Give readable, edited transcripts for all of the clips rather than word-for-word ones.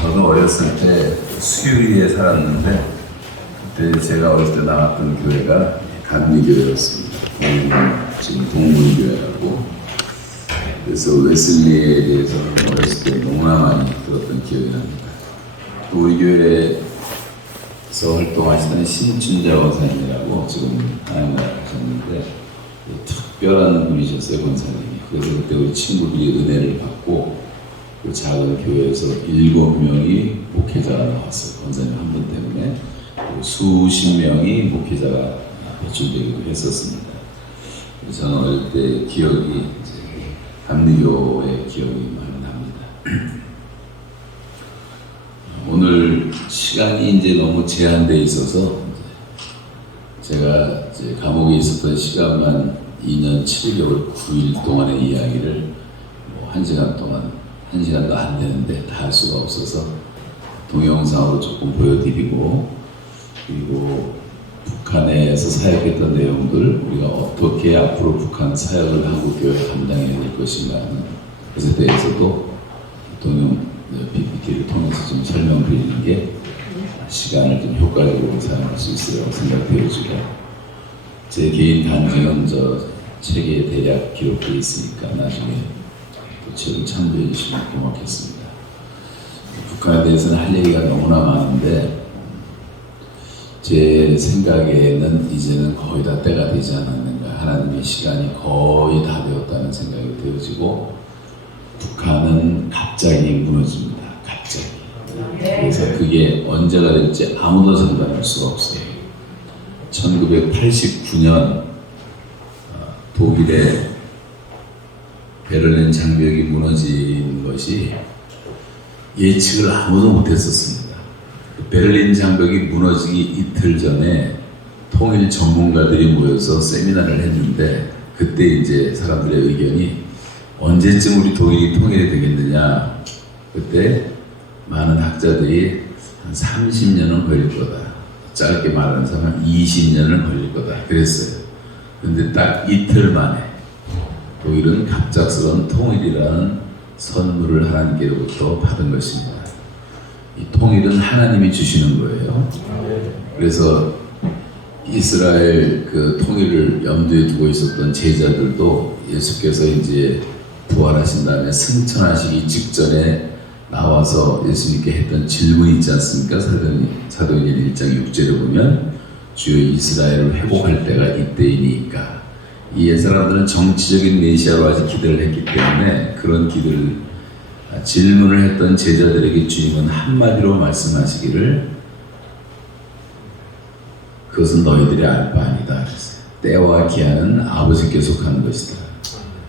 저도 어렸을 때 수유리에 살았는데 그때 제가 어렸을 때 나왔던 교회가 감리교회였습니다. 지금 동문교회라고. 그래서 웨슬리에 대해서는 어렸을 때 너무나 많이 들었던 기억이 납니다. 또 우리 교회에서 활동하시던 신춘자 권사님이라고 지금 하셨는데 특별한 분이셨어요, 권사님이. 그래서 그때 우리 친구들이 은혜를 받고 그 작은 교회에서 7명이 목회자가 나왔어요. 권사님 한 분 때문에. 그리고 수십 명이 목회자가 배출되기도 했었습니다. 그래서 저는 어릴 때 기억이 이제 감리교의 기억이 많이 납니다. 오늘 시간이 이제 너무 제한되어 있어서 제가 이제 감옥에 있었던 시간만 2년 7개월 9일 동안의 이야기를 1시간 동안, 1시간도 안 되는데 다 할 수가 없어서 동영상으로 조금 보여드리고, 그리고 북한에서 사역했던 내용들, 우리가 어떻게 앞으로 북한 사역을 한국교회에 감당해야 될 것인가 하는 것에 대해서도 PPT를 통해서 좀 설명드리는 게 시간을 좀 효과적으로 사용할 수 있으라고 생각되어지고, 제 개인 단지는 저 책에 대략 기록되어 있으니까 나중에 또 책을 참조해 주시면 고맙겠습니다. 북한에 대해서는 할 얘기가 너무나 많은데 제 생각에는 이제는 거의 다 때가 되지 않았는가, 하나님의 시간이 거의 다 되었다는 생각이 되어지고, 북한은 갑자기 무너집니다. 갑자기. 그래서 그게 언제가 될지 아무도 상관할 수가 없어요. 1989년 독일의 베를린 장벽이 무너진 것이 예측을 아무도 못했었습니다. 베를린 장벽이 무너지기 이틀 전에 통일 전문가들이 모여서 세미나를 했는데, 그때 이제 사람들의 의견이 언제쯤 우리 독일이 통일이 되겠느냐. 그때 많은 학자들이 한 30년은 걸릴 거다. 짧게 말하는 사람은 20년은 걸릴 거다. 그랬어요. 근데 딱 이틀 만에 독일은 갑작스러운 통일이라는 선물을 하나님께로부터 받은 것입니다. 이 통일은 하나님이 주시는 거예요. 그래서 이스라엘 그 통일을 염두에 두고 있었던 제자들도 예수께서 이제 부활하신 다음에 승천하시기 직전에 나와서 예수님께 했던 질문이 있지 않습니까? 사도행전 1장 6절에 보면 주여 이스라엘을 회복할 때가 이때이니까. 이 옛사람들은 정치적인 메시아로 아직 기대를 했기 때문에 그런 기대를 질문을 했던 제자들에게 주님은 한마디로 말씀하시기를 그것은 너희들이 알 바 아니다. 때와 기한은 아버지께 속하는 것이다.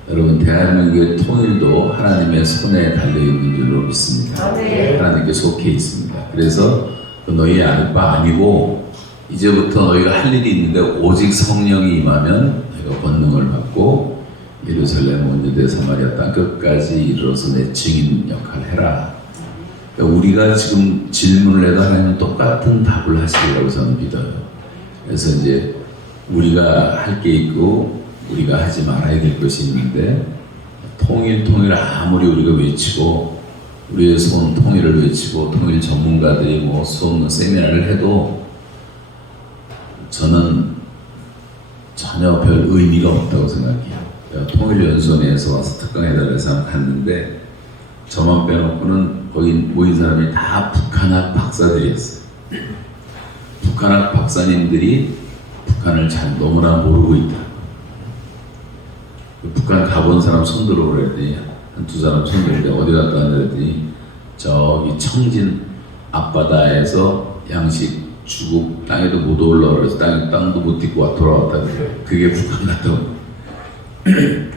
여러분, 대한민국의 통일도 하나님의 손에 달려있는 줄로 믿습니다. 하나님께 속해 있습니다. 그래서 너희 알 바 아니고 이제부터 너희가 할 일이 있는데 오직 성령이 임하면 너희가 권능을 받고 예루살렘 온 유대 사마리아 땅 끝까지 이르러서 내 증인 역할을 해라. 그러니까 우리가 지금 질문을 해도 하나님은 똑같은 답을 하시리라고 저는 믿어요. 그래서 이제 우리가 할 게 있고 우리가 하지 말아야 될 것이 있는데, 통일 아무리 우리가 외치고 우리의 손 통일을 외치고 통일 전문가들이 뭐 수없는 세미나를 해도 저는 전혀 별 의미가 없다고 생각해요. 통일연수원에서 와서 특강해달라서 한번 갔는데 저만 빼놓고는 거기 모인 사람이 다 북한학 박사들이었어요. 북한학 박사님들이 북한을 잘 너무나 모르고 있다. 북한 가본 사람 손들어 그랬더니 한 두 사람 손들는데 어디 갔다 왔냐 그랬더니 저기 청진 앞바다에서 양식 주고 땅에도 못 올라오라 그래서 땅도 못 딛고 돌아왔다 그래요. 그게 북한 갔다 온 거예요.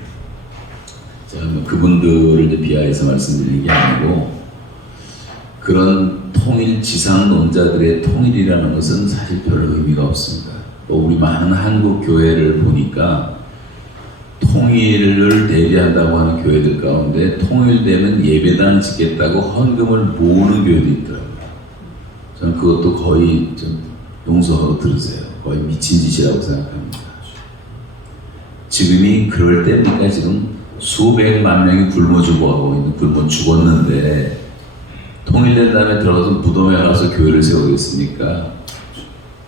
제가 뭐 그분들을 이제 비하해서 말씀드리는 게 아니고, 그런 통일 지상론자들의 통일이라는 것은 사실 별 의미가 없습니다. 또 우리 많은 한국 교회를 보니까 통일을 대비한다고 하는 교회들 가운데 통일되면 예배당을 짓겠다고 헌금을 모으는 교회도 있더라고요. 저는 그것도 거의 좀 용서하고 들으세요. 거의 미친 짓이라고 생각합니다. 지금이 그럴 때입니까? 지금 수백만 명이 굶어 죽었는데 통일 통일된 다음에 들어가서 무덤에 가서 교회를 세우겠습니까?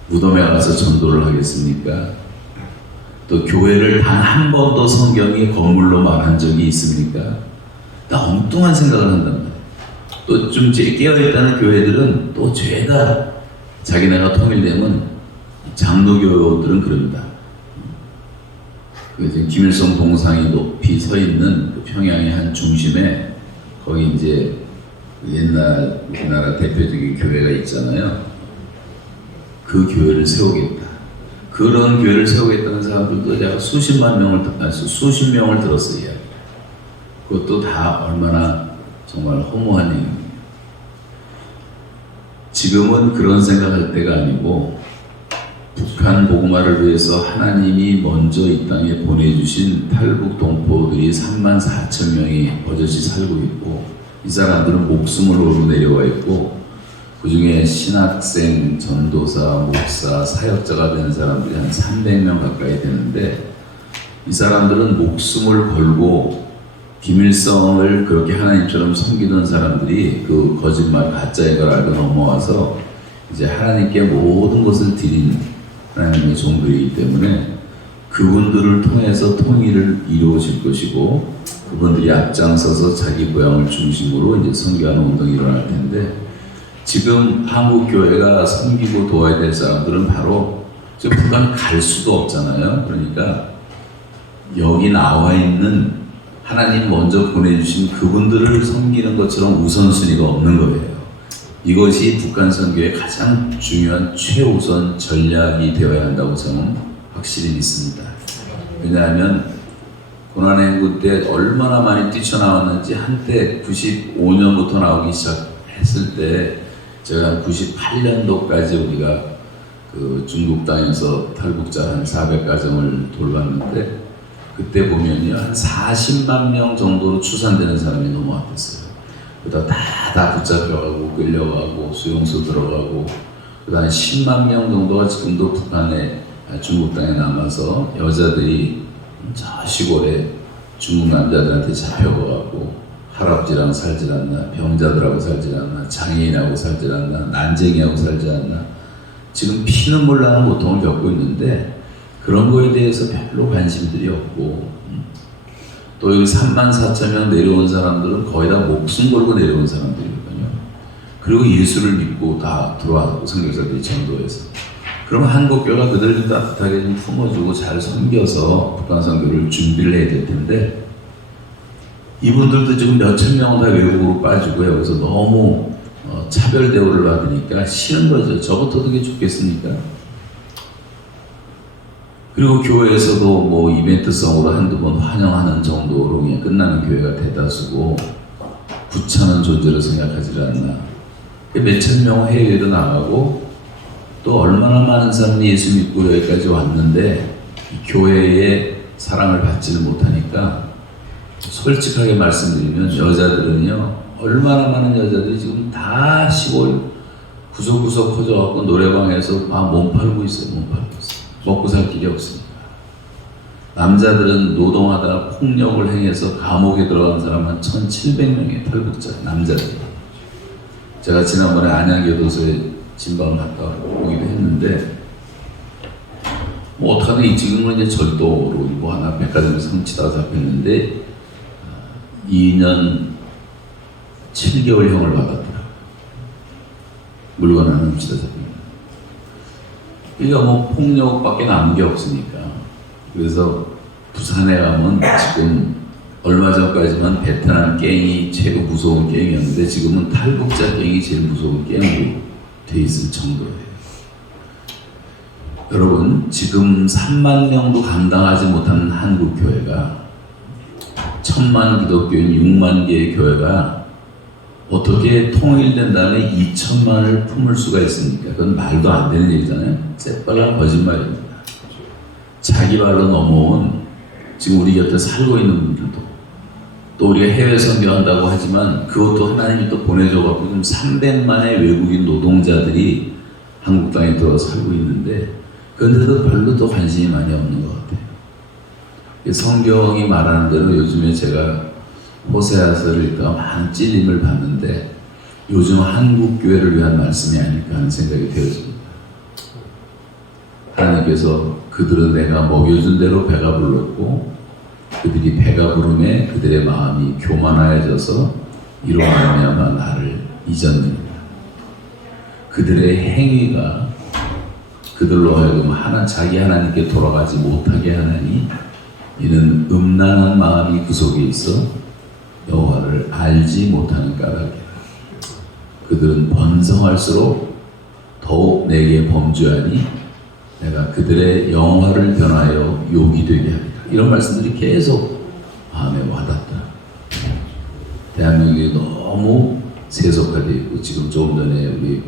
무덤에 가서 전도를 하겠습니까? 또 교회를 단 한 번도 성경이 건물로 말한 적이 있습니까? 나 엉뚱한 생각을 한단 말이에요. 또 좀 깨어있다는 교회들은 또 죄다 자기네가 통일되면 장로교들은 그럽니다. 지금 김일성 동상이 높이 서 있는 그 평양의 한 중심에 거기 이제 옛날 우리나라 대표적인 교회가 있잖아요. 그 교회를 세우겠다. 그런 교회를 세우겠다는 사람들도 제가 수십 명을 들었어요. 그것도 다 얼마나 정말 허무한 얘기입니다. 지금은 그런 생각할 때가 아니고 북한 복음화를 위해서 하나님이 먼저 이 땅에 보내주신 탈북 동포들이 34,000명이 버젓이 살고 있고 이 사람들은 목숨을 걸고 내려와 있고 그 중에 신학생, 전도사, 목사, 사역자가 되는 사람들이 한 300명 가까이 되는데 이 사람들은 목숨을 걸고 김일성을 그렇게 하나님처럼 섬기던 사람들이 그 거짓말, 가짜인 걸 알고 넘어와서 이제 하나님께 모든 것을 드린 하나님의 종들이기 때문에 그분들을 통해서 통일을 이루어질 것이고 그분들이 앞장서서 자기 고향을 중심으로 이제 선교하는 운동이 일어날 텐데 지금 한국 교회가 섬기고 도와야 될 사람들은 바로 지금 북한 갈 수도 없잖아요. 그러니까 여기 나와 있는 하나님 먼저 보내주신 그분들을 섬기는 것처럼 우선순위가 없는 거예요. 이것이 북한 선교의 가장 중요한 최우선 전략이 되어야 한다고 저는 확실히 믿습니다. 왜냐하면 고난의 행군 때 얼마나 많이 뛰쳐나왔는지 한때 95년부터 나오기 시작했을 때 제가 98년도까지 우리가 그 중국 땅에서 탈북자 한 400가정을 돌봤는데 그때 보면요 한 40만 명 정도로 추산되는 사람이 넘어왔었어요. 그러다 다 붙잡혀가고 끌려가고 수용소 들어가고 그다음 10만 명 정도가 지금도 북한에 중국 땅에 남아서 여자들이 저 시골에 중국 남자들한테 잡혀가고 할아버지랑 살질 않나, 병자들하고 살질 않나, 장애인하고 살질 않나, 난쟁이하고 살지 않나 지금 피눈물 나는 고통을 겪고 있는데 그런 거에 대해서 별로 관심들이 없고 또 여기 34,000명 내려온 사람들은 거의 다 목숨 걸고 내려온 사람들이거든요. 그리고 예수를 믿고 다 들어왔고 선교사들이 전도해서 그러면 한국교회가 그들을 따뜻하게 좀 품어주고 잘 섬겨서 북한 선교를 준비를 해야 될 텐데 이분들도 지금 몇천 명은 다 외국으로 빠지고 여기서 너무 차별 대우를 받으니까 싫은 거죠. 저부터 어떻게 죽겠습니까? 그리고 교회에서도 뭐 이벤트성으로 한두 번 환영하는 정도로 그냥 끝나는 교회가 대다수고 구차한 존재로 생각하지 않나. 몇천 명 해외에도 나가고 또 얼마나 많은 사람이 예수 믿고 여기까지 왔는데 교회의 사랑을 받지를 못하니까 솔직하게 말씀드리면 여자들은요 얼마나 많은 여자들이 지금 다 시골 구석구석 퍼져갖고 노래방에서 몸 팔고 있어요. 몸 팔고 있어요. 먹고 살 길이 없으니까. 남자들은 노동하다가 폭력을 행해서 감옥에 들어간 사람 한 1,700명의 탈북자 남자들. 제가 지난번에 안양교도소에 진방을 갔다 오기도 했는데 뭐 어떡하든 지금은 이제 절도로 뭐 하나 백화점에 성치다 잡혔는데 2년 7개월형을 받았더라고요. 물건 하나 훔치다 잡히면. 그러니까 뭐 폭력밖에 남은 게 없으니까. 그래서 부산에 가면 지금 얼마 전까지만 베트남 갱이 최고 무서운 갱이었는데 지금은 탈북자 갱이 제일 무서운 갱으로 돼 있을 정도예요. 여러분 지금 3만 명도 감당하지 못하는 한국 교회가 1,000만 기독교인 6만 개의 교회가 어떻게 통일된 다음에 2천만을 품을 수가 있습니까? 그건 말도 안 되는 얘기잖아요. 새빨간 거짓말입니다. 자기 발로 넘어온 지금 우리 곁에 살고 있는 분들도 또 우리가 해외 선교한다고 하지만 그것도 하나님이 또 보내줘갖고 지금 300만의 외국인 노동자들이 한국 땅에 들어 살고 있는데 그런데도 별로 또 관심이 많이 없는 것 같아요. 성경이 말하는 대로 요즘에 제가 호세아서를 읽다가 많은 찔림을 받는데 요즘 한국 교회를 위한 말씀이 아닐까 하는 생각이 되어집니다. 하나님께서 그들은 내가 먹여준 대로 배가 불렀고 그들이 배가 부름에 그들의 마음이 교만하여져서 이로 말미암아 나를 잊었느니라. 그들의 행위가 그들로 하여금 자기 하나님께 돌아가지 못하게 하나니 이는 음란한 마음이 그 속에 있어 여호와를 알지 못하는 까닭이라. 그들은 번성할수록 더욱 내게 범죄하니 내가 그들의 영화를 변하여 욕이 되게 하리라. 이런 말씀들이 계속 마음에 와닿다. 대한민국이 너무 세속화되어 있고 지금 조금 전에 우리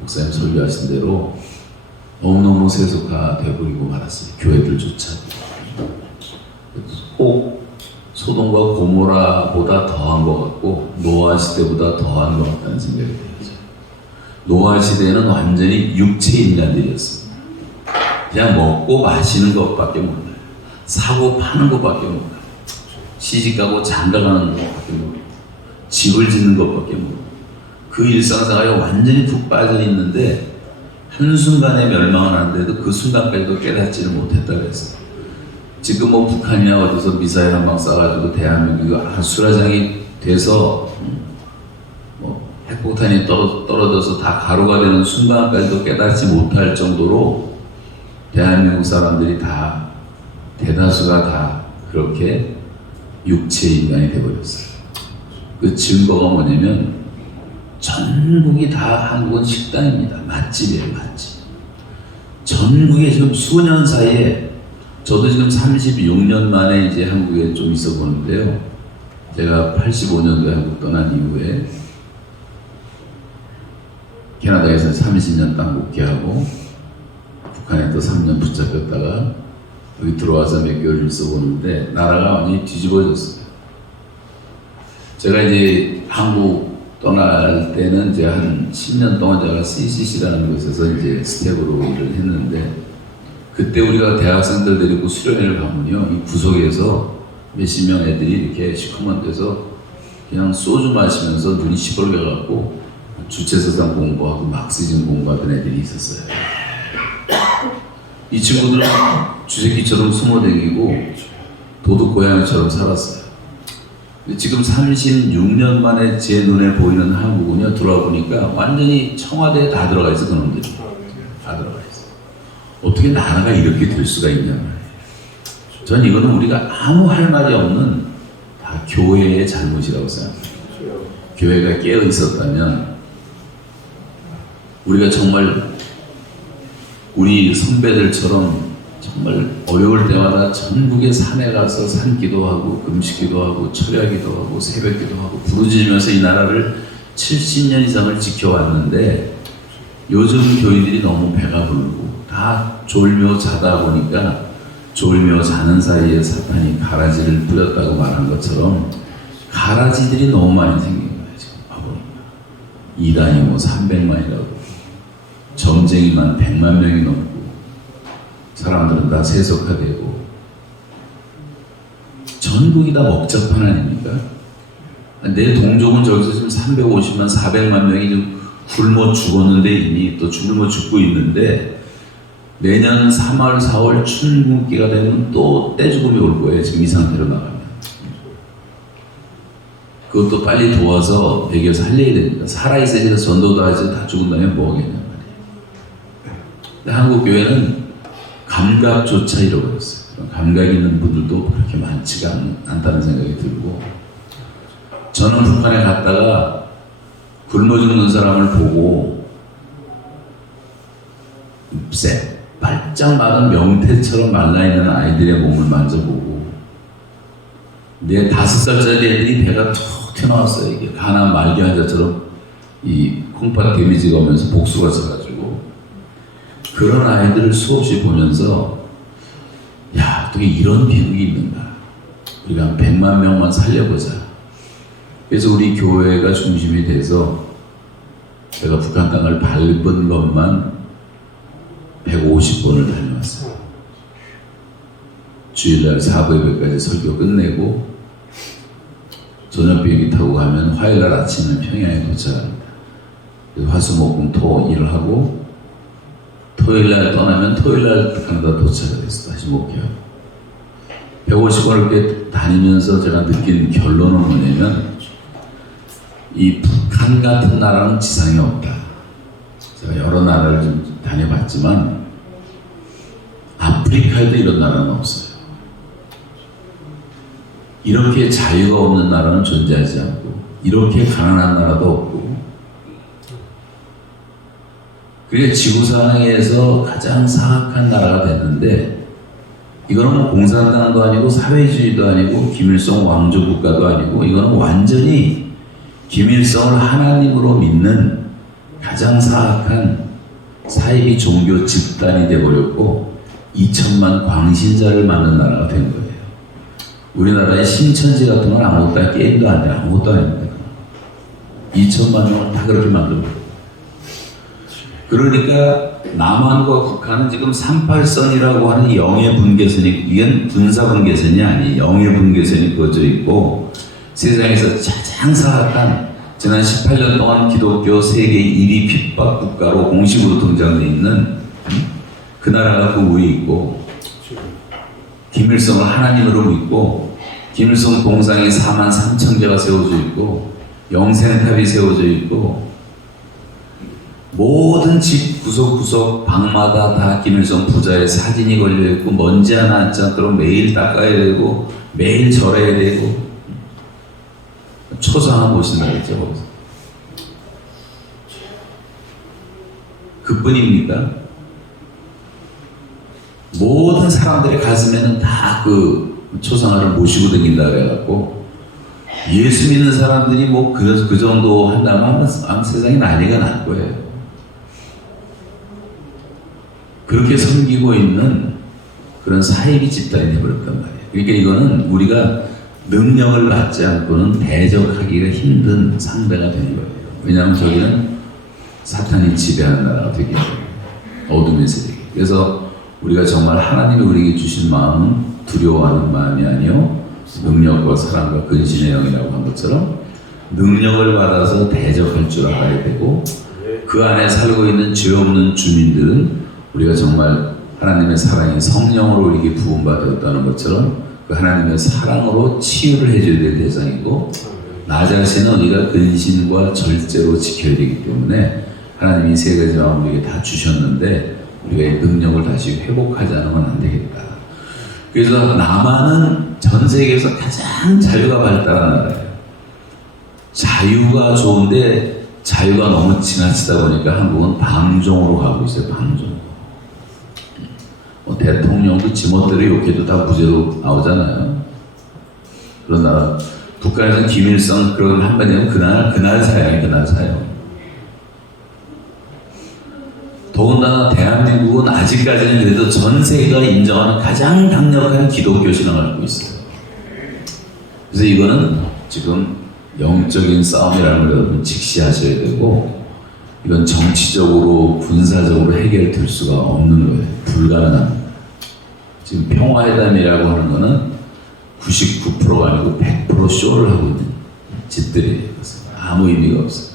목사님 설교하신 대로 너무너무 세속화되어 버리고 말았습니다. 교회들조차. 꼭 소돔과 고모라보다 더한 것 같고 노아 시대보다 더한 것 같다는 생각이 들어요. 노아 시대에는 완전히 육체 인간들이었습니다. 그냥 먹고 마시는 것밖에 몰라요. 사고 파는 것밖에 몰라요. 시집가고 장가가는 것밖에 몰라요. 집을 짓는 것밖에 몰라요. 그 일상생활에 완전히 푹 빠져 있는데 한순간에 멸망을 하는데도 그 순간까지도 깨닫지를 못했다 그랬어요. 지금 뭐 북한이나 어디서 미사일 한 방 쏴가지고 대한민국이 수라장이 돼서 뭐 핵폭탄이 떨어져서 다 가루가 되는 순간까지도 깨닫지 못할 정도로 대한민국 사람들이 다 대다수가 다 그렇게 육체 인간이 돼버렸어요. 그 증거가 뭐냐면 전국이 다 한국은 식당입니다. 맛집이에요, 맛집. 전국에 지금 수년 사이에 저도 지금 36년 만에 이제 한국에 좀 있어 보는데요. 제가 85년도에 한국 떠난 이후에 캐나다에서 30년 땅 복귀하고 북한에 또 3년 붙잡혔다가 여기 들어와서 몇 개월 있어 보는데 나라가 완전히 뒤집어졌어요. 제가 이제 한국 떠날 때는 이제 한 10년 동안 제가 CCC라는 곳에서 이제 스텝으로 일을 했는데 그때 우리가 대학생들 데리고 수련회를 가면요, 이 구석에서 몇십 명 애들이 이렇게 시커먼 데서 그냥 소주 마시면서 눈이 시뻘게 갖고 주체서상 공부하고 막시즘 공부하던 애들이 있었어요. 이 친구들은 쥐새끼처럼 숨어다니고 도둑 고양이처럼 살았어요. 지금 36년 만에 제 눈에 보이는 한국은요, 들어와 보니까 완전히 청와대에 다 들어가 있어, 그놈들이. 다 들어가 있어. 어떻게 나라가 이렇게 될 수가 있냐 말이에요. 전 이거는 우리가 아무 할 말이 없는 다 교회의 잘못이라고 생각합니다. 교회가 깨어 있었다면 우리가 정말 우리 선배들처럼 정말 어려울 때마다 전국의 산에 가서 산기도 하고 금식기도 하고 철야기도 하고 새벽기도 하고 부르짖으면서 이 나라를 70년 이상을 지켜왔는데 요즘 교인들이 너무 배가 부르고 다 졸며 자다 보니까 졸며 자는 사이에 사탄이 가라지를 뿌렸다고 말한 것처럼 가라지들이 너무 많이 생긴 거예요. 지금 봐보니까 이단이 뭐 300만이라고 점쟁이만 100만 명이 넘고 사람들은 다 세속화되고 전국이 다 먹자판 아닙니까? 내 동족은 저기서 지금 350만 400만 명이 좀 굶어 죽었는데 이미 또 굶어 죽고 있는데 내년 3월, 4월 춘국기가 되면 또 떼죽음이 올 거예요. 지금 이 상태로 나가면. 그것도 빨리 도와서 먹여 살려야 됩니다. 살아있어야 전도도 하지 다 죽은다면 뭐 하겠냐 말이에요. 근데 한국 교회는 감각조차 잃어버렸어요. 감각 있는 분들도 그렇게 많지가 않다는 생각이 들고 저는 북한에 갔다가 굶어 죽는 사람을 보고 바짝 마른 명태처럼 말라있는 아이들의 몸을 만져보고 내 5살짜리 애들이 배가 툭 튀어나왔어요. 이게 가난 말기 환자처럼 이 콩팥 데미지가 오면서 복수가 쳐가지고 그런 아이들을 수없이 보면서 야, 어떻게 이런 비극이 있는가. 우리가 한 100만 명만 살려보자. 그래서 우리 교회가 중심이 돼서 제가 북한 땅을 밟은 것만 150번을 다녀왔어요. 주일날 4부 예배까지 설교 끝내고 저녁 비행기 타고 가면 화요일날 아침에 평양에 도착합니다. 화수목금토 일을 하고 토요일날 떠나면 토요일날 북한에다 도착을 했어. 다시 목회하고 150번을 이렇게 다니면서 제가 느낀 결론은 뭐냐면 이 북한 같은 나라는 지상에 없다. 제가 여러 나라를 좀 다녀봤지만 아프리카에도 이런 나라는 없어요. 이렇게 자유가 없는 나라는 존재하지 않고 이렇게 가난한 나라도 없고 그게 지구상에서 가장 사악한 나라가 됐는데 이거는 뭐 공산당도 아니고 사회주의도 아니고 김일성 왕조 국가도 아니고 이거는 완전히 김일성을 하나님으로 믿는 가장 사악한 사이비 종교 집단이 되어버렸고 2천만 광신자를 만든 나라가 된 거예요. 우리나라의 신천지 같은 건 아무것도 아니고 게임도 안 돼. 아무것도 아닙니다. 2천만 명을 다 그렇게 만들고 그러니까 남한과 북한은 지금 38선이라고 하는 영해 분계선이 이건 군사 분계선이 아니에요. 영해 분계선이 그어져 있고 세상에서 가장 사악한 지난 18년 동안 기독교 세계 1위 핍박 국가로 공식으로 등장돼 있는 그 나라가 그 위에 있고 김일성을 하나님으로 믿고 김일성 동상에 4만 3천개가 세워져 있고 영생탑이 세워져 있고 모든 집 구석구석 방마다 다 김일성 부자의 사진이 걸려있고 먼지 하나 앉지 않도록 매일 닦아야 되고 매일 절해야 되고 초상화 모신다 그랬죠 거기서. 그뿐입니까? 모든 사람들의 가슴에는 다 그 초상화를 모시고 다닌다 그래갖고 예수 믿는 사람들이 뭐 그 정도 한다면 아마 세상에 난리가 날 거예요. 그렇게 섬기고 있는 그런 사이비 집단이 되어버렸단 말이에요. 그러니까 이거는 우리가 능력을 받지 않고는 대적하기가 힘든 상대가 되는 거예요. 왜냐하면 저기는 사탄이 지배하는 나라가 되기 때문에 어둠의 세계. 그래서 우리가 정말 하나님이 우리에게 주신 마음은 두려워하는 마음이 아니요 능력과 사랑과 근신의 영이라고 한 것처럼 능력을 받아서 대적할 줄 알아야 되고 그 안에 살고 있는 죄 없는 주민들은 우리가 정말 하나님의 사랑이 성령으로 우리에게 부음받았다는 것처럼 그 하나님의 사랑으로 치유를 해줘야 될 대상이고 나 자신은 우리가 근신과 절제로 지켜야 되기 때문에 하나님이 세 가지 마음을 우리에게 다 주셨는데 우리가 이 능력을 다시 회복하지 않으면 안 되겠다. 그래서 남한은 전 세계에서 가장 자유가 발달한 나라예요. 자유가 좋은데 자유가 너무 지나치다 보니까 한국은 방종으로 가고 있어요. 방종. 대통령도 지멋대로 욕해도 다 무죄로 나오잖아요. 그런 나라. 북한에서는 김일성 그런 한마디 하면 그날 사형이 그날 사형. 더군다나 대한민국은 아직까지는 그래도 전 세계가 인정하는 가장 강력한 기독교 신앙을 갖고 있어요. 그래서 이거는 지금 영적인 싸움이라는 걸 여러분 직시하셔야 되고 이건 정치적으로 군사적으로 해결될 수가 없는 거예요. 불가능합니다. 지금 평화회담이라고 하는 거는 99%가 아니고 100% 쇼를 하고 있는 짓들이에요. 아무 의미가 없어요.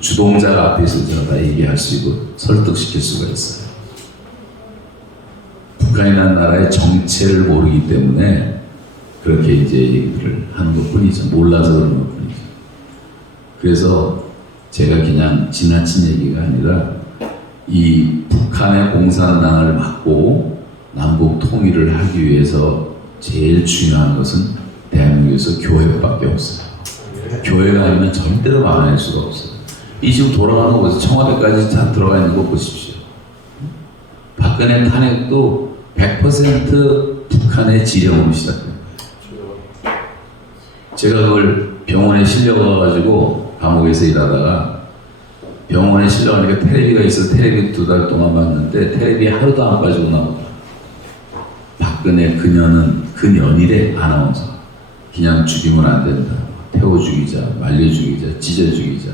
주동자가 앞에 있어서 제가 다 얘기할 수 있고 설득시킬 수가 있어요. 북한이라는 나라의 정체를 모르기 때문에 그렇게 이제 얘기를 하는 것 뿐이죠. 몰라서 그런 것 뿐이죠. 그래서 제가 그냥 지나친 얘기가 아니라 이 북한의 공산당을 막고 남북 통일을 하기 위해서 제일 중요한 것은 대한민국에서 교회밖에 없어요. 교회가 아니면 절대로 막아낼 수가 없어요. 이 지금 돌아가는 거 보세요. 청와대까지 다 들어가 있는 거 보십시오. 박근혜 탄핵도 100% 북한의 지령으로 시작돼요. 제가 그걸 병원에 실려가가지고 감옥에서 일하다가 병원에 실려가니까 테레비가 있어서 테레비 2달 동안 봤는데 테레비 하루도 안 빠지고 나오더라. 박근혜 그년이래 아나운서. 그냥 죽이면 안 된다. 태워 죽이자, 말려 죽이자, 찢어 죽이자.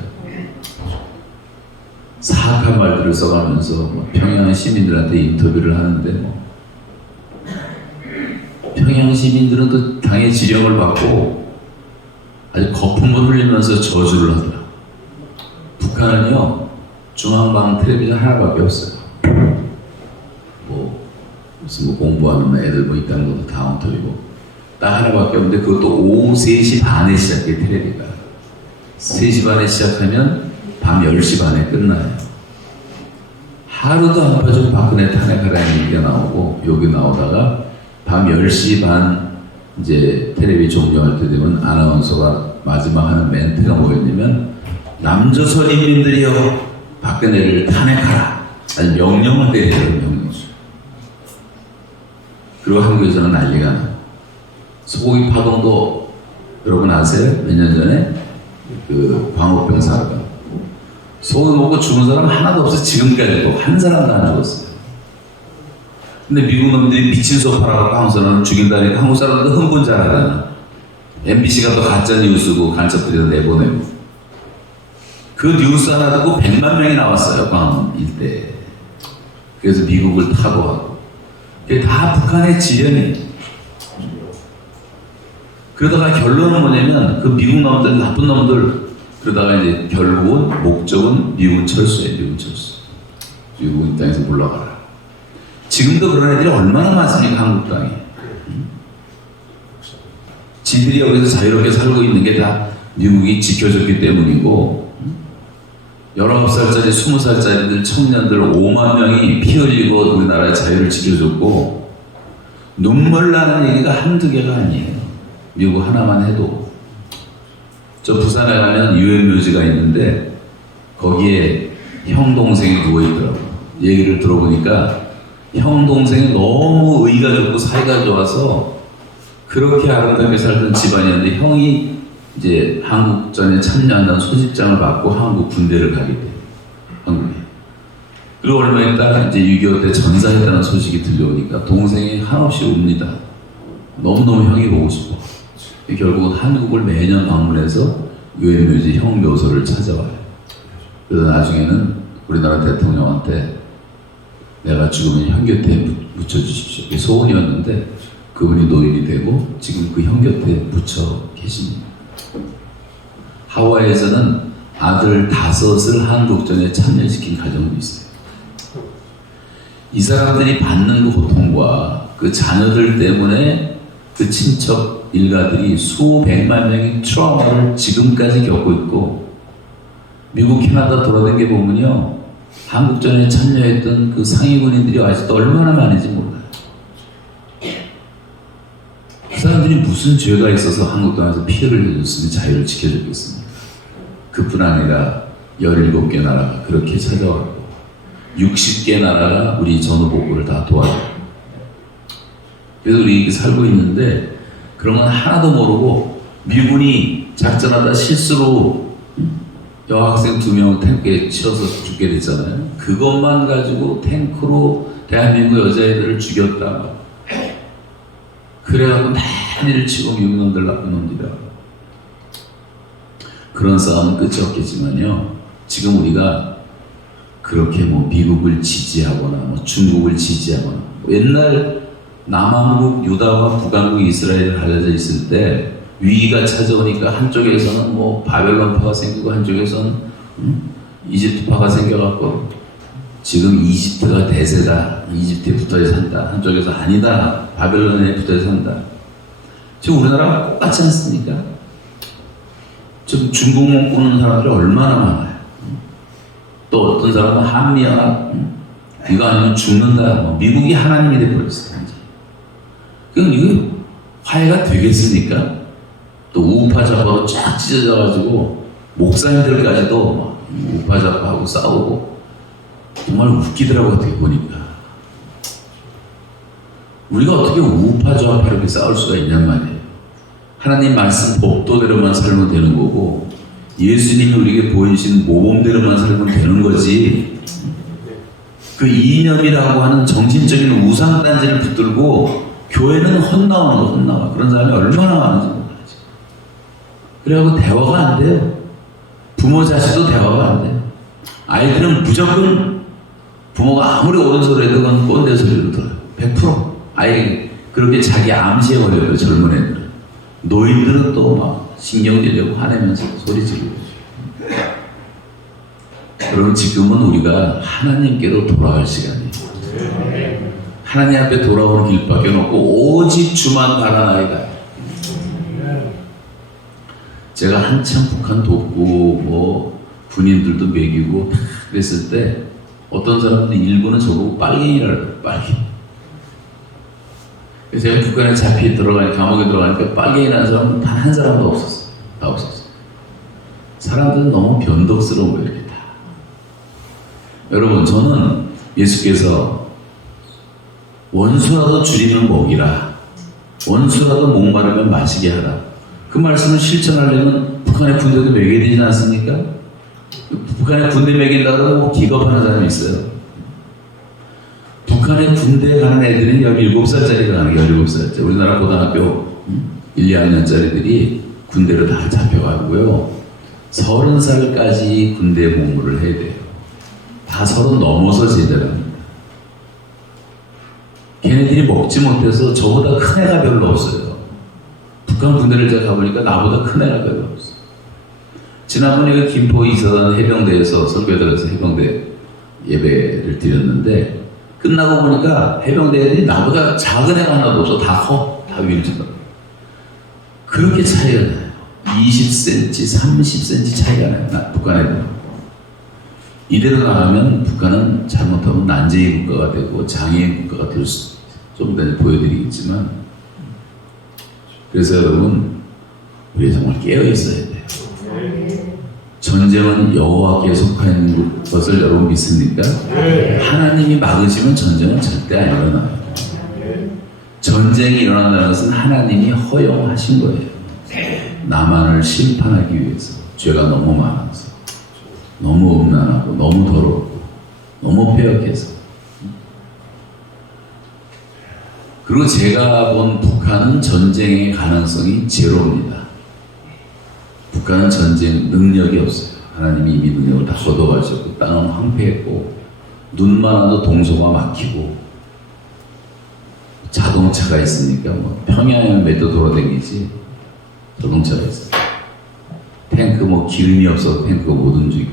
사악한 말들을 써가면서 평양 시민들한테 인터뷰를 하는데 평양 시민들은 그 당의 지령을 받고 아주 거품을 흘리면서 저주를 하더라. 북한은요 중앙방 텔레비전 하나밖에 없어요. 무슨 공부하는 애들 있다는 것도 다 엉터리고 딱 하나밖에 없는데 그것도 오후 3시 반에 시작해. 텔레비가 3시 반에 시작하면 밤 10시 반에 끝나요. 하루도 안 빠져 박근혜 탄핵하라는 얘기가 나오고 여기 나오다가 밤 10시 반 이제 텔레비 종료할 때 되면 아나운서가 마지막 하는 멘트가 뭐였냐면 남조선 인민들이여 박근혜를 탄핵하라. 아니 명령을 내리라는 명령수. 그리고 한국에서는 난리가 나요. 소고기 파동도 여러분 아세요? 몇 년 전에 그 광우병 사건. 소고기 먹고 죽은 사람 하나도 없어요. 지금까지도 한 사람도 안 죽었어요. 근데 미국 놈들이 미친 소파라고 한국 사람을 죽인다니까 한국 사람도 흥분 잘하잖아. MBC가 또 가짜 뉴스고 간첩들이 내보내고. 그 뉴스 하나 듣고 100만 명이 나왔어요. 광우 일대에. 그래서 미국을 타도하고. 그게 다 북한의 지령이에요. 그러다가 결론은 뭐냐면 그 미국 놈들, 나쁜 놈들, 그러다가 이제 결국은 목적은 미군 철수예요. 미군 철수. 미국은 이 땅에서 물러가라. 지금도 그런 애들이 얼마나 많습니까? 한국 땅에. 지들이 여기서 자유롭게 살고 있는 게 다 미국이 지켜줬기 때문이고 19살짜리 20살짜리들 청년들 5만 명이 피 흘리고 우리나라의 자유를 지켜줬고 눈물 나는 얘기가 한두 개가 아니에요. 미국 하나만 해도. 저 부산에 가면 유엔 묘지가 있는데 거기에 형 동생이 누워있더라고요. 얘기를 들어보니까 형 동생이 너무 의가 좋고 사이가 좋아서 그렇게 아름답게 살던 집안이었는데 형이 이제 한국전에 참여한다는 소집장을 받고 한국 군대를 가게 돼요. 한국에. 그리고 얼마 있다가 이제 6.25 때 전사했다는 소식이 들려오니까 동생이 한없이 웁니다. 너무너무 형이 보고 싶어. 결국은 한국을 매년 방문해서 유엔 묘지 형 묘소를 찾아와요. 그래서 나중에는 우리나라 대통령한테 내가 죽으면 형 곁에 묻혀주십시오. 이게 소원이었는데 그분이 노인이 되고 지금 그 형 곁에 묻혀 계십니다. 하와이에서는 아들 5을 한국전에 참여시킨 가정도 있어요. 이 사람들이 받는 그 고통과 그 자녀들 때문에 그 친척 일가들이 수백만 명의 트라우마를 지금까지 겪고 있고 미국, 캐나다 돌아다니게 보면요 한국전에 참여했던 그 상위군인들이 아직도 얼마나 많은지 몰라요. 그 사람들이 무슨 죄가 있어서 한국 땅에서 피해를 해줬으면 자유를 지켜줬겠습니까? 그뿐 아니라 17개 나라가 그렇게 찾아왔고 60개 나라가 우리 전후복구를 다 도와줘요. 그래서 우리 이렇게 살고 있는데 그런 건 하나도 모르고 미군이 작전하다 실수로 여학생 2명 탱크에 치러서 죽게 됐잖아요. 그것만 가지고 탱크로 대한민국 여자애들을 죽였다. 그래갖고 난리를 치고 미국 놈들 나쁜 놈들이라. 그런 싸움은 끝이 없겠지만요. 지금 우리가 그렇게 미국을 지지하거나 중국을 지지하거나 옛날 남한국 유다와 북한국 이스라엘이 갈라져 있을 때 위기가 찾아오니까 한쪽에서는 바벨론파가 생기고 한쪽에서는 이집트파가 생겨갖고 지금 이집트가 대세다. 이집트에 붙어야 산다. 한쪽에서 아니다. 바벨론에 붙어야 산다. 지금 우리나라가 똑같지 않습니까? 지금 중국몽 꾸는 사람들이 얼마나 많아요. 또 어떤 사람은 한미연합 이거 아니면 죽는다. 미국이 하나님이 돼버렸어요. 그럼 이거 화해가 되겠습니까? 또 우파 좌파로 쫙 찢어져가지고 목사님들까지도 우파 좌파하고 싸우고 정말 웃기더라고 어떻게 보니까. 우리가 어떻게 우파 좌파 이렇게 싸울 수가 있냔 말이에요. 하나님 말씀 법도대로만 살면 되는 거고 예수님이 우리에게 보이신 모범대로만 살면 되는 거지. 그 이념이라고 하는 정신적인 우상단지를 붙들고 교회는 헛나오는 거 헛나와. 그런 사람이 얼마나 많은지 몰라요. 그래갖고 대화가 안 돼요. 부모 자식도 대화가 안 돼요. 아이들은 무조건 부모가 아무리 옳은 소리 해도 그건 꼰대 소리로 들어요. 100%. 아이 그렇게 자기 암시에 걸려요. 젊은 애들은. 노인들은 또 막 신경질내고 화내면서 소리 지르고. 그럼 지금은 우리가 하나님께로 돌아갈 시간이에요. 하나님 앞에 돌아오는 길밖에 없고 오직 주만 바라나이다. 제가 한참 북한 돕고 뭐 군인들도 먹이고 다 그랬을 때 어떤 사람들 일부는 저보고 빨갱이라고 해요. 빨갱이. 제가 북한에 감옥에 들어가니까 빨갱이라는 사람은 단 한 사람도 없었어요. 다 없었어요. 사람들은 너무 변덕스러운 거예요. 이렇게 다. 여러분, 저는 예수께서 원수라도 줄이면 먹이라, 원수라도 목마르면 마시게 하라, 그 말씀을 실천하려면 북한의 군대도 먹여야 되지 않습니까? 북한의 군대 먹인다고 뭐 기겁하는 사람이 있어요. 북한의 군대에 가는 애들은 17살짜리가 가는 게 17살짜리. 우리나라 고등학교 1, 2학년짜리들이 군대로 다 잡혀가고요. 30살까지 군대 복무를 해야 돼요. 다 30 넘어서 제대로 합니다. 걔네들이 먹지 못해서 저보다 큰 애가 별로 없어요. 북한 군대를 제가 가보니까 나보다 큰 애가 별로 없어요. 지난번에 김포 이사단 해병대에서 설교들에서 해병대 예배를 드렸는데 끝나고 보니까 해병대 애들이 나보다 작은 애가 하나도 없어. 다 커. 다 위로. 그렇게 차이가 나요. 20cm, 30cm 차이가 나요. 북한 애들. 이대로 나가면 북한은 잘못하면 난쟁이 국가가 되고 장애인 국가가 될 수 있어요. 좀 전에 보여드리겠지만. 그래서 여러분, 우리 정말 깨어 있어야 돼요. 전쟁은 여호와께 속한 것을 여러분 믿습니까? 하나님이 막으시면 전쟁은 절대 안 일어나요. 전쟁이 일어난다는 것은 하나님이 허용하신 거예요. 나만을 심판하기 위해서. 죄가 너무 많아서, 너무 음란하고, 너무 더럽고, 너무 폐역해서. 그리고 제가 본 북한은 전쟁의 가능성이 제로입니다. 북한은 전쟁 능력이 없어요. 하나님이 이미 능력을 다 걷어가셨고, 땅은 황폐했고, 눈만 와도 동서가 막히고, 자동차가 있으니까 뭐 평양에 몇 도 돌아다니지 자동차가 있어요. 탱크 뭐 기름이 없어서 탱크가 못 움직이고,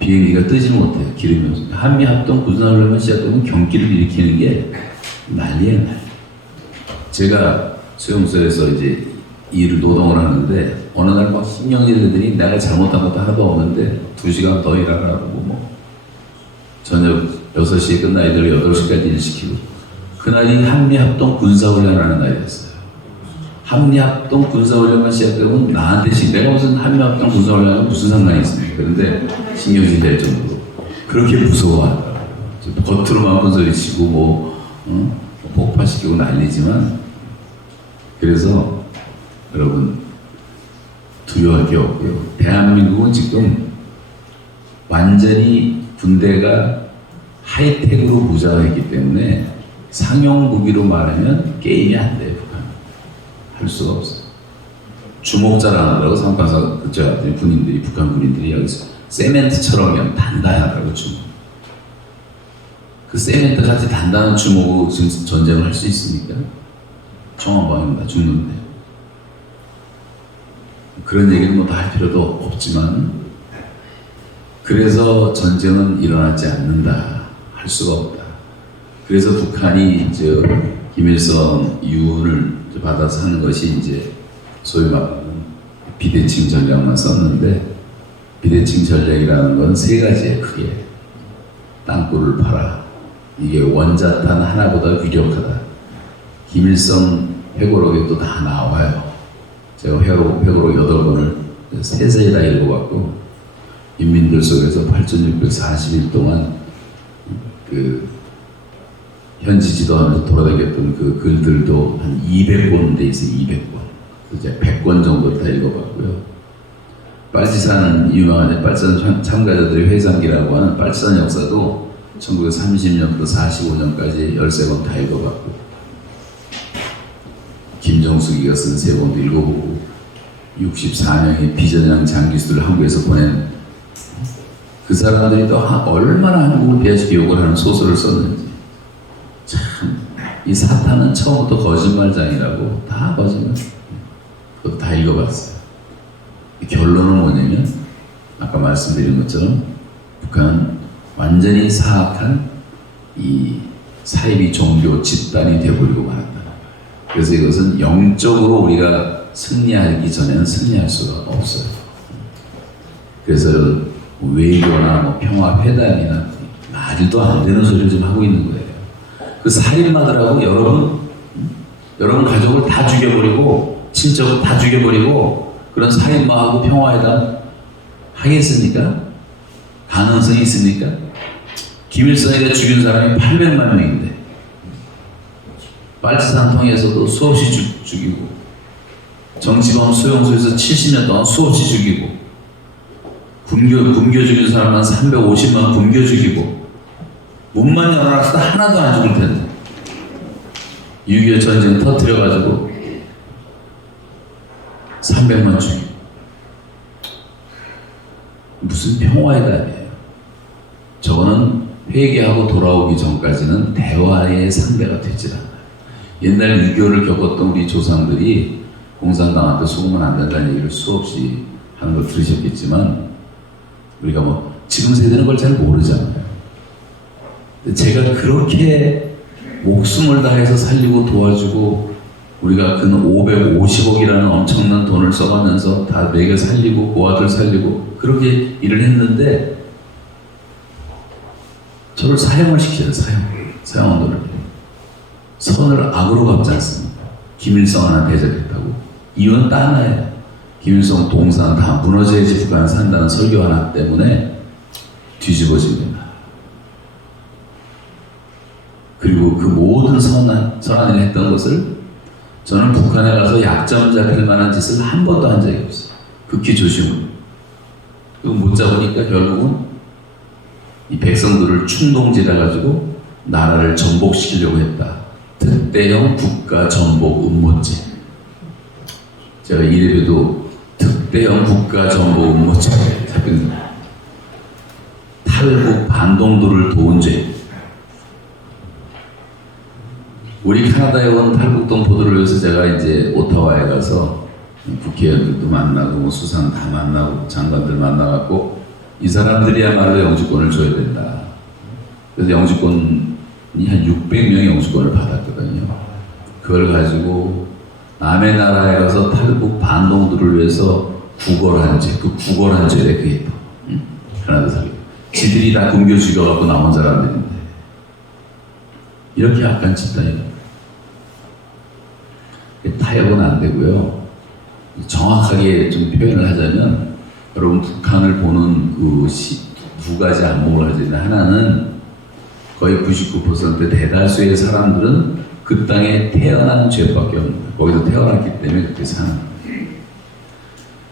비행기가 뜨지 못해요. 기름이 없어서. 한미합동 군사훈련만 시작하면 경기를 일으키는 게 난리예요, 난리. 제가 수용소에서 이제 일을 노동을 하는데 어느 날 막 신경질들이 내가 잘못한 것도 하나도 없는데 2시간 더 일하라고 뭐 저녁 6시에 끝나 애들 8시까지 일 시키고, 그날이 한미합동 군사훈련하는 날이었어요. 한미합동 군사훈련만 시작되면 나한테 내가 무슨 한미합동 군사훈련은 무슨 상관이 있습니까? 그런데 신경질 낼 정도로 그렇게 무서워하더라고요. 겉으로만 큰 소리 치고 뭐 폭파시키고 난리지만, 그래서 여러분 두려워할 게 없고요. 대한민국은 지금 완전히 군대가 하이텍으로 무장했기 때문에 상용 무기로 말하면 게임이 안 돼요. 할 수가 없어요. 주먹질 안 하더라고. 상판사 그쪽 군인들이, 북한 군인들이 여기서 세멘트처럼 그냥 단단하다고 주먹. 그 세멘트 같이 단단한 주먹으로 지금 전쟁을 할 수 있습니까? 총한방입니다. 죽는데. 그런 얘기는 뭐 다 할 필요도 없지만, 그래서 전쟁은 일어나지 않는다. 할 수가 없다. 그래서 북한이 김일성 유언을 받아서 하는 것이 이제 소위 말하는 비대칭 전략만 썼는데, 비대칭 전략이라는 건 3가지에 크게. 땅굴을 파라. 이게 원자탄 하나보다 위력하다. 김일성 회고록에 또 다 나와요. 제가 회고록 8권을 세세히 다 읽어봤고, 인민들 속에서 8,640일 동안 그 현지 지도하면서 돌아다녔던 그 글들도 한 200권 돼 있어요. 200권. 이제 100권 정도 다 읽어봤고요. 빨치산 유명한 빨치산 참가자들의 회상기라고 하는 빨치산 역사도 1930년부터 45년까지 13권 다 읽어봤고, 김정숙이가 쓴 3권도 읽어보고, 64명의 비전향 장기수들을 한국에서 보낸 그 사람들이 또 얼마나 한국을 배치 교육을 하는 소설을 썼는지. 참, 이 사탄은 처음부터 거짓말장이라고. 다 거짓말. 그것도 다 읽어봤어요. 결론은 뭐냐면, 아까 말씀드린 것처럼 북한은 완전히 사악한 이 사이비 종교 집단이 되어버리고 말았다. 그래서 이것은 영적으로 우리가 승리하기 전에는 승리할 수가 없어요. 그래서 외교나 뭐 평화회담이나 말도 안 되는 소리를 좀 하고 있는 거예요. 그 살인마들하고 여러분 가족을 다 죽여버리고 친척을 다 죽여버리고 그런 살인마하고 평화회담 하겠습니까? 가능성이 있습니까? 김일성이가 죽인 사람이 800만 명인데 빨치산 통해서도 수없이 죽이고 정치범 수용소에서 70년 동안 수없이 죽이고 굶겨 죽인 사람은 350만 굶겨 죽이고 문만 열어놨어도 하나도 안 죽을 텐데 6.25 전쟁 터뜨려가지고 300만 죽이고 무슨 평화회담이에요. 저거는 회개하고 돌아오기 전까지는 대화의 상대가 되질 않아요. 옛날 6.25를 겪었던 우리 조상들이 공산당한테 속으면 안 된다는 얘기를 수없이 하는 걸 들으셨겠지만 우리가 뭐 지금 세대는 그걸 잘 모르잖아요. 제가 그렇게 목숨을 다해서 살리고 도와주고 우리가 그 550억이라는 엄청난 돈을 써가면서 다 매겨 살리고 그 아들 살리고 그렇게 일을 했는데 저를 사형을 시켜요. 사형원도를. 선을 악으로 갚지 않습니다. 김일성 하나 대접했다고. 이유는 딱 하나예요. 김일성 동상 다 무너져야지 북한은 산다는 설교 하나 때문에 뒤집어집니다. 그리고 그 모든 선한을 했던 것을 저는 북한에 가서 약점 잡힐 만한 짓을 한 번도 한 적이 없어요. 극히 조심을. 그거 못 잡으니까 결국은 이 백성들을 충동질해가지고 나라를 전복시키려고 했다. 특대형 국가 전복 음모죄. 제가 이래봬도 특대형 국가 전복 음모죄 잡힙니다. 탈북 반동도를 도운 죄. 우리 캐나다에 온 탈북동 보도를 위해서 제가 이제 오타와에 가서 국회의원들도 만나고 뭐 수상 다 만나고 장관들 만나갖고 이 사람들이야말로 영주권을 줘야 된다. 그래서 영주권이 한 600명의 영주권을 받았거든요. 그걸 가지고 남의 나라에 가서 탈북 반동들을 위해서 구걸한 죄, 그 구걸한 죄래 그게 또 캐나다 사람. 지들이 다 굶겨 죽여갖고 남은 사람들인데 이렇게 악한 집단이에요. 타협은 안 되고요. 정확하게 좀 표현을 하자면 여러분 북한을 보는 그 두 가지 안목을 하잖아요. 하나는 거의 99% 대다수의 사람들은 그 땅에 태어난 죄밖에 없는 거예요. 거기서 태어났기 때문에 그렇게 사는 거예요.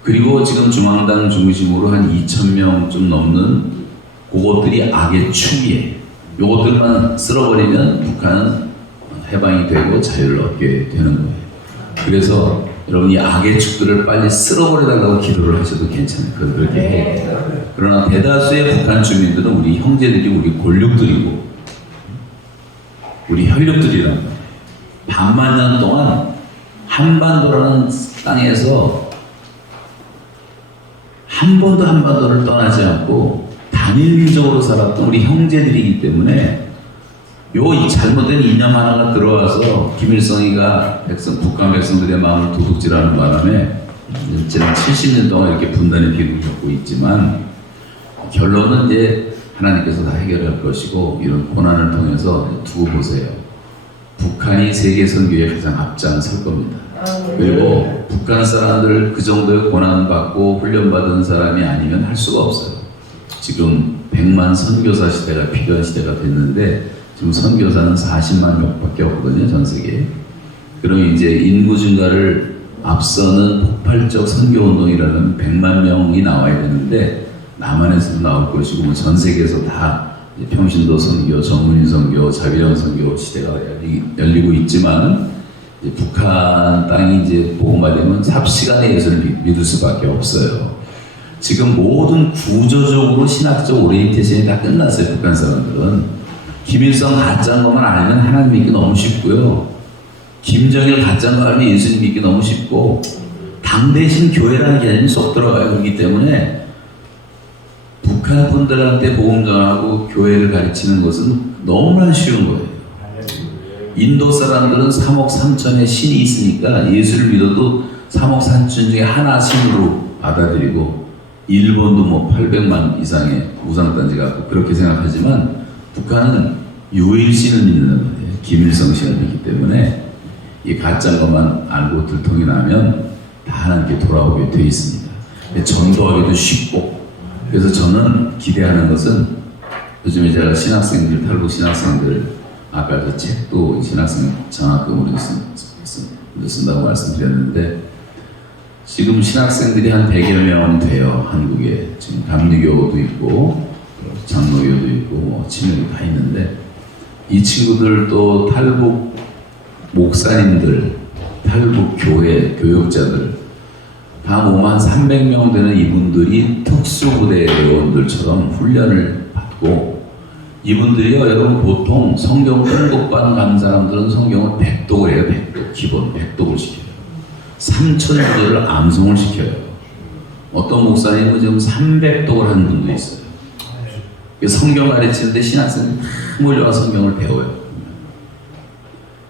그리고 지금 중앙당 중심으로 한 2,000명 좀 넘는 그것들이 악의 축이에요. 요것들만 쓸어버리면 북한은 해방이 되고 자유를 얻게 되는 거예요. 그래서 여러분이 악의 축들을 빨리 쓸어버려달라고 기도를 하셔도 괜찮아요. 그렇게 해요. 그러나 대다수의 북한 주민들은 우리 형제들이 우리 골육들이고 우리 혈육들이란 말이에요. 반만 년 동안 한반도라는 땅에서 한 번도 한반도를 떠나지 않고 단일민족으로 살았던 우리 형제들이기 때문에 요 잘못된 이념 하나가 들어와서 김일성이가 북한 백성들의 마음을 도둑질하는 바람에 지난 70년 동안 이렇게 분단의 비극을 겪고 있지만 결론은 이제 하나님께서 다 해결할 것이고 이런 고난을 통해서 두고 보세요. 북한이 세계 선교에 가장 앞장설 겁니다. 그리고 북한 사람들을 그 정도의 고난을 받고 훈련받은 사람이 아니면 할 수가 없어요. 지금 100만 선교사 시대가 필요한 시대가 됐는데 지금 선교사는 40만 명밖에 없거든요, 전 세계에. 그럼 이제 인구 증가를 앞서는 폭발적 선교운동이라는 100만 명이 나와야 되는데 남한에서도 나올 것이고 전 세계에서 다 평신도 선교, 전문인 선교, 자비령 선교 시대가 열리고 있지만 이제 북한 땅이 이제 복음화되면 삽시간의 예수를 믿을 수밖에 없어요. 지금 모든 구조적으로 신학적 오리엔테이션이 다 끝났어요, 북한 사람들은. 김일성 가짜인 것만 알면 하나님 믿기 너무 쉽고요. 김정일 가짜인 거 알면 예수님 믿기 너무 쉽고 당 대신 교회라는 개념이 쏙 들어가요. 그렇기 때문에 북한 분들한테 복음 전하고 교회를 가르치는 것은 너무나 쉬운 거예요. 인도 사람들은 3억 3천의 신이 있으니까 예수를 믿어도 3억 3천 중에 하나 신으로 받아들이고, 일본도 뭐 800만 이상의 우상단지가 있고 그렇게 생각하지만 북한은 유일신을 믿는 거예요. 김일성 신을 믿기 때문에 이 가짜인 것만 알고 들통이 나면 다 하나님께 돌아오게 돼 있습니다. 전도하기도 쉽고, 그래서 저는 기대하는 것은 요즘에 제가 신학생들, 탈북 신학생들, 아까 그 책도 신학생 장학금으로 쓴다고 말씀드렸는데, 지금 신학생들이 한 100여 명은 돼요. 한국에. 지금 감리교도 있고 장로교도 있고 뭐 친교도 다 있는데, 이 친구들도 탈북 목사님들, 탈북 교회 교역자들 다 5만 300명 되는 이분들이 특수부대 대원들처럼 훈련을 받고, 이분들이요, 여러분 보통 성경 통독반 간 사람들은 성경을 100독을 해요. 100독, 기본 100독을 시켜요. 3,000구절을 암송을 시켜요. 어떤 목사님은 지금 300독을 하는 분도 있어요. 성경 가르치는데 신학생들이 다 몰려와 성경을 배워요.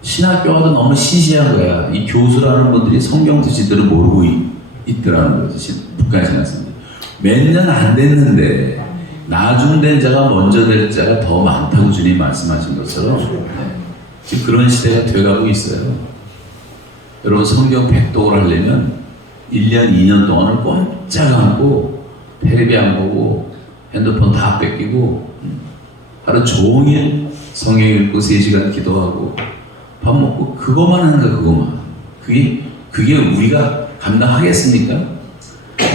신학교가 너무 시시한 거야. 이 교수라는 분들이 성경 뜻제대로 모르고 있더라는 거지. 북한 신학생들. 몇 년 안 됐는데 나중된 자가 먼저 될 자가 더 많다고 주님 말씀하신 것처럼 지금 그런 시대가 돼가고 있어요. 여러분 성경 100독을 하려면 1년, 2년 동안을 꼼짝 않고 텔레비 안 보고 핸드폰 다 뺏기고 하루 종일 성경 읽고 3시간 기도하고 밥 먹고 그것만 하는 거야. 그것만. 그게 우리가 감당하겠습니까?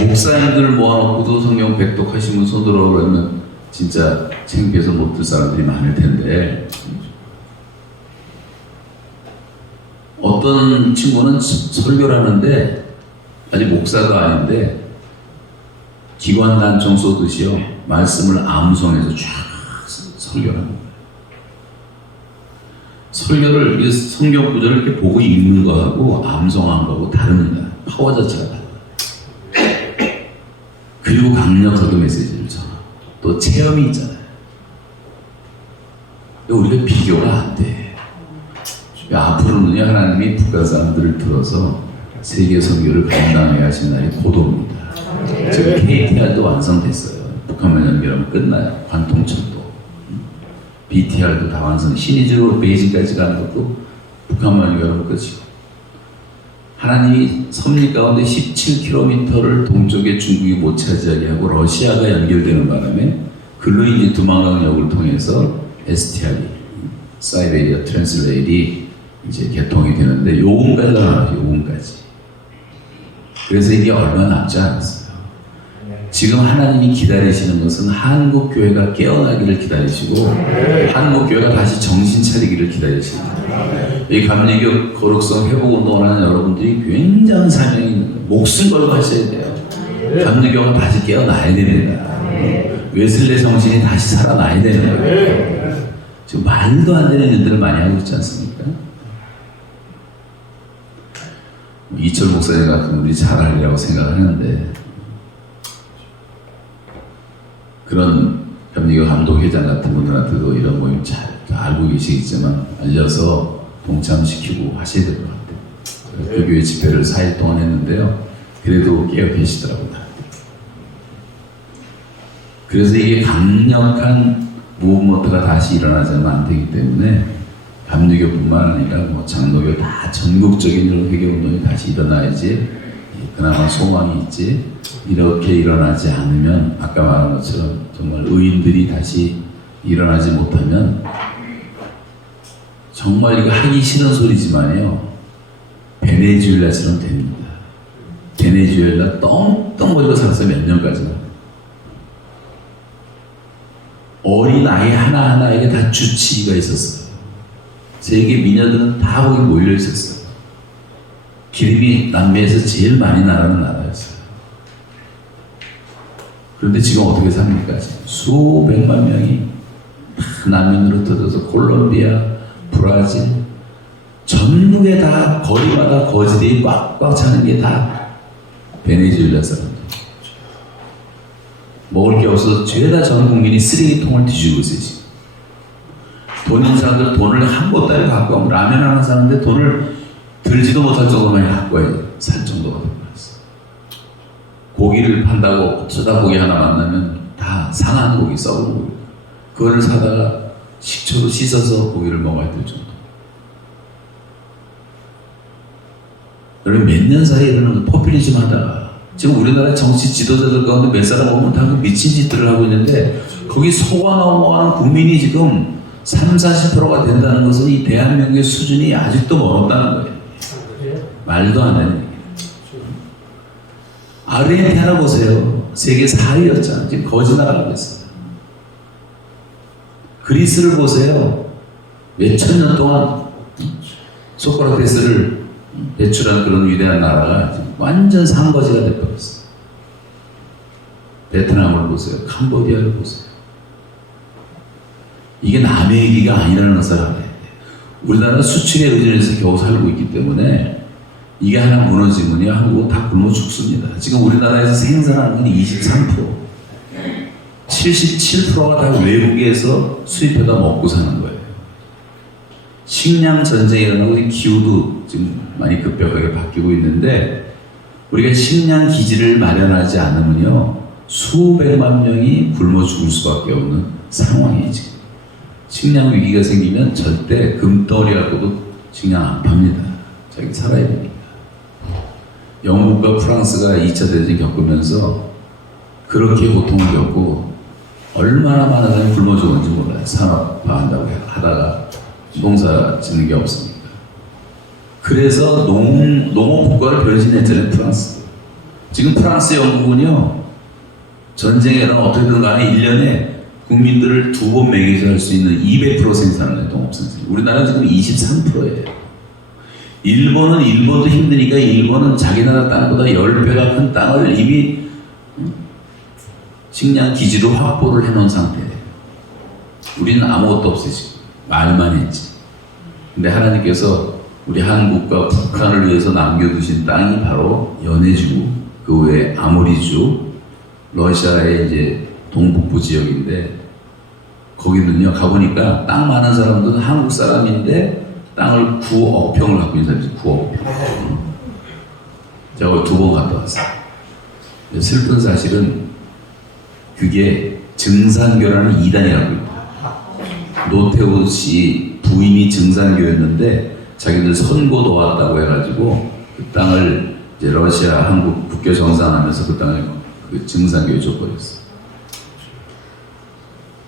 목사님들 모아놓고도 성경 100독 하시면 손들어 그러면 진짜 창피해서 못 들 사람들이 많을 텐데, 어떤 친구는 설교를 하는데 아직 목사가 아닌데 기관단총 쏘듯이요 말씀을 암송해서 쫙 설교를 하는 거예요. 설교를 성경 구절을 이렇게 보고 읽는 거하고 암송한 거하고 다릅니다. 파워 자체가 달라요. 그리고 강력하게 메시지를 전하고 또 체험이 있잖아요. 우리가 비교가 안 돼. 앞으로는요, 하나님이 북한 사람들을 들어서 세계 선교를 감당해야 하신 날이 고도입니다. 지금 KTR도 완성됐어요. 북한만 연결하면 끝나요. 관통철도. BTR도 다 완성. 시리즈로 베이징까지 가는 것도 북한만 연결하면 끝이고. 하나님이 섭리 가운데 17km를 동쪽에 중국이 못 차지하게 하고 러시아가 연결되는 바람에 글로 이제 두만강역을 통해서 STR이, 사이베리아 트랜슬레이트이 이제 개통이 되는데 요금까지 나와요. 요금까지. 그래서 이게 얼마 남지 않았어요. 지금 하나님이 기다리시는 것은 한국 교회가 깨어나기를 기다리시고 한국 교회가 다시 정신 차리기를 기다리십니다. 이 감리교 거룩성 회복 운동을 하는 여러분들이 굉장한 사명이 있는 거예요. 목숨 걸고 하셔야 돼요. 감리교가 다시 깨어나야 됩니다. 웨슬레 성신이 다시 살아나야 되는 거예요. 지금 말도 안 되는 일들을 많이 하고 있지 않습니까? 이철 목사님 같은 분들이 잘하리라고 생각을 하는데, 그런 감리교 감독회장 같은 분들한테도 이런 모임 잘 알고 계시겠지만 알려서 동참시키고 하셔야 될 것 같아요. 그 교회 집회를 4일 동안 했는데요. 그래도 깨어 계시더라고요. 그래서 이게 강력한 무브먼트가 다시 일어나자면 안 되기 때문에 감리교뿐만 아니라 뭐 장로교 다 전국적인 이런 회개운동이 다시 일어나야지 그나마 소망이 있지. 이렇게 일어나지 않으면 아까 말한 것처럼 정말 의인들이 다시 일어나지 못하면 정말 이거 하기 싫은 소리지만요, 베네수엘라처럼 됩니다. 베네수엘라 떵떵 걸려 살았어요. 몇 년까지나. 어린 아이 하나하나에게 다 주치의가 있었어요. 세계 미녀들은 다 거기 몰려 있었어요. 기름이 남미에서 제일 많이 나가는 나라였어요. 그런데 지금 어떻게 삽니까? 수백만 명이 다 난민으로 터져서 콜롬비아, 브라질, 전국에 다 거리마다 거지들이 꽉꽉 차는 게 다 베네수엘라 사람들. 먹을 게 없어서 죄다 전 국민이 쓰레기통을 뒤지고 있어요. 지금. 돈 있는 사람들 돈을 한 보따리 갖고 가면 라면 하나 사는데 돈을 들지도 못할 정도만 갖고 와야 살 정도가 되어버렸어. 고기를 판다고 어쩌다 고기 하나 만나면 다 상한 고기, 썩은 고기. 그거를 사다가 식초로 씻어서 고기를 먹어야 될 정도. 여러분 몇 년 사이에 이러는 포퓰리즘 하다가 지금 우리나라 정치 지도자들 가운데 몇 사람 보면 다 그 미친 짓들을 하고 있는데 거기 속아 넘어가는 국민이 지금 30~40%가 된다는 것은 이 대한민국의 수준이 아직도 멀었다는 거예요. 말도 안 되는 얘기예요. 아르헨티나 보세요. 세계 4위였잖아요. 지금 거지 나라가 됐어요. 그리스를 보세요. 몇천 년 동안 소크라테스를 배출한 그런 위대한 나라가 지금 완전 상거지가 돼버렸어요. 베트남을 보세요. 캄보디아를 보세요. 이게 남의 얘기가 아니라는 것을 알아야 돼요. 우리나라는 수출에 의존해서 겨우 살고 있기 때문에 이게 하나 무너지면요 한국은 다 굶어 죽습니다. 지금 우리나라에서 생산하는 건 23%, 77%가 다 외국에서 수입해다 먹고 사는 거예요. 식량 전쟁이 일어나고 기후도 지금 많이 급격하게 바뀌고 있는데 우리가 식량 기지를 마련하지 않으면요 수백만 명이 굶어 죽을 수밖에 없는 상황이에요. 지금 식량 위기가 생기면 절대 금덩어리 갖고도 식량 안 팝니다. 자기 살아야 됩니다. 영국과 프랑스가 2차 대전 겪으면서 그렇게 고통을 겪고 얼마나 많은 사람이 굶어 죽었는지 몰라요. 산업화한다고 하다가 농사 짓는 게 없으니까. 그래서 농업국가를 변신했잖아요, 프랑스. 지금 프랑스, 영국은요, 전쟁에 일어나면 어떻게든 간에 1년에 국민들을 2번 먹이게 할 수 있는 200% 생산을 해요, 농업 생산. 우리나라는 지금 23%예요. 일본은 일본도 힘드니까 일본은 자기 나라 땅보다 10배가 큰 땅을 이미 식량 기지로 확보를 해놓은 상태예요. 우리는 아무것도 없어요, 지금. 말만 했지. 근데 하나님께서 우리 한국과 북한을 위해서 남겨두신 땅이 바로 연해주, 그 외에 아모리주, 러시아의 이제 동북부 지역인데 거기는요 가보니까 땅 많은 사람들은 한국 사람인데 땅을 9억 평을 갖고 있는 사람이 9억 평. 제가 2번 갔다 왔어요. 슬픈 사실은 그게 증산교라는 이단이 갖고 있다. 노태우 씨 부인이 증산교였는데 자기들 선고 도왔다고 해가지고 그 땅을 이제 러시아, 한국 국교 정상하면서 그 땅을 그 증산교에 줘버렸어.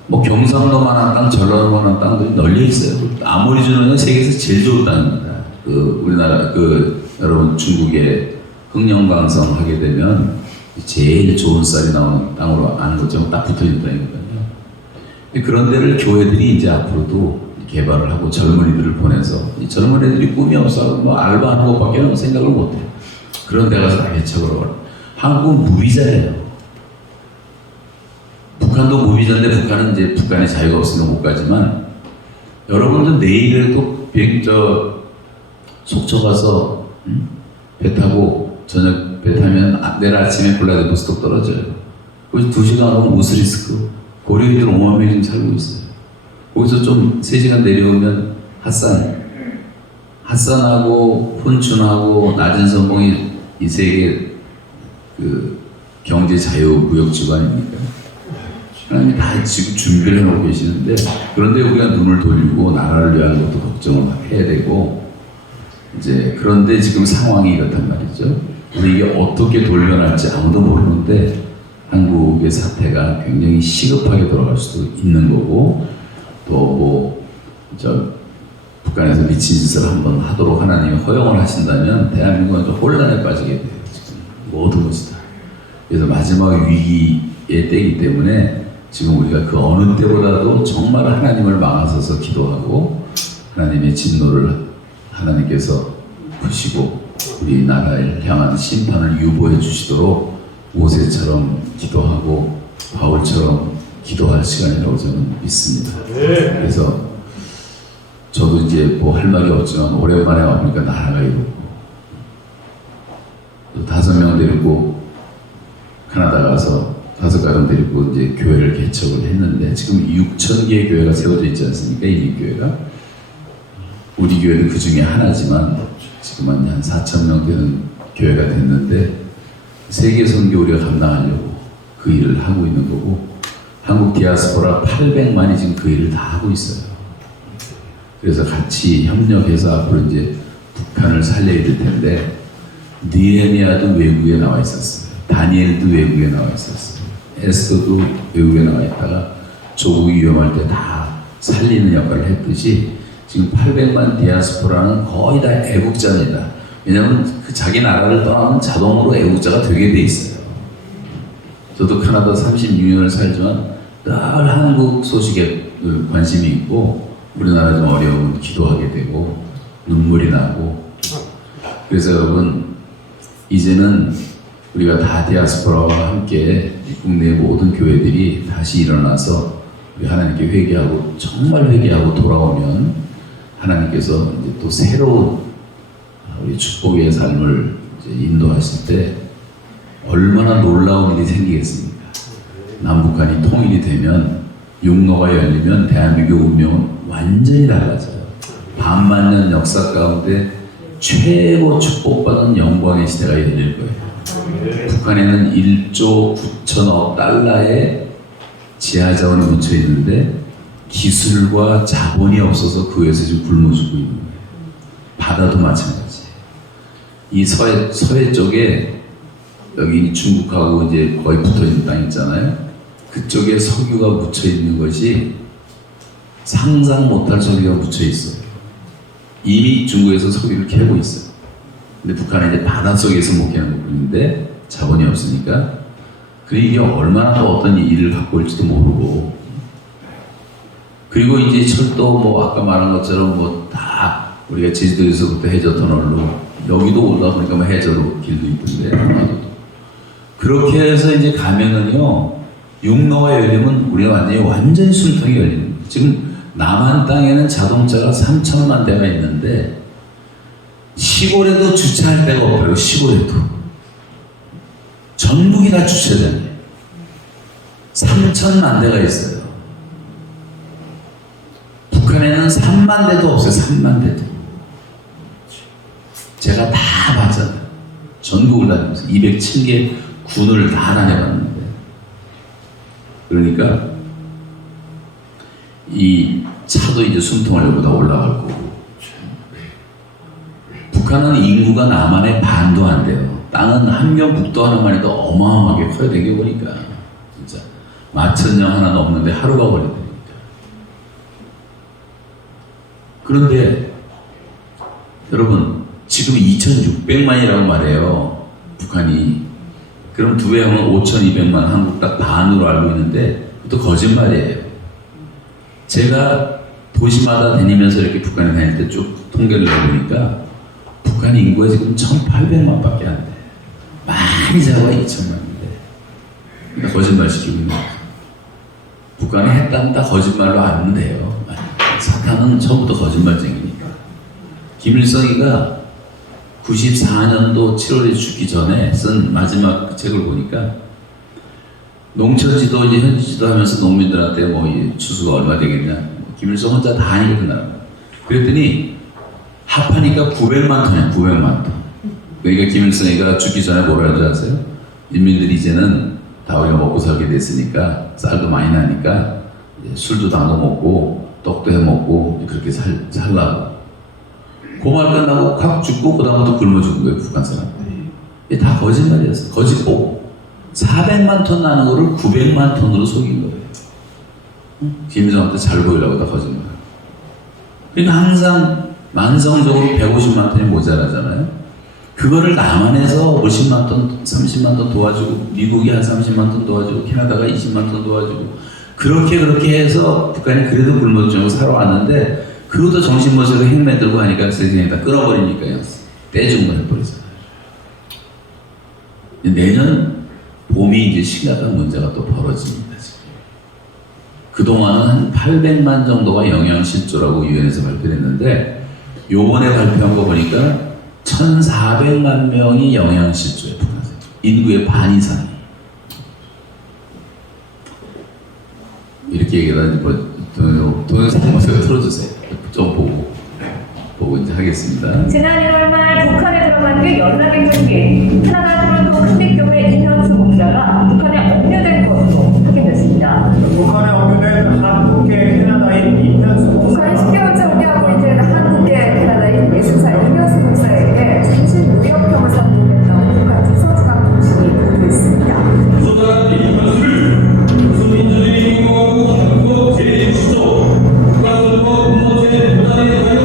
뭐 경상도만한 땅, 전라도만한 땅들이 널려 있어요. 아모리주는 세계에서 제일 좋은 땅입니다. 그 우리나라 그 여러분 중국의 흑령강성 하게 되면 제일 좋은 쌀이 나오는 땅으로 아는 것처럼 딱 붙어 있는 땅이거든요. 그런 데를 교회들이 이제 앞으로도 개발을 하고 젊은이들을 보내서 이 젊은이들이 꿈이 없어 뭐 알바하는 것밖에 생각을 못해요. 그런 데 가서 해쳐보러 가요. 한국은 무비자예요. 북한도 무비자인데 북한은 이제 북한의 자유가 없으니까 못 가지만 여러분들 내일에도 속초 가서 배 타고 저녁 배 타면 내일 아침에 골라대 버스도 떨어져요. 거기서 2시간 하면 우스리스크 고려인들 5만 명이 지금 살고 있어요. 거기서 좀 3시간 내려오면 핫산하고 혼춘하고 낮은 선봉이 이 세계 그 경제 자유 무역지구 아닙니까? 하나님이 다 지금 준비를 해놓고 계시는데 그런데 우리가 눈을 돌리고 나라를 위한 것도 걱정을 해야 되고 이제 그런데 지금 상황이 이렇단 말이죠. 우리 이게 어떻게 돌변할지 아무도 모르는데 한국의 사태가 굉장히 시급하게 돌아갈 수도 있는 거고 또 북한에서 미친 짓을 한번 하도록 하나님이 허용을 하신다면 대한민국은 좀 혼란에 빠지게 돼요. 지금 모든 것이 다. 그래서 마지막 위기의 때이기 때문에 지금 우리가 그 어느 때보다도 정말 하나님을 망하셔서 기도하고 하나님의 진노를 하나님께서 푸시고 우리 나라를 향한 심판을 유보해 주시도록 모세처럼 기도하고 바울처럼 기도할 시간이라고 저는 믿습니다. 그래서 저도 이제 뭐 할 말이 없지만 오랜만에 와보니까 나라가 이렇고 또 5명 데리고 캐나다 가서 5가정 데리고 이제 교회를 개척을 했는데 지금 6,000개의 교회가 세워져 있지 않습니까? 이미 교회가. 우리 교회도 그 중에 하나지만 지금 한 4,000명 되는 교회가 됐는데 세계 선교 우리가 감당하려고 그 일을 하고 있는 거고 한국 디아스포라 800만이 지금 그 일을 다 하고 있어요. 그래서 같이 협력해서 앞으로 이제 북한을 살려야 될 텐데 느헤미야도 외국에 나와 있었어요. 다니엘도 외국에 나와 있었어요. 에스더도 외국에 나와 있다가 조국이 위험할 때 다 살리는 역할을 했듯이 지금 800만 디아스포라는 거의 다 애국자입니다. 왜냐하면 그 자기 나라를 떠나면 자동으로 애국자가 되게 돼 있어요. 저도 캐나다 36년을 살지만 늘 한국 소식에 관심이 있고 우리나라 좀 어려우면 기도하게 되고 눈물이 나고 그래서 여러분 이제는 우리가 다 디아스포라와 함께 국내 모든 교회들이 다시 일어나서 우리 하나님께 회개하고 정말 회개하고 돌아오면 하나님께서 이제 또 새로운 우리 축복의 삶을 이제 인도하실 때 얼마나 놀라운 일이 생기겠습니까? 남북한이 통일이 되면 육로가 열리면 대한민국 운명은 완전히 달라져요. 반만년 역사 가운데 최고 축복받은 영광의 시대가 열릴 거예요. 북한에는 1조 9천억 달러의 지하자원이 묻혀 있는데 기술과 자본이 없어서 그 위에서 지금 굶어 죽고 있는 거예요. 바다도 마찬가지. 이 서해 쪽에 여기 중국하고 이제 거의 붙어 있는 땅 있잖아요. 그쪽에 석유가 묻혀 있는 것이 상상 못할 석유가 묻혀 있어요. 이미 중국에서 석유를 캐고 있어요. 근데 북한은 이제 바닷속에서 못 캐는 부분인데 자본이 없으니까 그리고 이게 얼마나 또 어떤 일을 갖고 올지도 모르고 그리고 이제 철도 뭐 아까 말한 것처럼 뭐 다 우리가 제주도에서부터 해저 터널로 여기도 오다 보니까 뭐 해저로 길도 있던데 아마도 그렇게 해서 이제 가면은요 육로가 열리면 우리가 완전히 숨통이 열리는 거예요. 지금 남한 땅에는 자동차가 3천만 대가 있는데 시골에도 주차할 데가 없어요. 시골에도 전국이 다 주차장이에요. 3천만 대가 있어요. 북한에는 3만 대도 없어요. 3만 대도. 제가 다 봤잖아요. 전국을 다니면서 207개 군을 다 다녀봤는데 그러니까 이 차도 이제 숨통을 보다 올라갈 거고 북한은 인구가 남한의 반도 안 돼요. 땅은 함경북도 하나만 해도 어마어마하게 커야 되게 보니까 진짜 마천령 하나 넘는데 하루가 걸린다니까. 그런데 여러분 지금 2,600만이라고 말해요. 북한이. 그럼 두 배 하면 5,200만 한국 딱 반으로 알고 있는데 또 거짓말이에요. 제가 도시마다 다니면서 이렇게 북한에 다닐 때 쭉 통계를 내보니까 북한 인구가 지금 1,800만 밖에 안 돼. 많이 잡아 2,000만인데. 그러니까 거짓말 시키고 있는 거예요. 북한이 했다면 다 거짓말로 안 돼요. 사탄은 처음부터 거짓말쟁이니까. 김일성이가 94년도 7월에 죽기 전에 쓴 마지막 그 책을 보니까 농촌지도 이제 현지지도 하면서 농민들한테 뭐 이 추수가 얼마 되겠냐. 김일성 혼자 다 하니까 그 나라. 그랬더니 합하니까 900만 톤이야. 900만 톤. 그러니까 김일성이가 죽기 전에 뭐라 하지 아세요? 인민들이 이제는 다 우리가 먹고 살게 됐으니까 쌀도 많이 나니까 술도 나눠 먹고 떡도 해 먹고 그렇게 살라고. 그 말 끝나고 확 죽고 그 다음부터 굶어 죽은 거예요. 북한 사람들이. 이게 다 거짓말이었어. 거짓보. 400만 톤 나는 거를 900만 톤으로 속인 거예요. 김일성한테 잘 보이려고 다 거짓말. 그러니까 항상 만성적으로 150만 톤이 모자라잖아요. 그거를 남한에서 50만 톤, 30만 ton 도와주고 미국이 한 30만 톤 도와주고 캐나다가 20만 톤 도와주고 그렇게 해서 북한이 그래도 굶어 죽고 살아왔는데 그것도 정신 못 차리고 핵 만들고 하니까 세상에 다 끊어버리니까요. 떼준 거 해버리잖아요. 내년 봄이 이제 심각한 문제가 또 벌어집니다. 지금. 그동안은 한 800만 정도가 영양실조라고 유엔에서 발표했는데 요번에 발표한 거 보니까 1,400만 명이 영양실조에 북한에서 인구의 반 이상이. 이렇게 얘기하는지 동영상 한번 틀어주세요. 좀 보고 이제 하겠습니다. 지난 1월 말 북한에 들어간 뒤 연락이 끊긴 하나나 토론토 큰빛교회 이현수 목사가 북한에 억류된 것으로 확인됐습니다. 북한에 억류된 한국계 캐나다인 이현수 북한에 목사 10개월째 억류하고 있는 한국계 캐나다인 60살 이현수 목사에게 정신무역형을 선고했다고 북한 조선중앙통신이 보도했습니다. 조선한 이것을 조선민주주의 인민공화국 한국 제1수도 국가선거 공모제 부단에 대하여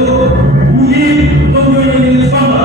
우리 동료에게 수반다.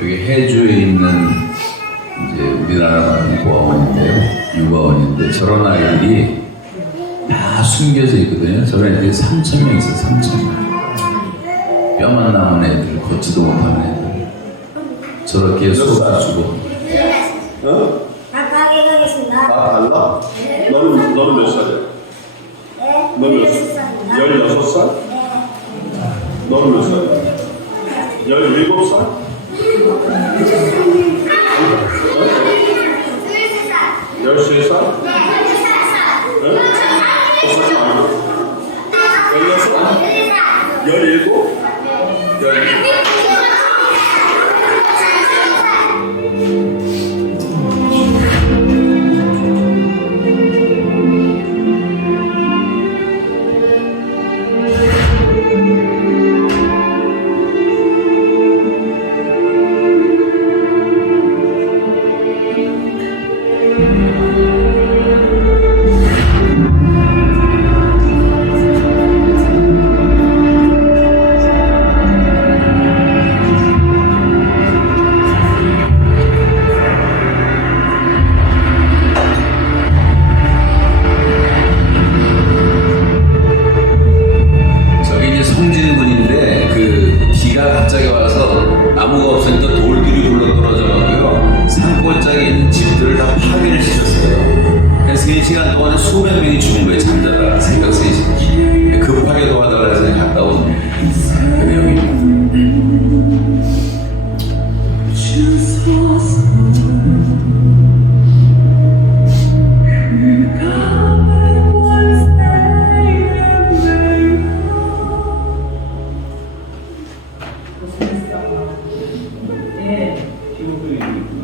여기 해주에 있는 이제 우리나라 고아원인데요, 육아원인데 저런 아이들이 다 숨겨져 있거든요. 저런 애들이 3,000명 있어요. 3,000명. 뼈만 남은 애들, 걷지도 못하는 애들. 저렇게 수업을 주고. 어? 가게 가겠습니다. 아 달라? 너는 몇 살이야? 네. 너는 몇 16살입니다. 16살? 네. 너는 몇 살이야? 17살? 13살? 네. 응? 16? 17? 17? 저기 이제 송진군인데 그 비가 갑자기 와서 나무가 없으니까 돌들이 굴러 떨어져가고요. 산골짜기에 있는 집들을 다 파괴를 시켰어요. 그래서 3시간 동안에 수백 명이 죽은 거예요. 잠자다가 새벽 3시. 급하게 도와달라 해서 갔다 온 그 내용입니다.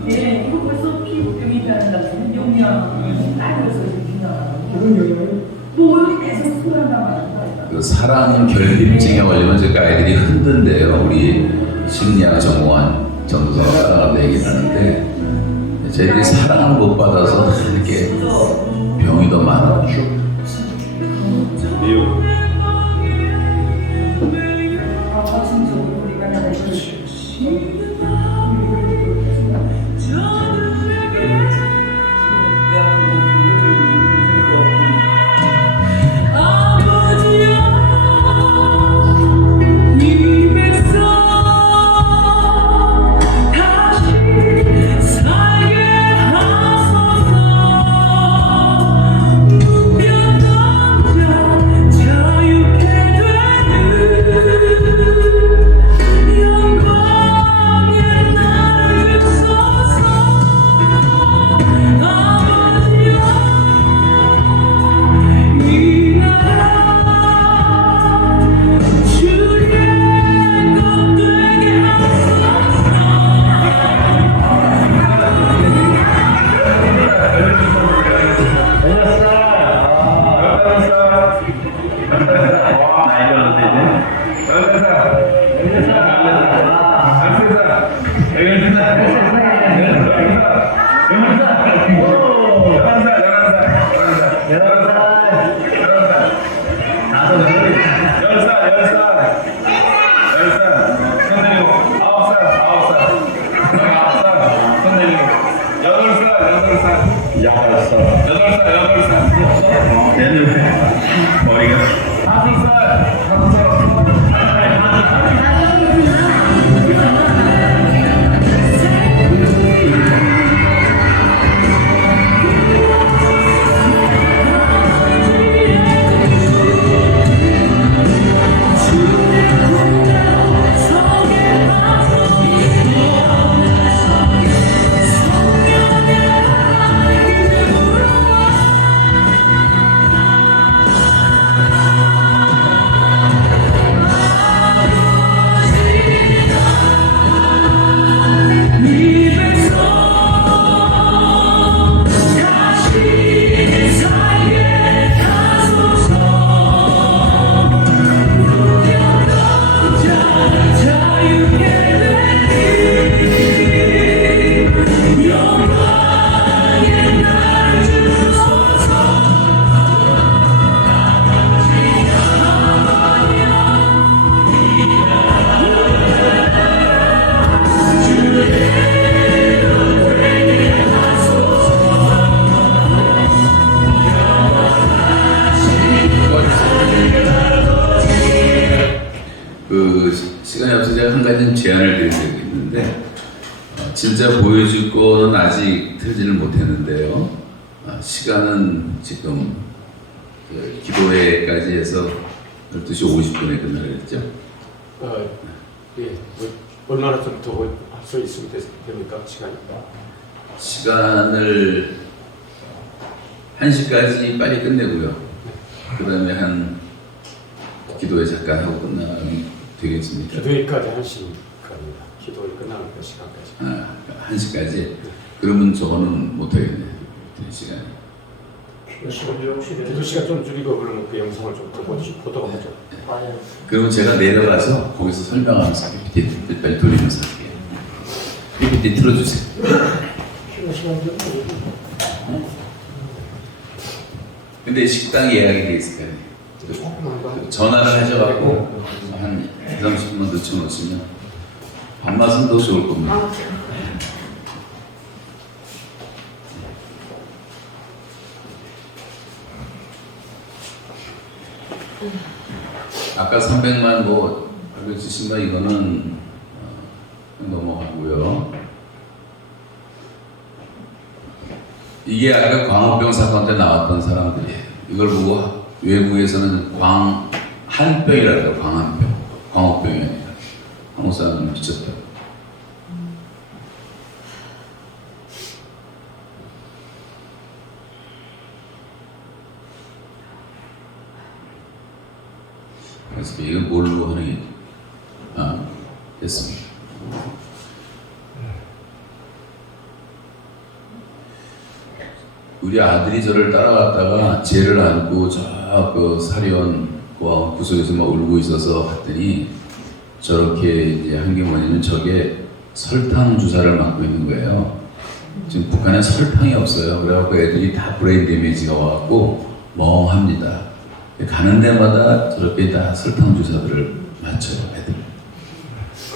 네, 이거 벌써 피부병이 있다는 용량 딸려서 이렇게 뭐 여기 계속 소란단 말이야. 그 사랑 결핍증에 걸리면 저 아이들이 흔든대요. 우리 심리학 전공한 전도사가 따라가서 얘기를 하는데 저희들이 사랑을 못 받아서 이렇게 병이 더 많아. 미국 살게 하소서 시간이 없어서 제가 한 가지 제안을 드릴 수 있는데, 진짜 보여줄 거는 아직 틀지를 못했는데요. 시간은 지금 기도회까지 해서 12시 50분에 끝나려 했죠. 예. 얼마나 좀 더 할 수 있으면 됩니까? 시간이? 시간을 1시까지 빨리 끝내고요. 그 다음에 한 기도회 잠깐 하고 끝나면 되겠습니까? 기도회까지 1시간입니다. 기도회 끝나는 그 시간까지. 1시까지? 그러면 저거는 못하겠네요. 시간이. 기도 시간 좀 줄이고 그러면 그 영상을 좀 더 보도록 하죠. 그러면 제가 내려가서 거기서 설명하면서 PPT 빨리 돌리면서 할게요. PPT 틀어주세요. 근데 식당이 예약이 돼 있을 거예요. 전화를 하셔갖고 한 30분만 늦춰놓으시면 밥맛은 더 좋을 겁니다. 아까 300만 뭐 알려주신 거 이거는 넘어가고요. 이게 아까 광우병 사건 때 나왔던 사람들이에요. 이걸 보고 외국에서는 광한병이라고. 광한병, 광우병이 아니라 한국 사람은 미쳤다. 그래서 이거 뭘로 하는 게 됐습니다. 우리 아들이 저를 따라갔다가 쟤를 안고 저 그 사리원과 구석에서 막 울고 있어서 봤더니 저렇게 이제 한 게 뭐냐면 저게 설탕 주사를 맞고 있는 거예요. 지금 북한에 설탕이 없어요. 그래갖고 애들이 다 브레인 데미지가 와갖고 멍합니다. 가는 데마다 저렇게 다 설탕 주사들을 맞춰요, 애들.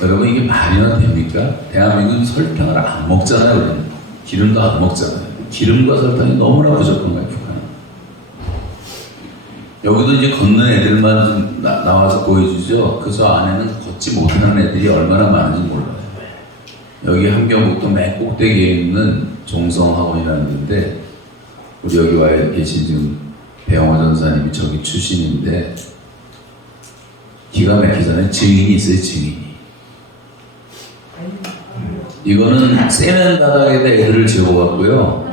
여러분 이게 말이나 됩니까? 대한민국은 설탕을 안 먹잖아요, 우리는. 기름도 안 먹잖아요. 기름과 설탕이 너무나 부족한 거예요, 북한은. 여기도 이제 걷는 애들만 좀 나와서 보여주죠. 그 저 안에는 걷지 못하는 애들이 얼마나 많은지 몰라요. 여기 함경북도 맨 꼭대기에 있는 종성학원이라는 데인데, 우리 여기 와 계신 지금 배영호 전사님이 저기 출신인데, 기가 막히잖아요. 증인이 있어요, 증인이. 이거는 세면 바닥에다 애들을 재워갖고요.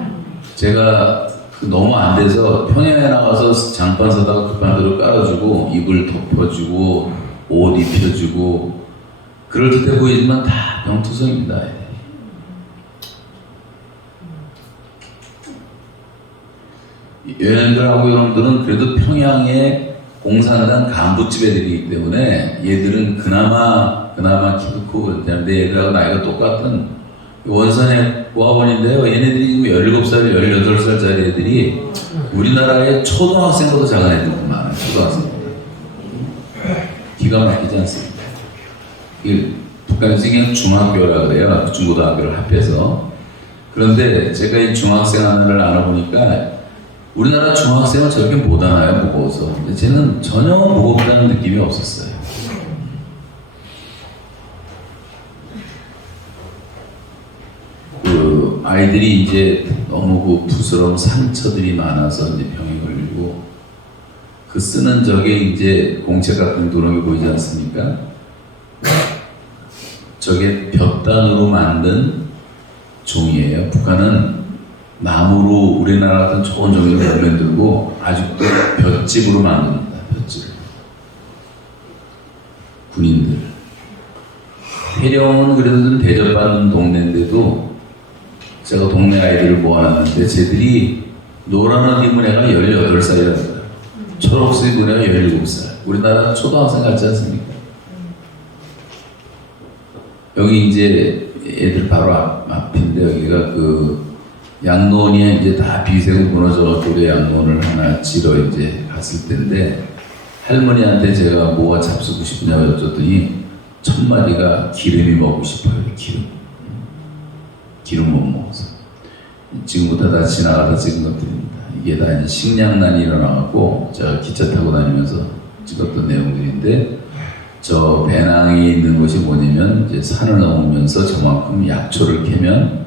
제가 너무 안 돼서 평양에 나가서 장판 사다가 급한 대로 깔아주고, 이불 덮어주고, 옷 입혀주고, 그럴듯해 보이지만 다 병투성입니다, 애들이. 여행들하고 여러분들은 그래도 평양에 공산당 간부집 애들이기 때문에 얘들은 그나마 키도 크고 그런데 얘들하고 나이가 똑같은 원산의 고아원인데요. 얘네들이 지금 17살, 18살짜리 애들이 우리나라의 초등학생보다 작은 애들도 많아요. 초등학생. 기가 막히지 않습니까? 북한에서 그냥 중학교라 그래요. 중고등학교를 합해서. 그런데 제가 이 중학생 하나를 알아보니까 우리나라 중학생은 저렇게 못 하나요? 무거워서. 근데 쟤는 전혀 무겁다는 느낌이 없었어요. 그 아이들이 이제 너무 그 부스러운 상처들이 많아서 이제 병이 걸리고 그 쓰는 저게 이제 공책 같은 누렁이 보이지 않습니까? 저게 볕단으로 만든 종이에요. 북한은 나무로 우리나라 같은 좋은 종이를 못 만들고 아직도 볏짚으로 만듭니다. 볏짚. 군인들. 해령은 그래도 좀 대접받는 동네인데도 제가 동네 아이들을 모아놨는데 쟤들이 노란 옷 입은 애가 18살이랍니다. 초록색 입은 애가 17살. 우리나라 초등학생 같지 않습니까? 여기 이제 애들 바로 앞인데 여기가 그 양로원이 이제 다 비세고 무너져갖고 우리 양로원을 하나 지러 이제 갔을 때인데 할머니한테 제가 뭐가 잡수고 싶냐고 여쭤더니 첫 마디가 기름이 먹고 싶어요. 기름 못 먹어서 지금부터 다 지나가다 찍은 것들입니다. 이게 다 이제 식량난이 일어나갖고 제가 기차 타고 다니면서 찍었던 내용들인데 저 배낭에 있는 것이 뭐냐면 이제 산을 넘으면서 저만큼 약초를 캐면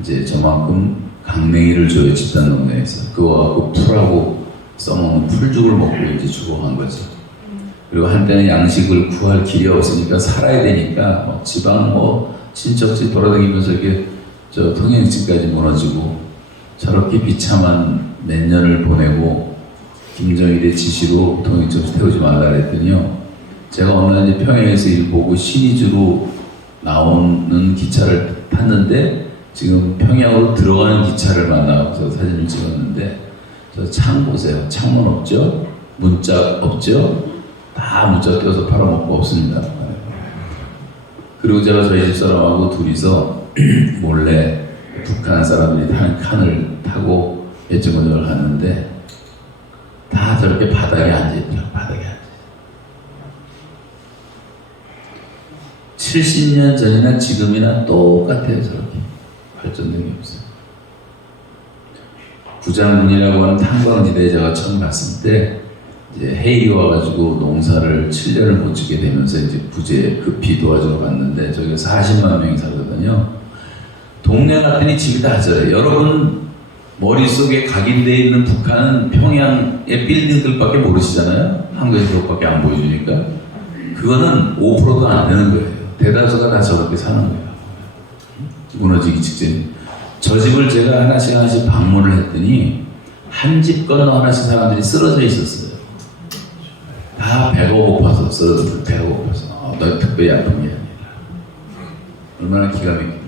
이제 저만큼 강냉이를 줘요. 집단 농장에서 그거 갖고 풀하고 써먹는 풀죽을 먹고 이제 죽어간 거죠. 그리고 한때는 양식을 구할 길이 없으니까 살아야 되니까 뭐 지방 뭐 친척집 돌아다니면서 이렇게 저 통영집까지 무너지고 저렇게 비참한 몇 년을 보내고 김정일의 지시로 통영집에서 태우지 말라 그랬더니요. 제가 어느 날 이제 평양에서 일 보고 신의주로 나오는 기차를 탔는데 지금 평양으로 들어가는 기차를 만나서 사진을 찍었는데 저 창 보세요. 창문 없죠? 문짝 없죠? 다 문짝 떼어서 팔아먹고 없습니다. 그리고 제가 저희 집사람하고 둘이서 몰래 북한 사람들이 타는 칸을 타고 예정원역을 갔는데 다 저렇게 바닥에 앉아있더라고요. 바닥에 앉아. 70년 전이나 지금이나 똑같아요. 저렇게 발전된 게 없어요. 구장문이라고 하는 탄광지대에 제가 처음 갔을 때 이제 해일이 와가지고 농사를 7년을 못 짓게 되면서 이제 부재 급히 도와주러 갔는데 저기 40만 명이 살거든요. 동네 갔더니 집이 다 저래요. 여러분 머릿속에 각인되어 있는 북한은 평양의 빌딩들밖에 모르시잖아요. 한국에서 그것밖에 안 보여주니까 그거는 5%도 안 되는 거예요. 대다수가 다 저렇게 사는 거예요. 무너지기 직전에. 저 집을 제가 하나씩 방문을 했더니 한 집 건너 하나씩 사람들이 쓰러져 있었어요. 다 배가 고파서 쓰러졌어요. 배가 고파서. 너 특별히 아픈 게 아니라. 얼마나 기가 막힙니까.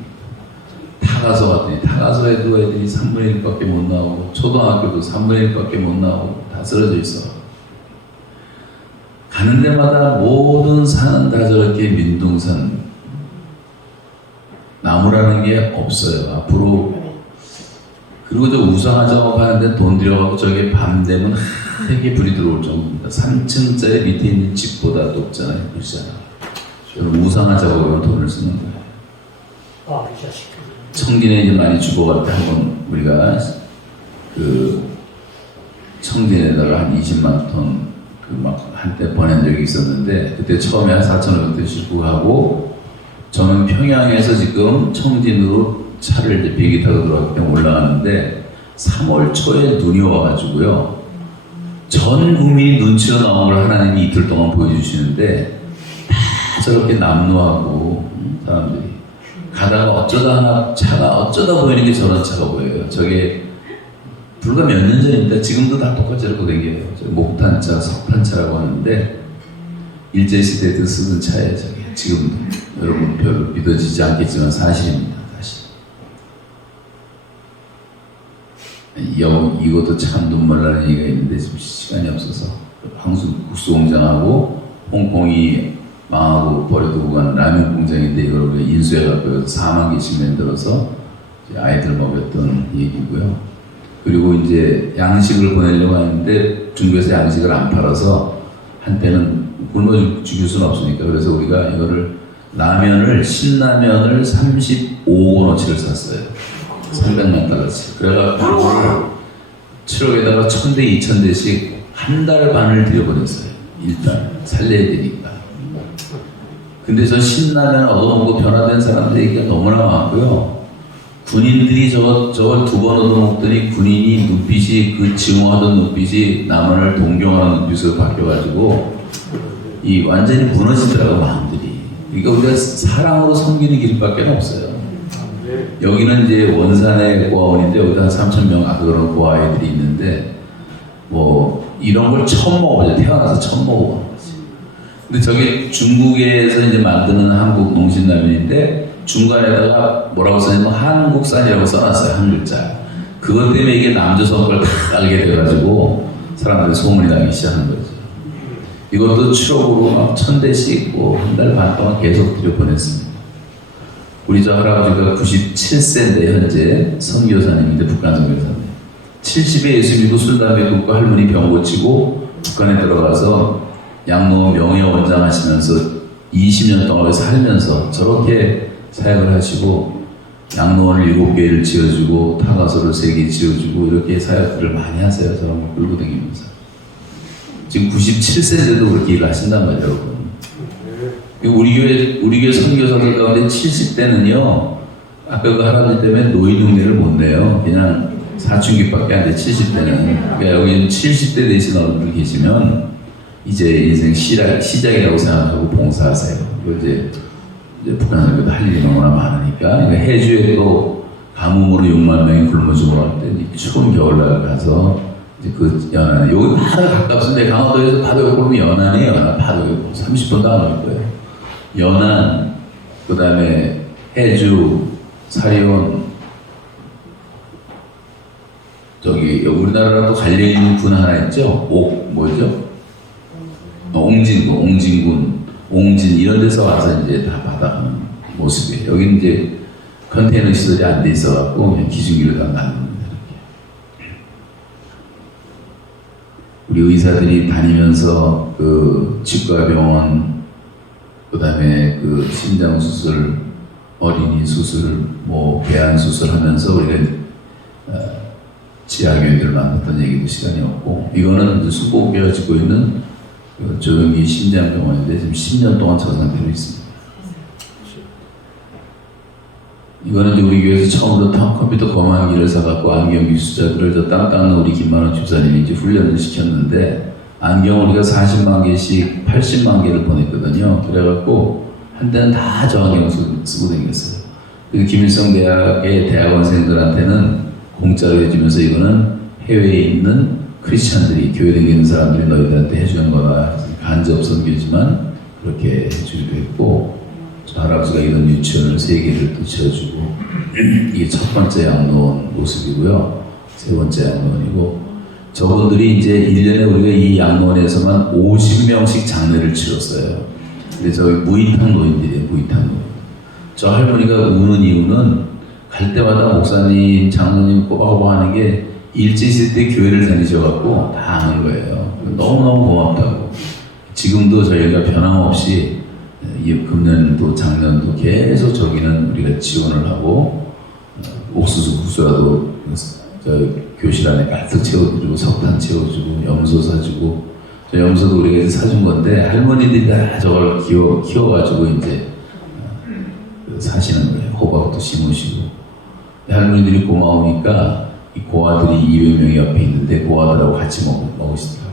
타가서 갔더니 타가서에도 애들이 3분의 1밖에 못 나오고 초등학교도 3분의 1밖에 못 나오고 다 쓰러져 있어. 가는 데마다 모든 산은 다 저렇게 민둥산 나무라는 게 없어요. 앞으로 그리고 저 우상화 작업하는데 돈 들여가고 저게 밤 되면 하얗게 불이 들어올 정도입니다. 3층짜리 밑에 있는 집보다 높잖아요. 그렇잖아요. 저는 우상화 작업으로 돈을 쓰는 거예요. 청진에 이제 많이 죽어갈 때 한번 우리가 그 청진에다가 한 20만 톤 그 막 한때 보낸 적이 있었는데 그때 처음에 한 4,500톤 싣고 가고 저는 평양에서 지금 청진으로 차를 이제 비행기 타고 들어왔기 때문에 올라가는데 3월 초에 눈이 와가지고요. 전 국민이 눈치가 나온 걸 하나님이 이틀 동안 보여주시는데 다 저렇게 남루하고 사람들이 가다가 어쩌다 하나 차가 어쩌다 보이는 게 저런 차가 보여요. 저게 불과 몇 년 전입니다. 지금도 다 똑같이 이렇게 댕겨요. 목탄차, 석탄차라고 하는데 일제시대에도 쓰던 차예요. 저게 지금도. 여러분 별로 믿어지지 않겠지만 사실입니다. 사실. 이것도 참 눈물 나는 얘기가 있는데 지금 시간이 없어서 국수 공장하고 홍콩이 망하고 버려두고 간 라면 공장인데 이걸 우리가 인수해갖고 4만 개씩 만들어서 이제 아이들 먹였던 얘기고요. 그리고 이제 양식을 보내려고 하는데 중국에서 양식을 안 팔아서 한때는 굶어 죽일 수는 없으니까 그래서 우리가 이거를 신라면을 35억 원어치를 샀어요. 300만 달러씩. 그래가지고 7억에다가 1000대 2000대씩 한 달 반을 들여보냈어요. 일단 살려야 되니까. 근데 저 신라면 얻어먹고 변화된 사람들 얘기가 너무나 많고요. 군인들이 저걸 2번 얻어먹더니 군인이 눈빛이 그 증오하던 눈빛이 남한을 동경하는 눈빛으로 바뀌어가지고 이 완전히 무너지더라고 마음들이. 그러니까 우리가 사랑으로 섬기는 길밖에 없어요. 여기는 이제 원산의 고아원인데 여기다 한 3,000명 그런 고아 아이들이 있는데 뭐 이런 걸 처음 먹어보죠. 태어나서 처음 먹어보는 거지. 근데 저게 중국에서 이제 만드는 한국 농신라면인데 중간에다가 뭐라고 써있냐면 한국산이라고 써놨어요. 한 글자. 그것 때문에 이게 남조선 걸 다 알게 돼가지고 사람들이 소문이 나기 시작한 거죠. 이것도 7억으로 막 1000대씩 한 달 반 동안 계속 들여보냈습니다. 우리 저 할아버지가 97세인데 현재 선교사님인데 북한 선교사님. 70에 예수 믿고 술 담배 끊고 할머니 병 고치고 북한에 들어가서 양로 명예 원장 하시면서 20년 동안 살면서 저렇게 사역을 하시고 양로원을 7개를 지어주고 타가소를 3개 지어주고 이렇게 사역들을 많이 하세요. 저런 거 끌고 다니면서. 지금 97세인데도 그렇게 일을 하신단 말이에요, 여러분. 우리 교회 선교사들 가운데 70대는요, 아까 그 할아버지 때문에 노인흉내를 못 내요. 그냥 사춘기밖에 안 돼, 70대는. 그러니까 여기 70대 되신 어른들 계시면 이제 인생 시작이라고 생각하고 봉사하세요. 그리고 이제 북한 선교도 할 일이 너무나 많으니까. 그러니까 해주에 또 가뭄으로 6만 명이 굶어 죽어갈 때 추운 겨울날 가서 이제 그 연안, 여기 바로 가깝습니다. 강화도에서 바로 여기 보면 연안이에요. 연안 바로 여기 30분도 안 올 거예요. 연안, 그 다음에 해주, 사리온, 저기 우리나라랑 또 갈려있는 군 하나 있죠? 옹진군, 옹진 이런 데서 와서 이제 다 받아가는 모습이에요. 여기 이제 컨테이너 시설이 안 돼 있어갖고 그냥 기중기를 다 만듭니다. 우리 의사들이 다니면서 그 치과병원, 그 다음에 그 심장 수술, 어린이 수술, 배안 수술 하면서 우리가 지하교회들 만났던 얘기도 시간이 없고, 이거는 수고교가 짓고 있는 그 조영기 심장병원인데 지금 10년 동안 저 상태로 있습니다. 이거는 이제 우리 교회에서 처음으로 컴퓨터 검안기를 사갖고 안경 기술자들을 저 땅 닦는 우리 김만원 집사님이 이제 훈련을 시켰는데, 안경을 우리가 40만 개씩 80만 개를 보냈거든요. 그래갖고 한때는 다 저 안경 쓰고 다녔어요. 그래서 김일성 대학의 대학원생들한테는 공짜로 해주면서 이거는 해외에 있는 크리스찬들이 교회 다니는 사람들이 너희들한테 해주는 거다. 간접 선교지만 그렇게 해주기도 했고, 저 할아버지가 이런 유치원을 3개를 또 지어주고, 이게 첫 번째 양로원 모습이고요. 세 번째 양로원이고, 저분들이 이제 1년에 우리가 이 양로원에서만 50명씩 장례를 치렀어요. 근데 저기 무이탕 노인들이에요, 무이탕 노인. 저 할머니가 우는 이유는 갈 때마다 목사님, 장로님 꼬박꼬박 하는 게 일제 있을 때 교회를 다니셔갖고 다 아는 거예요. 너무너무 고맙다고. 지금도 저희가 변함없이 금년도 작년도 계속 저기는 우리가 지원을 하고, 옥수수 국수라도 교실 안에 가득 채워주고, 석탄 채워주고, 염소 사주고, 저 염소도 우리가 이제 사준 건데 할머니들이 다 저걸 키워가지고 이제 사시는 거예요. 호박도 심으시고. 할머니들이 고마우니까 이 고아들이 200명이 옆에 있는데 고아들하고 같이 먹으시더라고요.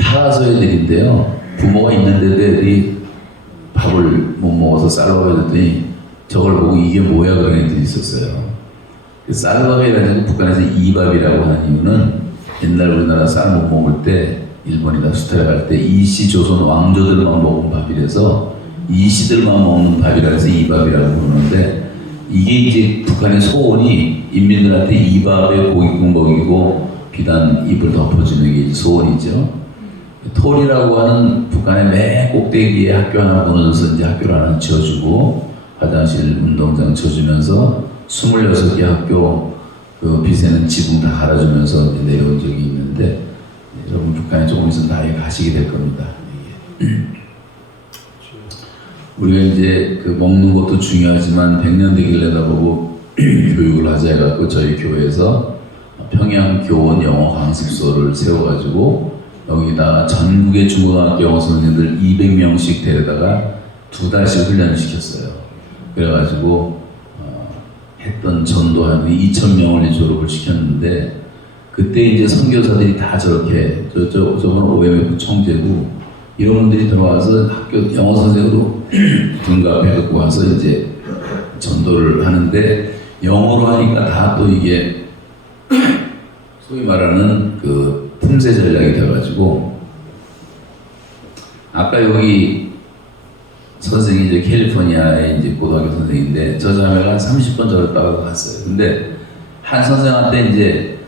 타가소 애들인데요. 부모가 있는데도 애들이 밥을 못 먹어서 쌀밥을 했더니 저걸 보고 이게 뭐야 그런 애들이 있었어요. 쌀밥이라는 북한에서 이밥이라고 하는 이유는 옛날 우리나라 쌀 못 먹을 때 일본이나 수탈에 갈 때 이씨 조선 왕조들만 먹은 밥이라서 이씨들만 먹는 밥이라 해서 이밥이라고 부르는데, 이게 이제 북한의 소원이 인민들한테 이밥에 고깃국 먹이고 비단 입을 덮어주는 게 소원이죠. 톨이라고 하는 북한의 맨 꼭대기에 학교 하나 무너져서 이제 학교를 하나 지어주고 화장실, 운동장 지어주면서 26개 학교 그 빚에는 지붕 다 갈아주면서 이제 내려온 적이 있는데 여러분 북한에 조금 있으면 다 가시게 될 겁니다. 우리가 이제 그 먹는 것도 중요하지만 100년 되길 내다보고 교육을 하자 해갖고 저희 교회에서 평양 교원 영어 강습소를 세워가지고 여기다가 전국의 중고등학교 영어 선생님들 200명씩 데려다가 2달씩 훈련을 시켰어요. 그래가지고 했던 전도하는 2,000명을 졸업을 시켰는데 그때 이제 선교사들이 다 저렇게 저건 OMF 총재고 이런 분들이 들어와서 학교 영어 선생으로 등급에 갖고 와서 이제 전도를 하는데 영어로 하니까 다 또 이게 소위 말하는 그 틈새 전략이 돼가지고 아까 여기 선생이 이제 캘리포니아의 이제 고등학교 선생인데 저 자매가 한 30번 저를 따라서 갔어요. 근데 한 선생한테 이제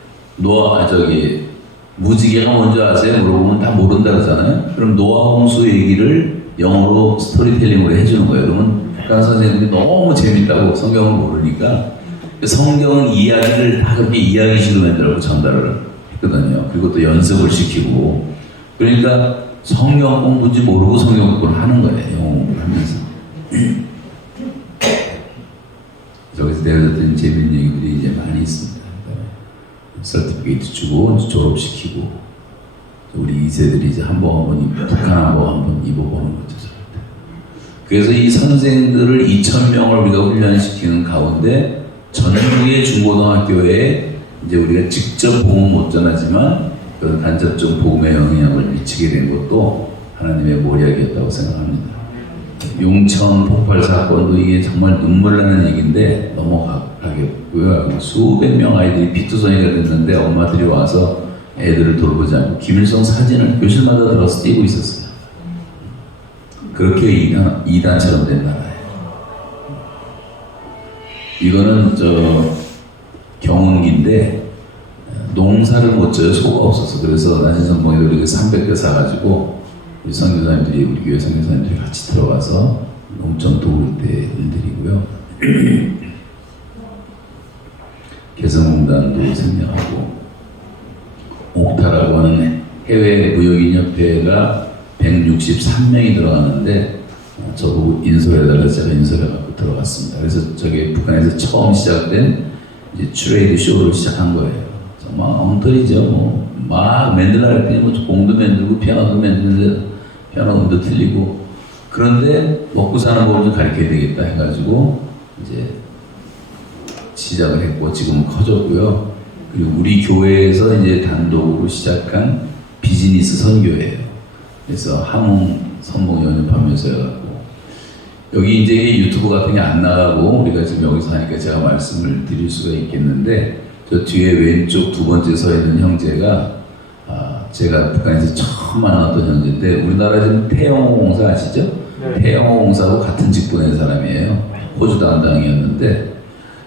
무지개가 뭔지 아세요? 물어보면 다 모른다 그러잖아요. 그럼 노아 홍수 얘기를 영어로 스토리텔링으로 해주는 거예요. 그러면 북한 선생님들이 너무 재밌다고 성경을 모르니까 성경 이야기를 다 그렇게 이야기식으로 만들고 전달을 했거든요. 그리고 또 연습을 시키고 그러니까 성경 공부인지 모르고 성경 공부를 하는 거예요. 영어 공부를 하면서. 저기서 내려졌던 재밌는 얘기들이 이제 많이 있습니다. 서티피케이트 주고 졸업시키고 우리 2세들이 이제 한번 북한 한번 입어보는 거죠. 그래서 이 선생들을 2,000명을 우리가 훈련시키는 가운데 전국의 중고등학교에 이제 우리가 직접 복음은 못 전하지만 그 간접적 복음의 영향을 미치게 된 것도 하나님의 모략이었다고 생각합니다. 용천 폭발 사건도 이게 정말 눈물 나는 얘기인데 넘어가겠고요. 수백 명 아이들이 피투성이가 됐는데 엄마들이 와서 애들을 돌보지 않고 김일성 사진을 교실마다 들어서 띄고 있었어요. 그렇게 이단처럼 된 나라예요. 이거는 경운기인데 농사를 못 져요. 소가 없어서. 그래서 난신선봉에도 우리가 300개 사가지고 우리 선교사님들이 우리 교회 선교사님들이 같이 들어가서 농촌 도울 때 일들이고요. 개성공단도 생략하고 옥타라고 하는 해외 무역인협회가 163명이 들어갔는데 저보고 인솔해달라고 제가 인솔해갖고 들어갔습니다. 그래서 저게 북한에서 처음 시작된 이제 트레이드 쇼를 시작한 거예요. 정말 엉터리죠. 막 만들라 했더니 공도 만들고 피아노도 만드는데 피아노 음도 틀리고 그런데 먹고 사는 법을 좀 가르쳐야 되겠다 해가지고 이제 시작을 했고 지금은 커졌고요. 그리고 우리 교회에서 이제 단독으로 시작한 비즈니스 선교예요. 그래서 함흥 선봉 연습하면서 해갖고 여기 이제 유튜브 같은 게 안 나가고 우리가 지금 여기서 하니까 제가 말씀을 드릴 수가 있겠는데 저 뒤에 왼쪽 두 번째 서 있는 형제가 제가 북한에서 처음 만났던 형제인데 우리나라 지금 태영호공사 아시죠? 네. 태영호공사하고 같은 직분의 사람이에요. 호주 담당이었는데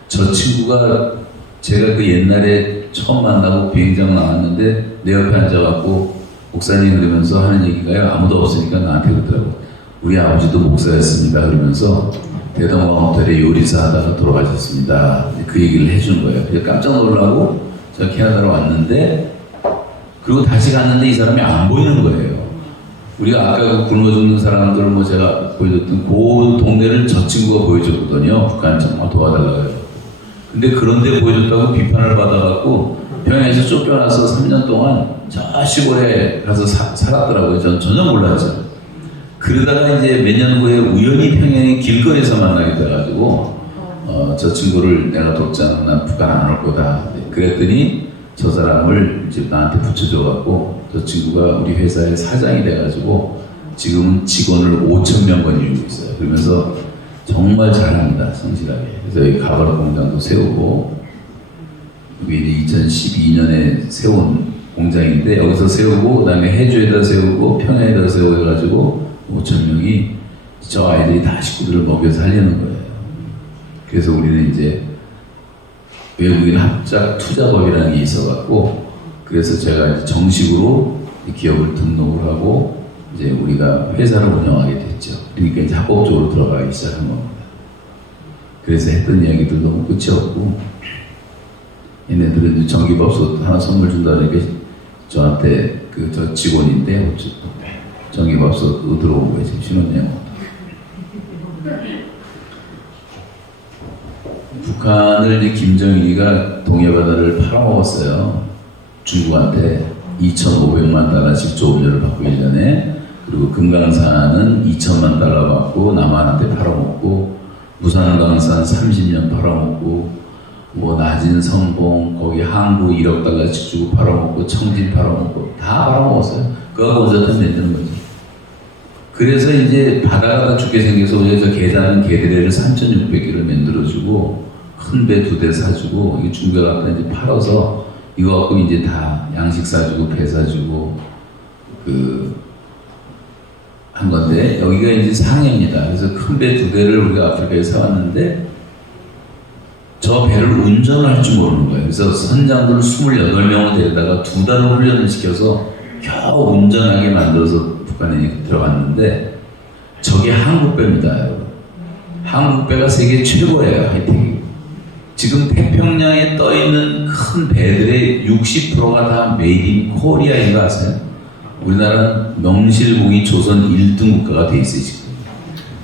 저 친구가 제가 그 옛날에 처음 만나고 비행장 나왔는데 내 옆에 앉아갖고 목사님 그러면서 하는 얘기가요. 아무도 없으니까 나한테 그러더라고. 우리 아버지도 목사였습니다. 그러면서 대동강 호텔에 요리사 하다가 돌아가셨습니다. 그 얘기를 해준 거예요. 그래서 깜짝 놀라고 제가 캐나다로 왔는데 그리고 다시 갔는데 이 사람이 안 보이는 거예요. 우리가 아까 그 굶어 죽는 사람들 뭐 제가 보여줬던 그 동네를 저 친구가 보여줬거든요. 북한 정말 도와달라고 해요. 근데 그런데 보여줬다고 비판을 받아갖고 평양에서 쫓겨나서 3년 동안 저 시골에 가서 살았더라고요. 저는 전혀 몰랐죠. 그러다가 이제 몇 년 후에 우연히 평양의 길거리에서 만나게 돼가지고 저 친구를 내가 돕지 않으면 난 북한 안 올 거다. 그랬더니 저 사람을 이제 나한테 붙여줘갖고 저 친구가 우리 회사의 사장이 돼가지고 지금은 직원을 5,000명 거느리고 있어요. 그러면서 정말 잘합니다. 성실하게. 그래서 여기 가발 공장도 세우고 이게 이제 2012년에 세운 공장인데 여기서 세우고 그 다음에 해주에다 세우고 평양에다 세우고 해가지고 5,000명이 저 아이들이 다 식구들을 먹여 살리는 거예요. 그래서 우리는 이제 외국인 합작 투자법이라는 게 있어갖고 그 그래서 제가 이제 정식으로 이 기업을 등록을 하고 이제 우리가 회사를 운영하게 됐죠. 그러니까 이제 합법적으로 들어가기 시작한 겁니다. 그래서 했던 이야기들 너무 끝이 없고, 얘네들은 이제 전기밥솥 하나 선물 준다니까 저한테 저 직원인데 전기밥솥 들어온 거예요. 지금 신혼여행. 북한을 이제 김정일이가 동해바다를 팔아먹었어요. 중국한테 2,500만 달러씩 조업료를 받고 1년에, 그리고 금강산은 2,000만 달러 받고 남한한테 팔아먹고, 부산강산 30년 팔아먹고, 뭐 낮은 성공 거기 항구 1억 달러씩 주고 팔아먹고, 청진 팔아먹고 다 팔아먹었어요. 그거 어쨌든 만드는 거지. 그래서 이제 바다가 다 죽게 생겨서 그래서 계단은 개드레를 3,600개를 만들어주고 큰 배 2대 사주고, 이 중국 갖다 이제 팔아서 이거 갖고 이제 다 양식 사주고 배 사주고 한 건데, 여기가 이제 상해입니다. 그래서 큰 배 2대를 우리가 아프리카에 사왔는데 저 배를 운전할 줄 모르는 거예요. 그래서 선장들 28명을 데려다가 2달을 훈련을 시켜서 겨우 운전하게 만들어서 북한에 들어갔는데, 저게 한국배입니다, 여러분. 한국배가 세계 최고예요, 하이텍이. 지금 태평양에 떠있는 큰 배들의 60%가 다 메이드 인 코리아인 거 아세요? 우리나라는 명실공히 조선 1등 국가가 돼 있어요, 지금.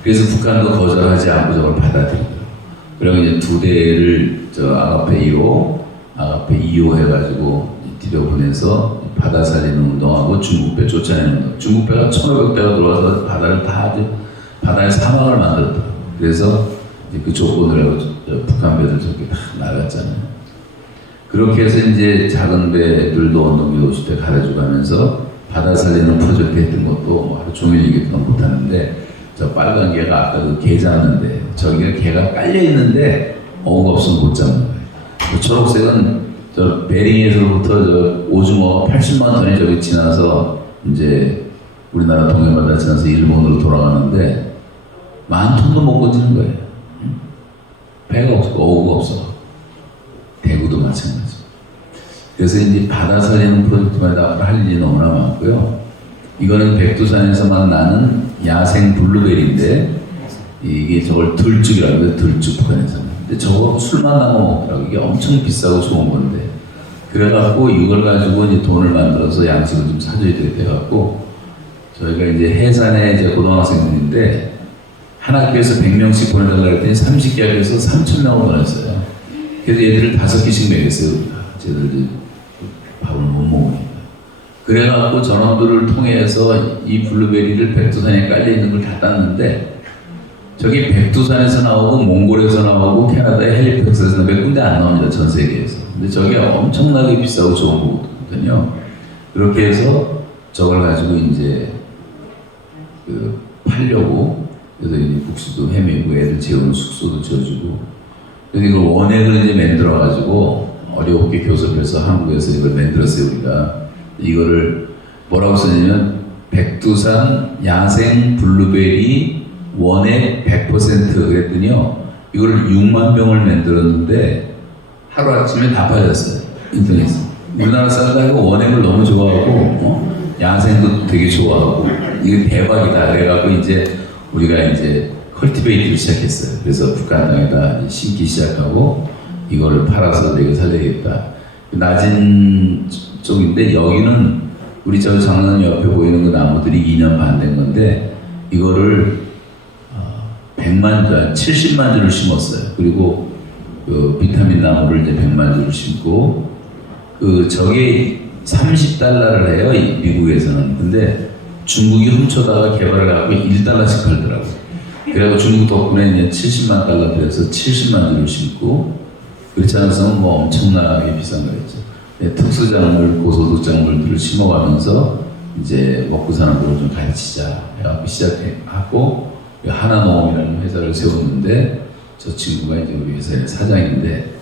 그래서 북한도 거절하지 않고 저걸 받아들이더라고요. 그리고 이제 2대를 저 아가페 1호, 아가페 2호 해가지고 들여보내서 바다 살리는 운동하고 중국배 쫓아내는 운동. 중국배가 1,500대가 들어와서 바다를 다 아주 바다의 사막을 만들었더라고요. 그래서 이제 그 조건을 하고 북한 배들 저렇게 다 나갔잖아요. 그렇게 해서 이제 작은 배들도 원동기 50대 가려주고 하면서 바다 살리는 프로젝트 했던 것도 뭐 하루 종일 얘기도 못하는데, 저 빨간 개가 아까 그 개 잡는데 저기가 개가 깔려 있는데 어우가 없으면 못 잡는 거예요. 그 초록색은 저 베링에서부터 저 오징어가 80만 톤이 저기 지나서 이제 우리나라 동해바다 지나서 일본으로 돌아가는데 10,000톤도 못 건지는 거예요. 배가 없고 어우가 없어. 대구도 마찬가지. 그래서 이제 바다 살리는 프로젝트마다 할 일이 너무나 많고요. 이거는 백두산에서만 나는 야생 블루베리인데, 이게 저걸 들쭉이라고 해요. 들쭉, 북한에서는. 근데 저거 술만 나고 먹더라고. 이게 엄청 비싸고 좋은 건데. 그래갖고 이걸 가지고 이제 돈을 만들어서 양식을 좀 사줘야 돼갖고, 저희가 이제 해산에 이제 고등학생들인데, 한 학교에서 100명씩 보내달라고 했더니 30개 학교에서 3,000명을 보냈어요. 그래서 얘들을 5개씩 먹였어요. 쟤들 이제 밥을 못 먹으니까. 그래갖고 전원들을 통해서 이 블루베리를 백두산에 깔려있는 걸 다 땄는데, 저기 백두산에서 나오고 몽골에서 나오고 캐나다의 헬리팩스에서 몇 군데 안 나옵니다, 전 세계에서. 근데 저게 엄청나게 비싸고 좋은 거거든요. 그렇게 해서 저걸 가지고 이제 팔려고, 그래서 이제 국수도 헤매고 애들 재우는 숙소도 지어주고, 그래서 이걸 원액을 이제 만들어가지고 어렵게 교섭해서 한국에서 이걸 만들었어요, 우리가. 이거를 뭐라고 쓰냐면 백두산 야생 블루베리 원액 100% 그랬더니요, 이걸 6만 병을 만들었는데 하루아침에 다 팔렸어요, 인터넷에. 우리나라 사람들이 원액을 너무 좋아하고 야생도 되게 좋아하고 이게 대박이다 그래갖고 이제 우리가 이제 컬티베이트를 시작했어요. 그래서 북한 땅에다 심기 시작하고 이거를 팔아서 내가 살려야겠다. 낮은 쪽인데 여기는 우리 저 장난 옆에 보이는 그 나무들이 2년 반 된 건데, 이거를 70만 주를 심었어요. 그리고 그 비타민 나무를 이제 100만 주를 심고, 저게 30달러를 해요, 미국에서는. 근데 중국이 훔쳐다가 개발을 하고 1달러씩 팔더라고요. 그래서 중국 덕분에 이제 70만 달러 들여서 70만 주를 심고, 그렇지 않았으면 뭐 엄청나게 비싼 거였죠. 네, 특수작물, 고소득작물들을 심어가면서 이제 먹고 사는 걸 좀 가르치자 해갖고 시작하고, 하나농업이라는 회사를 세웠는데, 저 친구가 이제 우리 회사의 사장인데,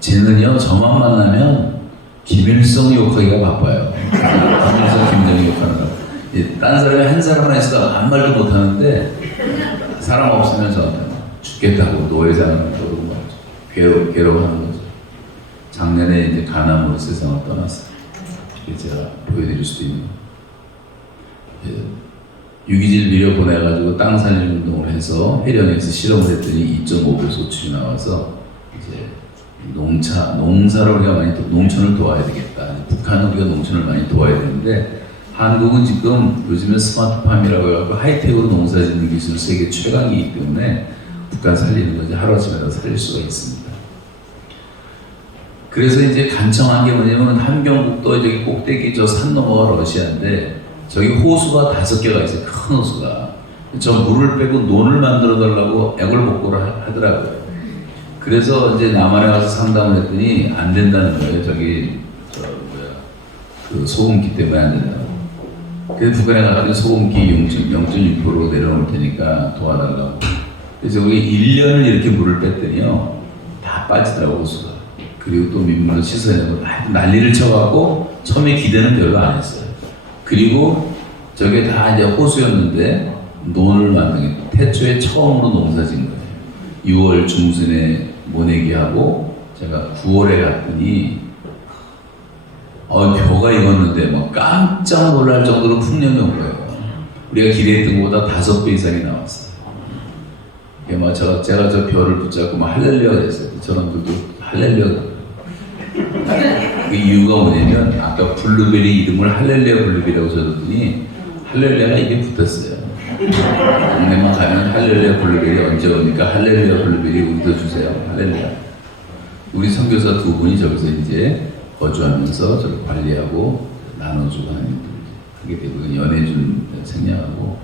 쟤는요, 저만 만나면 김일성 욕하기가 바빠요. 김일성, 김정일 욕하는 거. 딴 사람이 한 사람만 있어도 아무 말도 못 하는데, 사람 없으면 저한테 죽겠다고 노예장을 떠들고 말이죠. 괴로워하는 거죠. 작년에 이제 간암으로 세상을 떠났어요. 이렇게 제가 보여드릴 수도 있는. 유기질 비료 보내가지고 땅 살리는 운동을 해서 해령에서 실험을 했더니 2.5배 소출이 나와서 이제 농사를 우리가 많이 농촌을 도와야 되겠다. 북한은 우리가 농촌을 많이 도와야 되는데 한국은 지금 요즘에 스마트팜이라고 해갖고 하이텍으로 농사 짓는 기술 세계 최강이기 때문에 북한 살리는 거지 하루아침에 살릴 수가 있습니다. 그래서 이제 간청한 게 뭐냐면 함경북도 저기 꼭대기 저 산 너머가 러시아인데 저기 호수가 5개가 있어요. 큰 호수가. 저 물을 빼고 논을 만들어 달라고 애걸복걸을 하더라고요. 그래서 이제 남한에 가서 상담을 했더니 안 된다는 거예요. 저기 그 소금기 때문에 안 된다고. 그래서 북한에 가서 소금기 0.6%로 내려놓을 테니까 도와달라고. 그래서 우리 1년을 이렇게 물을 뺐더니요 다 빠지더라고 호수가. 그리고 또 민물을 씻어내고 난리를 쳐갖고 처음에 기대는 별로 안 했어요. 그리고 저게 다 이제 호수였는데 논을 만든 게 태초에 처음으로 농사 짓는 거예요. 6월 중순에 모내기하고 제가 9월에 갔더니 벼가 익었는데 막 깜짝 놀랄 정도로 풍년이 온 거예요. 우리가 기대했던 것보다 5배 이상이 나왔어요. 막 제가 저 벼를 붙잡고 막 할렐루야 그랬어요. 저놈들도 할렐루야. 그 이유가 뭐냐면 아까 블루베리 이름을 할렐루야 블루베리라고 적었더니 할렐루야가 입에 붙었어요. 동네만 가면 할렐루야 블루베리 언제 오니까 할렐루야 블루베리 우리도 주세요. 할렐루야. 우리 선교사 2분이 저기서 이제 거주하면서 저를 관리하고 나눠주고 하는 일을 하게 되고 연해준 생략하고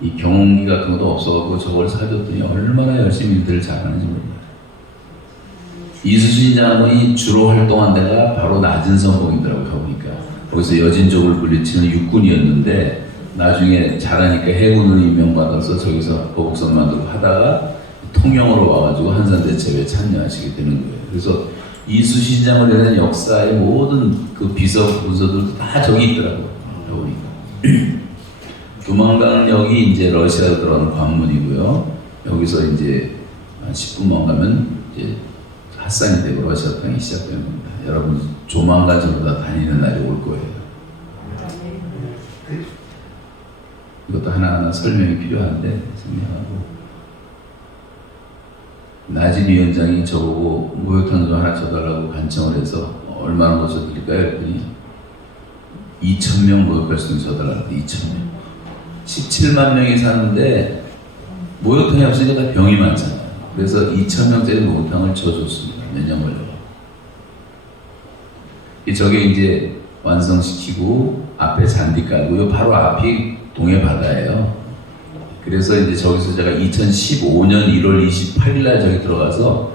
이 경운기 같은 것도 없어갖고 저걸 사줬더니 얼마나 열심히 일들을 잘하는지 몰라요. 이수신 장군이 주로 활동한 데가 바로 낮은 선봉이더라고요. 가보니까 거기서 여진족을 물리치는 육군이었는데 나중에 잘하니까 해군으로 임명받아서 저기서 거북선 만들고 하다가 통영으로 와가지고 한산대첩에 참여하시게 되는 거예요. 그래서 이수신장을 대한 역사의 모든 그 비서 문서들도 다 저기 있더라고요. 가보니까 두만강역이 이제 러시아로 들어가는 관문이고요. 여기서 이제 한 10분만 가면 이제 핫산이 되고 러시아 땅이 시작되는 겁니다. 여러분 조만간 전부 다 다니는 날이 올 거예요. 이것도 하나하나 설명이 필요한데 설명하고 나진 위원장이 저보고 목욕탕 좀 하나 쳐달라고 간청을 해서 얼마나 모셔드릴까요? 했더니 2,000명 목욕할 수 있는 쳐달라고 2,000명 17만 명이 사는데 목욕탕이 없으니까 병이 많잖아요. 그래서 2,000명짜리 목욕탕을 쳐줬습니다. 몇 년 걸려. 저게 이제 완성시키고 앞에 잔디 깔고 바로 앞이 동해 바다예요. 그래서 이제 저기서 제가 2015년 1월 28일 날 저기 들어가서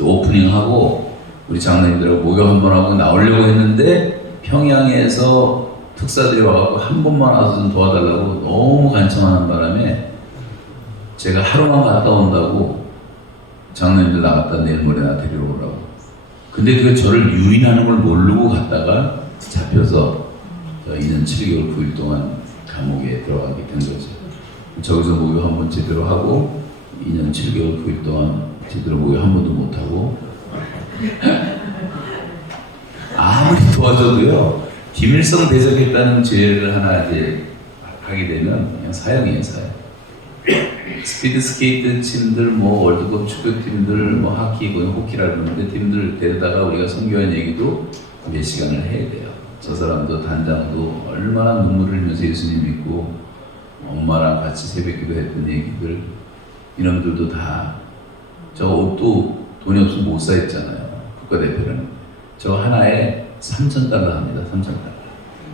오프닝하고 우리 장로님들하고 목욕 한번 하고 나오려고 했는데 평양에서 특사들이 와갖고 한 번만 와서 좀 도와달라고 너무 간청하는 바람에 제가 하루만 갔다 온다고 장로님들 나갔다 내일 모레 나 데리러 오라고. 근데 그게 저를 유인하는 걸 모르고 갔다가 잡혀서 2년 7개월 9일 동안 감옥에 들어가게 된 거죠. 저기서 목욕 한 번 제대로 하고 2년 7개월 9일 동안 제대로 목욕 한 번도 못하고 아무리 도와줘도요 김일성 대적했다는 죄를 하나 이제 하게 되면 그냥 사형이에요. 사형. 스피드 스케이트 팀들, 뭐 월드컵 축구팀들, 뭐 하키, 뭐 호키라 그러는데 팀들 데려다가 우리가 선교한 얘기도 몇 시간을 해야 돼요. 저 사람도 단장도 얼마나 눈물을 흘리면서 예수님 믿고 엄마랑 같이 새벽기도 했던 얘기들 이놈들도 다 저 옷도 돈이 없으면 못 사 입잖아요. 국가대표는 저 하나에 3,000달러 합니다. 3,000달러.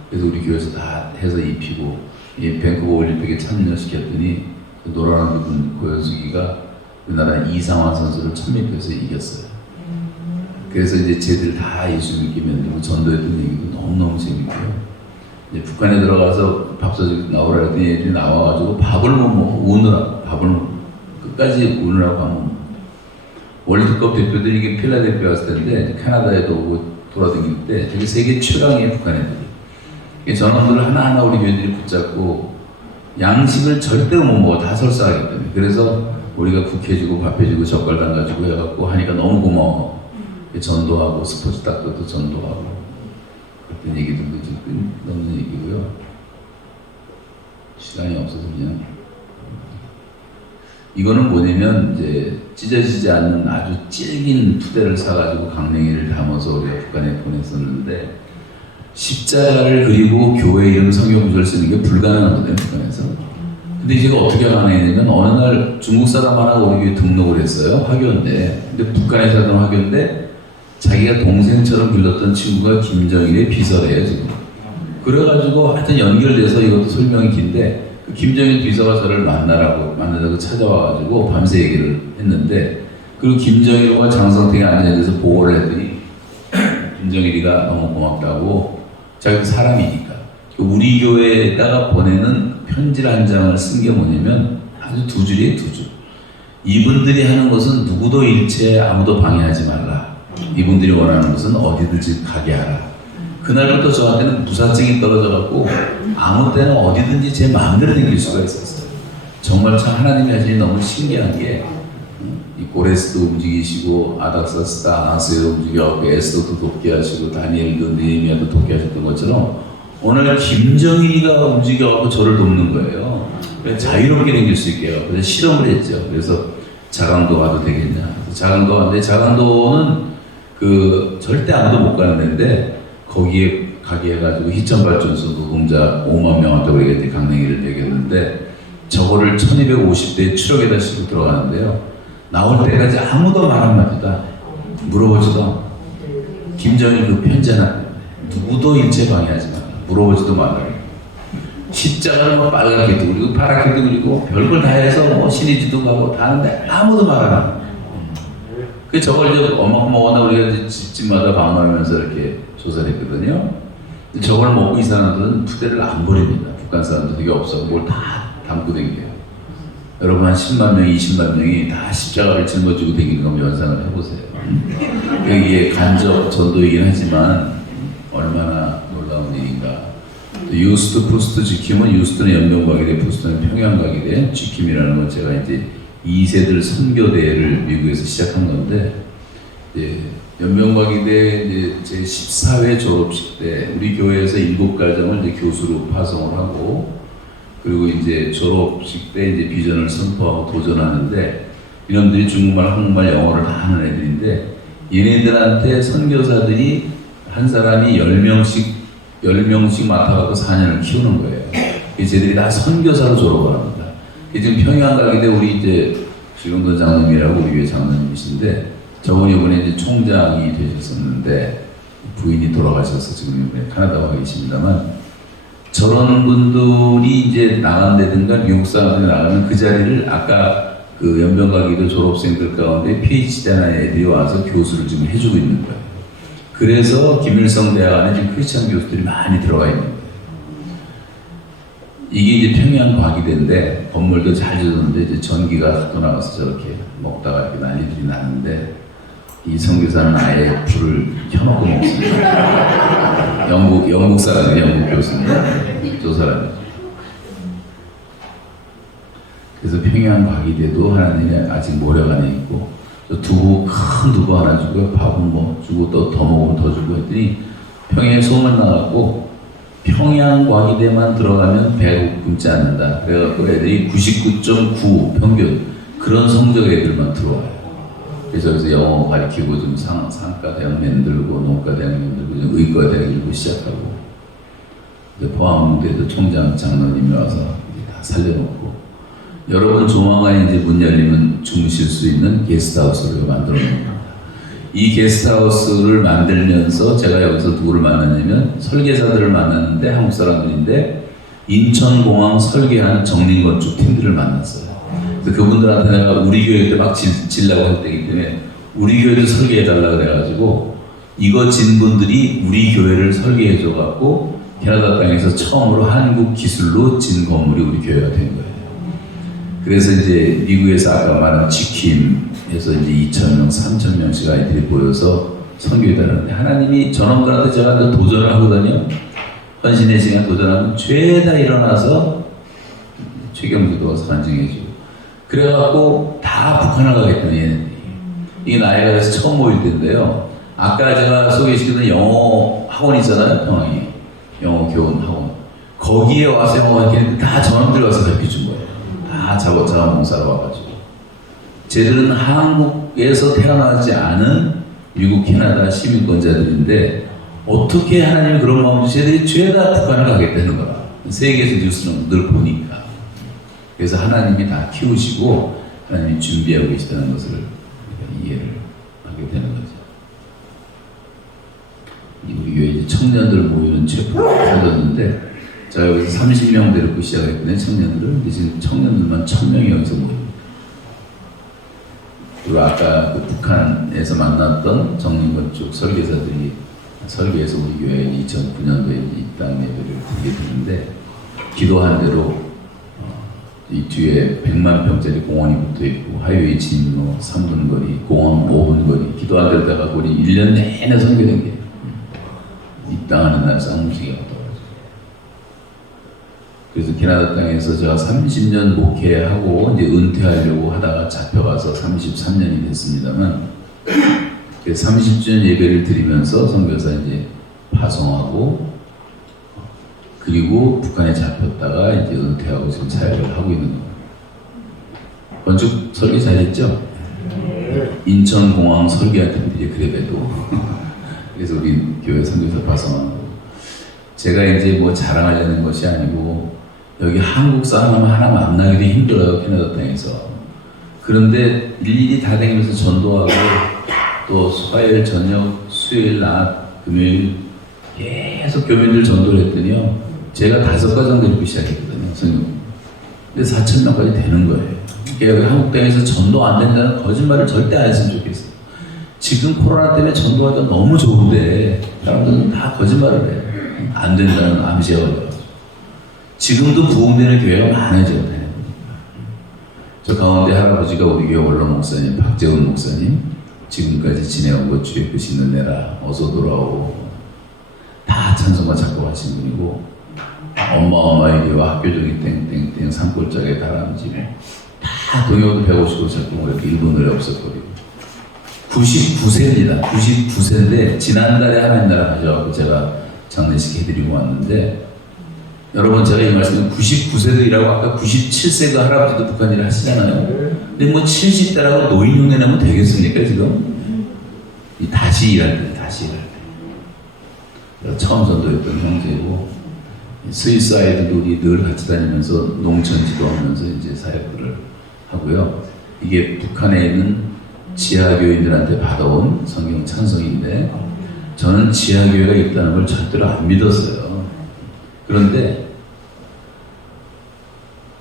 그래서 우리 교회에서 다 해서 입히고 이 밴쿠버 올림픽에 참여시켰더니 그 노란한 부분 고현숙이가 우리나라 이상환 선수를 1000m에서 이겼어요. 그래서 이제 쟤들 다 예수 믿게 만들고 전도했던 얘기도 너무너무 재밌고요. 이제 북한에 들어가서 밥 사주고 나오라 했더니 애들이 나와가지고 밥을 못 먹어. 우느라고 밥을 못 먹어. 끝까지 우느라고 밥 못 먹어. 월드컵 대표들이 이게 필라델피아 갔을 텐데 캐나다에도 오고 돌아다닐 때 되게 세계 최강이에요. 북한 애들이. 저놈들을 하나하나 우리 교회들이 붙잡고 양식을 절대로 못 먹어. 다 설사하기 때문에. 그래서 우리가 국 해주고 밥 해주고 젓갈 담가주고 해갖고 하니까 너무 고마워. 전도하고 스포츠 닥터도 전도하고 그런 얘기도 좀 넘는 얘기고요. 시간이 없어서 그냥 이거는 뭐냐면 이제 찢어지지 않는 아주 질긴 푸대를 사가지고 강냉이를 담아서 우리가 북한에 보냈었는데 십자가를 그리고 교회 이름 성경 구절 쓰는 게 불가능하거든요, 북한에서. 근데 이제 어떻게 가능했냐면 어느 날 중국 사람 하나 우리 교회 등록을 했어요, 화교인데. 근데 북한에 살던 화교인데 자기가 동생처럼 불렀던 친구가 김정일의 비서래요, 지금. 그래가지고 하여튼 연결돼서 이것도 설명이 긴데 그 김정일 비서가 저를 만나자고 찾아와가지고 밤새 얘기를 했는데 그리고 김정일과 장성택이 앉아있어서 보고를 했더니 김정일이가 너무 고맙다고 자기 사람이니까 우리 교회에다가 보내는 편지 한 장을 쓴 게 뭐냐면 아주 두 줄이에요, 두 줄. 이분들이 하는 것은 누구도 일체 아무도 방해하지 말라. 이분들이 원하는 것은 어디든지 가게 하라. 그날부터 저한테는 무사증이 떨어져갖고 아무 때나 어디든지 제 마음대로 다닐 수가 있었어요. 정말 참 하나님이 하시니 너무 신기한 게 이 고레스도 움직이시고 아닥사스다 아스도 움직여갖고 에스더도 돕게 하시고 다니엘도 느헤미야도 돕게 하셨던 것처럼 오늘 김정일이가 움직여갖고 저를 돕는 거예요. 자유롭게 다닐 수 있게 해요. 그래서 실험을 했죠. 그래서 자강도 가도 되겠냐. 자강도 갔는데 자강도는 그 절대 아무도 못 가는 데인데 거기에 가게 해가지고 희천발전소 노동자 5만 명한테 우리가 이제 강냉이를 먹였는데 저거를 1250대 추력에다 싣고 들어가는데요. 나올 때까지 아무도 말 한마디도 물어보지도 않고 김정일 그 편지 하나 누구도 일체 방해하지 마라. 물어보지도 말라. 십자가를 뭐 빨갛게도 그리고 파랗게도 그리고 별걸 다 해서 뭐 신의지도 가고 다 하는데 아무도 말 안 하고. 그 저걸 이제 어마어마하나 우리가 이제 집집마다 방문하면서 이렇게 조사를 했거든요. 저걸 먹고 이 사람들은 푸대를 안 버립니다. 북한 사람들 되게 없어. 뭘 다 담고 다녀요. 여러분 한 10만 명, 20만 명이 다 십자가를 짊어지고 다니는 거 연상을 해보세요. 이게 간접 전도이긴 하지만 얼마나 놀라운 일인가. 유스트 포스트 지킴은 유스트는 연명 가게 돼, 포스트는 평양 가게 돼. 지킴이라는 건 제가 이제 2세들 선교대회를 미국에서 시작한 건데 연명과기대 이제 제 14회 졸업식 때 우리 교회에서 7가정을 이제 교수로 파송을 하고 그리고 이제 졸업식 때 이제 비전을 선포하고 도전하는데 이놈들이 중국말, 한국말, 영어를 다 하는 애들인데 얘네들한테 선교사들이 한 사람이 10명씩 맡아갖고 4년을 키우는 거예요. 쟤들이 다 선교사로 졸업을 합니다. 지금 평양 가게 돼 우리 이제 주영돈 장로님이라고 우리 교회 장로님이신데 저분이 이번에 이제 총장이 되셨었는데 부인이 돌아가셔서 지금 이번에 캐나다 와 계십니다만 저런 분들이 이제 나간다든가 미국 사람들이 나가면 그 자리를 아까 그 연변가기도 졸업생들 가운데 PhD 하는 애들이 와서 교수를 지금 해주고 있는 거예요. 그래서 김일성 대학 안에 지금 크리스찬 교수들이 많이 들어가 있는 거예요. 이게 이제 평양 과기대인데 건물도 잘 지었는데 이제 전기가 하도 나가서 저렇게 먹다가 이렇게 난리들이 나는데 이 선교사는 아예 불을 켜놓고 먹습니다. 영국 사람이에요, 영국 교수입니다. 저 사람이. 그래서 평양 과기대도 하나님이 아직 모략 안에 있고 큰 두부 하나 주고요. 밥은 뭐 주고 또 더 먹으면 더 주고 했더니 평양에 소문 나갖고 평양 과기대만 들어가면 배가 굶지 않는다. 그래갖고 애들이 99.9 평균 그런 성적 애들만 들어와요. 그래서 여기서 영어 가르치고 좀 상가 대학 만들고 농가 대학 만들고 좀 의과 대학 일고 시작하고 포항대도 총장 장로님이 와서 다 살려놓고 여러분 조만간 이제 문 열리면 주무실 수 있는 게스트하우스를 만들어 놓습니다. 이 게스트하우스를 만들면서 제가 여기서 누구를 만났냐면 설계사들을 만났는데 한국 사람들인데 인천공항 설계하는 정린건축 팀들을 만났어요. 그래서 그분들한테 내가 우리 교회 때 막 질라고 할 때이기 때문에 우리 교회도 설계해달라 그래가지고 이거 진 분들이 우리 교회를 설계해줘갖고 캐나다 땅에서 처음으로 한국 기술로 진 건물이 우리 교회가 된 거예요. 그래서 이제 미국에서 아까 말한 지킴에서 이제 2,000명, 3,000명씩 아이들이 모여서 선교회다는데 하나님이 저놈들한테 제가 도전을 하거든요. 헌신의 시간 도전하면 죄다 일어나서 최경주도 와서 간증해주고 그래갖고 다 북한을 가겠더니 얘네들이 이게 나이가 돼서 처음 모일 때인데요. 아까 제가 소개시켜준 영어 학원 있잖아요, 평양에. 영어 교원 학원. 거기에 와서 영어 가르치는데 다 저놈들 와서 가르쳐 준 거예요. 다 자원봉사로 와가지고. 쟤들은 한국에서 태어나지 않은 미국, 캐나다 시민권자들인데 어떻게 하나님이 그런 마음을 쟤들이 죄다 북한을 가겠다는 거야. 세계에서 뉴스는 늘 보니까. 그래서 하나님이 다 키우시고 하나님이 준비하고 계시다는 것을 이해를 하게 되는 거죠. 우리 교회 이제 청년들 모이는 체포를 가졌는데 제가 여기서 30명 데리고 시작했거든요. 청년들을. 근데 지금 청년들만 1000명이 여기서 모입니다. 그리고 아까 그 북한에서 만났던 정림건축 설계사들이 설계해서 우리 교회에 2009년도에 입당 예배를 드리게 되는데 기도한 대로 이 뒤에 100만 평짜리 공원이 붙어있고 하이웨이 진로 3분 거리, 공원 5분 거리 기도한 데다가 우리 1년 내내 선교된 게 입당하는 날 쌍무시기가 떠가지고 그래서 캐나다 땅에서 제가 30년 목회하고 이제 은퇴하려고 하다가 잡혀가서 33년이 됐습니다만 30주년 예배를 드리면서 선교사 이제 파송하고 그리고 북한에 잡혔다가 이제 은퇴하고 지금 사역을 하고 있는 거예요. 건축 설계 잘했죠? 인천공항 설계할 때도 그래도 그래서 우리 교회 선교사 파송하고 제가 이제 뭐 자랑하려는 것이 아니고 여기 한국 사람 하나 만나기도 힘들어요. 캐나다 땅에서. 그런데 일일이 다 다니면서 전도하고 또 화요일 저녁, 수요일 낮, 금요일 계속 교민들 전도를 했더니요. 제가 5가정 데리고 시작했거든요. 선생님. 근데 4,000명까지 되는 거예요. 그러니까 한국 땅에서 전도 안 된다는 거짓말을 절대 안 했으면 좋겠어요. 지금 코로나 때문에 전도하기가 너무 좋은데 사람들은 다 거짓말을 해요. 안 된다는 암시가 걸려요. 지금도 부흥되는 교회가 많아져요. 저 가운데 할아버지가 우리 교회 원로 목사님 박재훈 목사님 지금까지 지내온 것 주의 뜻 있는 내라 어서 돌아오고 다 찬송가 작곡하신 분이고 엄마 이리와 학교적인 땡땡땡 산골짜기 다람쥐 다 동요도 150곡 작곡을 이렇게 일본어에 없었거든요. 99세입니다. 99세인데 지난달에 하나님 나라 가져가고 제가 장례식 해드리고 왔는데 여러분 제가 이 말씀은 99세들이라고 아까 97세가 할아버지도 북한 일을 하시잖아요. 근데 뭐 70대라고 노인 흉내 내면 되겠습니까 지금? 다시 일할 때 제가 처음 전도했던 형제고 스위스 아이들도 늘 같이 다니면서 농촌 지도하면서 이제 사역들을 하고요. 이게 북한에 있는 지하교인들한테 받아온 성경 찬송인데 저는 지하교회가 있다는 걸 절대로 안 믿었어요. 그런데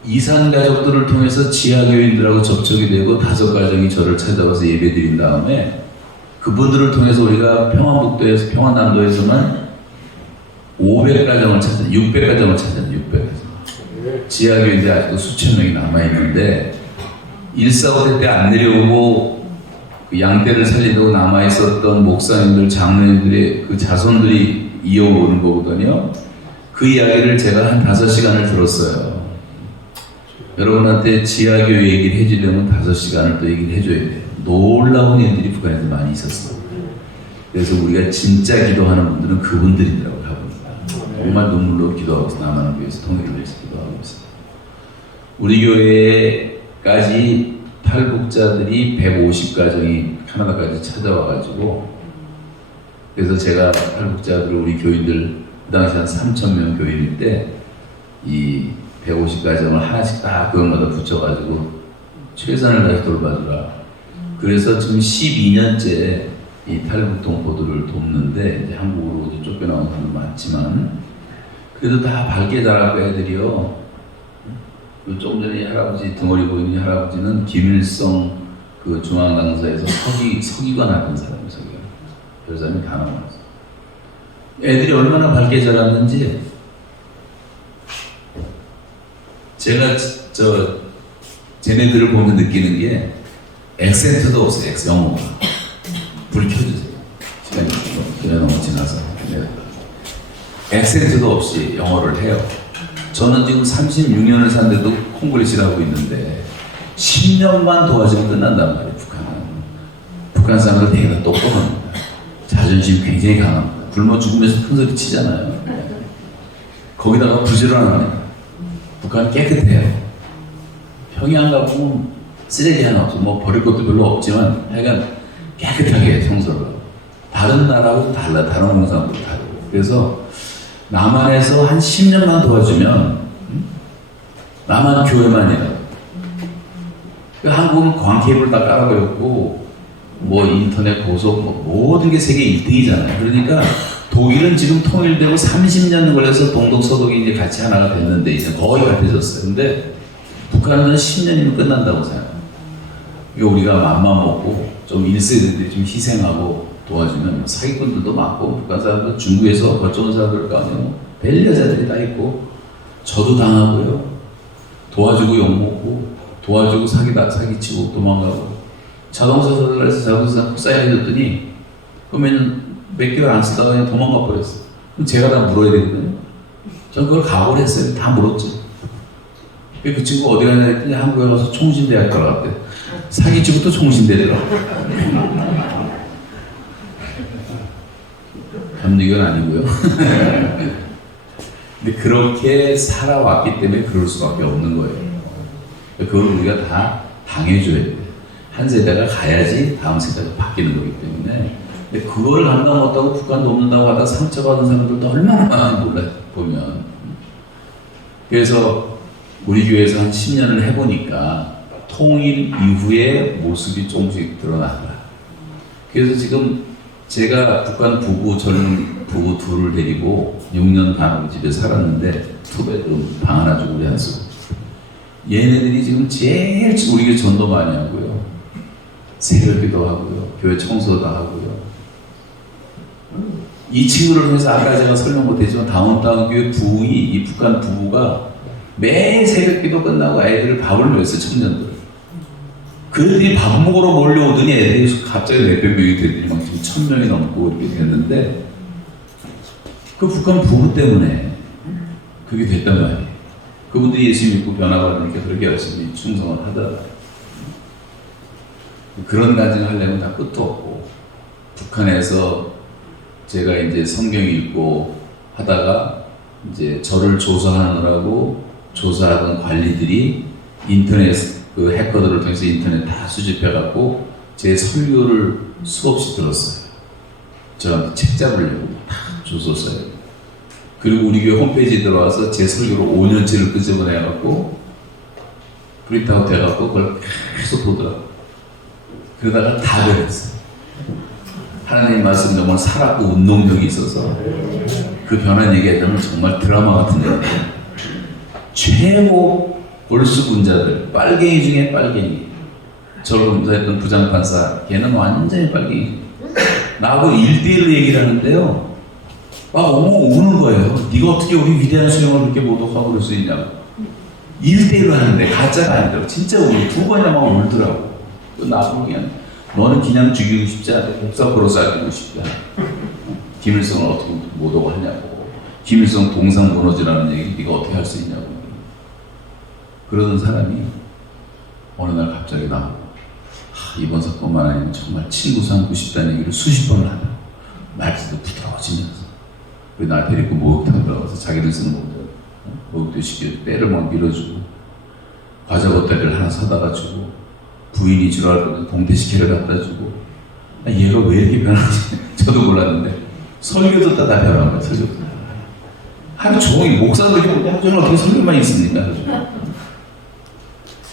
이산 가족들을 통해서 지하교인들하고 접촉이 되고 5가정이 저를 찾아와서 예배드린 다음에 그분들을 통해서 우리가 평안북도에서 평안남도에서만 500가정을 찾았어요. 600가정을 찾았어요. 600가정. 지하교인들이 아직도 수천 명이 남아있는데 145대 때 안 내려오고 그 양떼를 살리려고 남아있었던 목사님들, 장로님들의 그 자손들이 이어오는 거거든요. 그 이야기를 제가 한 5시간을 들었어요. 여러분한테 지하교회 얘기를 해주려면 5시간을 또 얘기를 해줘야 돼요. 놀라운 일들이 북한에서 많이 있었어요. 그래서 우리가 진짜 기도하는 분들은 그분들이라고 합니다. 정말 눈물로 기도하고 있어요. 남한을 위해서 통일을 위해서 기도하고 있습니다. 우리 교회까지 탈북자들이 150가정이 캐나다까지 찾아와가지고 그래서 제가 탈북자들을 우리 교인들 그 당시 한 3,000명 교인일 때 이 150가정을 하나씩 다 교회마다 붙여가지고 최선을 다해서 돌봐주라. 그래서 지금 12년째 이 탈북 동포들을 돕는데 이제 한국으로 이제 쫓겨나온 사람도 많지만 그래도 다 밝게 자랄 애들이요. 조금 전에 할아버지 등어리 보이는 할아버지는 김일성 그 중앙강사에서 서기관 하던 사람이에요. 서기관. 그 사람이 다 나왔어. 애들이 얼마나 밝게 자랐는지 제가 쟤네들을 보면 느끼는 게 액센트도 없어요. 영어가. 불 켜주세요. 시간이 너무 지나서. 액센트도 없이 영어를 해요. 저는 지금 36년을 산데도 콩글리시를 하고 있는데 10년만 도와주면 끝난단 말이에요. 북한은. 북한 사람들 되게 다 똑똑합니다. 자존심이 굉장히 강합니다. 굶어 죽으면서 큰 소리 치잖아요. 거기다가 부지런하네. 북한은 깨끗해요. 평양 가보면 쓰레기 하나 없어. 뭐 버릴 것도 별로 없지만 하여간 깨끗하게 청소를 하고. 다른 나라하고 달라. 다른 공산하고 다르고. 그래서 남한에서 한 10년만 도와주면 남한 교회만이라도 한국은 광케이블 다 깔아버렸고 뭐 인터넷 고속 뭐 모든 게 세계 1등이잖아요. 그러니까 독일은 지금 통일되고 30년 걸려서 동독서독이 이제 같이 하나가 됐는데 이제 거의 같아졌어요. 근데 북한은 10년이면 끝난다고 생각해요. 이거 우리가 맘만 먹고 좀 1세대들이 좀 희생하고 도와주면 사기꾼들도 많고 북한 사람들 중국에서 거쳐온 사람들 가운데 뭐 별 여자들이 다 있고 저도 당하고요. 도와주고 욕먹고 도와주고 사기치고 도망가고 자동차 사달라 해서 자동차 사인해줬더니 그러면 몇 개월 안 쓰다가 그냥 도망가 버렸어. 그럼 제가 다 물어야 되거든요. 전 그걸 각오를 했어요. 다 물었죠. 그 친구 어디 가냐 했더니 한국에 가서 총신대학 들어갔대. 사기치고 또 총신대더라고. 감리견 아니고요. 근데 그렇게 살아왔기 때문에 그럴 수밖에 없는 거예요. 그걸 우리가 다 당해줘야 돼요. 한 세대가 가야지 다음 세대가 바뀌는 거기 때문에. 근데 그거를 감당 못하고 북한 돕는다고 하다가 상처받은 사람들도 얼마나 많은지 몰라요, 보면. 그래서 우리 교회에서 한 10년을 해보니까 통일 이후의 모습이 조금씩 드러난다. 그래서 지금 제가 북한 부부, 젊은 부부 둘을 데리고 6년 반 집에 살았는데 투bed룸 방 하나 주고 우리 한수. 얘네들이 지금 제일 우리 교회 전도 많이 하고요. 새벽기도 하고요. 교회 청소도 하고요. 이 친구를 통해서 아까 제가 설명 못했지만 다운타운 교회 부흥이 이 북한 부부가 매일 새벽기도 끝나고 애들을 밥을 먹였어요. 청년들. 그들이 밥 먹으러 몰려오더니 애들이 갑자기 몇백 명이 되더니 막 지금 1000명이 넘고 이렇게 됐는데 그 북한 부부 때문에 그게 됐단 말이에요. 그분들이 예수 믿고 변화받으니까 그렇게 열심히 충성을 하더라. 그런 가정을 하려면 다 끝도 없고 북한에서 제가 이제 성경 읽고 하다가 이제 저를 조사하느라고 조사하던 관리들이 인터넷 그 해커들을 통해서 인터넷 다 수집해갖고 제 설교를 수없이 들었어요. 저한테 책 잡으려고 다 조서서요. 그리고 우리 교회 홈페이지에 들어와서 제 설교를 5년치를 끄집어내갖고 프린트아웃 해갖고 그걸 계속 보더라고요. 그러다가 다 변했어요. 하나님 말씀 정말 살았고 운동력이 있어서 그 변한 얘기하자면 정말 드라마 같은 얘기예요. 최고 골수분자들, 빨갱이 중에 빨갱이. 저를 검사했던 부장판사, 걔는 완전히 빨갱이. 나하고 1대1로 얘기를 하는데요. 막 우는 거예요. 네가 어떻게 우리 위대한 수영을 그렇게 모독하고 그럴 수 있냐고. 1대1로 하는데 가짜가 아니더라고. 진짜 우리 두 번이나 막 울더라고. 나보고 그냥 너는 그냥 죽이고 싶지 않아. 복사 걸어서 알고 싶지 않아. 김일성을 어떻게 모독을 하냐고. 김일성 동상 무너지라는 얘기 네가 어떻게 할 수 있냐고. 그러던 사람이 어느 날 갑자기 나오고 이번 사건만 아니면 정말 친구 삼고 싶다는 얘기를 수십 번을 하다. 말투도 부드러워지면서 그리고 나 데리고 목욕탕 들어가서 자기들 쓰는 목욕도 시켜 때를 막 밀어주고 과자 보따리를 하나 사다가 주고 부인이 주라고 동태식혜를 갖다 주고 얘가 왜 이렇게 변하지? 저도 몰랐는데 설교 듣다 다 변한 거야. 설교 듣다. 하루 종일 목사도 이렇게 하루 종일 어떻게 설교만 있습니까?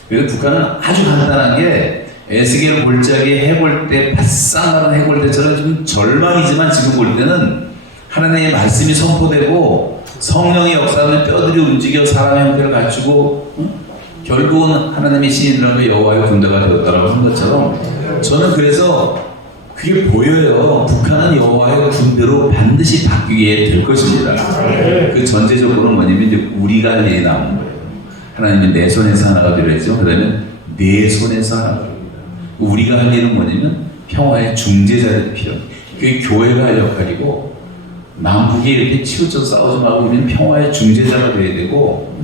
그래서 북한은 아주 간단한 게 에스겔 골짜기 해골 때 바싹 나는 해골 때처럼 좀 절망이지만 지금 볼 때는 하나님의 말씀이 선포되고 성령의 역사하면 뼈들이 움직여 사람의 형태를 갖추고 결국은 하나님의 신인들하고 여호와의 군대가 되었다라고 한 것처럼 저는 그래서 그게 보여요. 북한은 여호와의 군대로 반드시 바뀌게 될 것입니다. 그 전제적으로는 뭐냐면 이제 우리가 내 나온 거예요. 하나님이 내 손에서 하나가 되랬죠. 그 다음에 내 손에서 하나가 됩니다. 우리가 할 일은 뭐냐면 평화의 중재자를 필요해요. 그게 교회가 할 역할이고 남북이 이렇게 치우쳐 싸우지 말고 우리는 평화의 중재자가 돼야 되고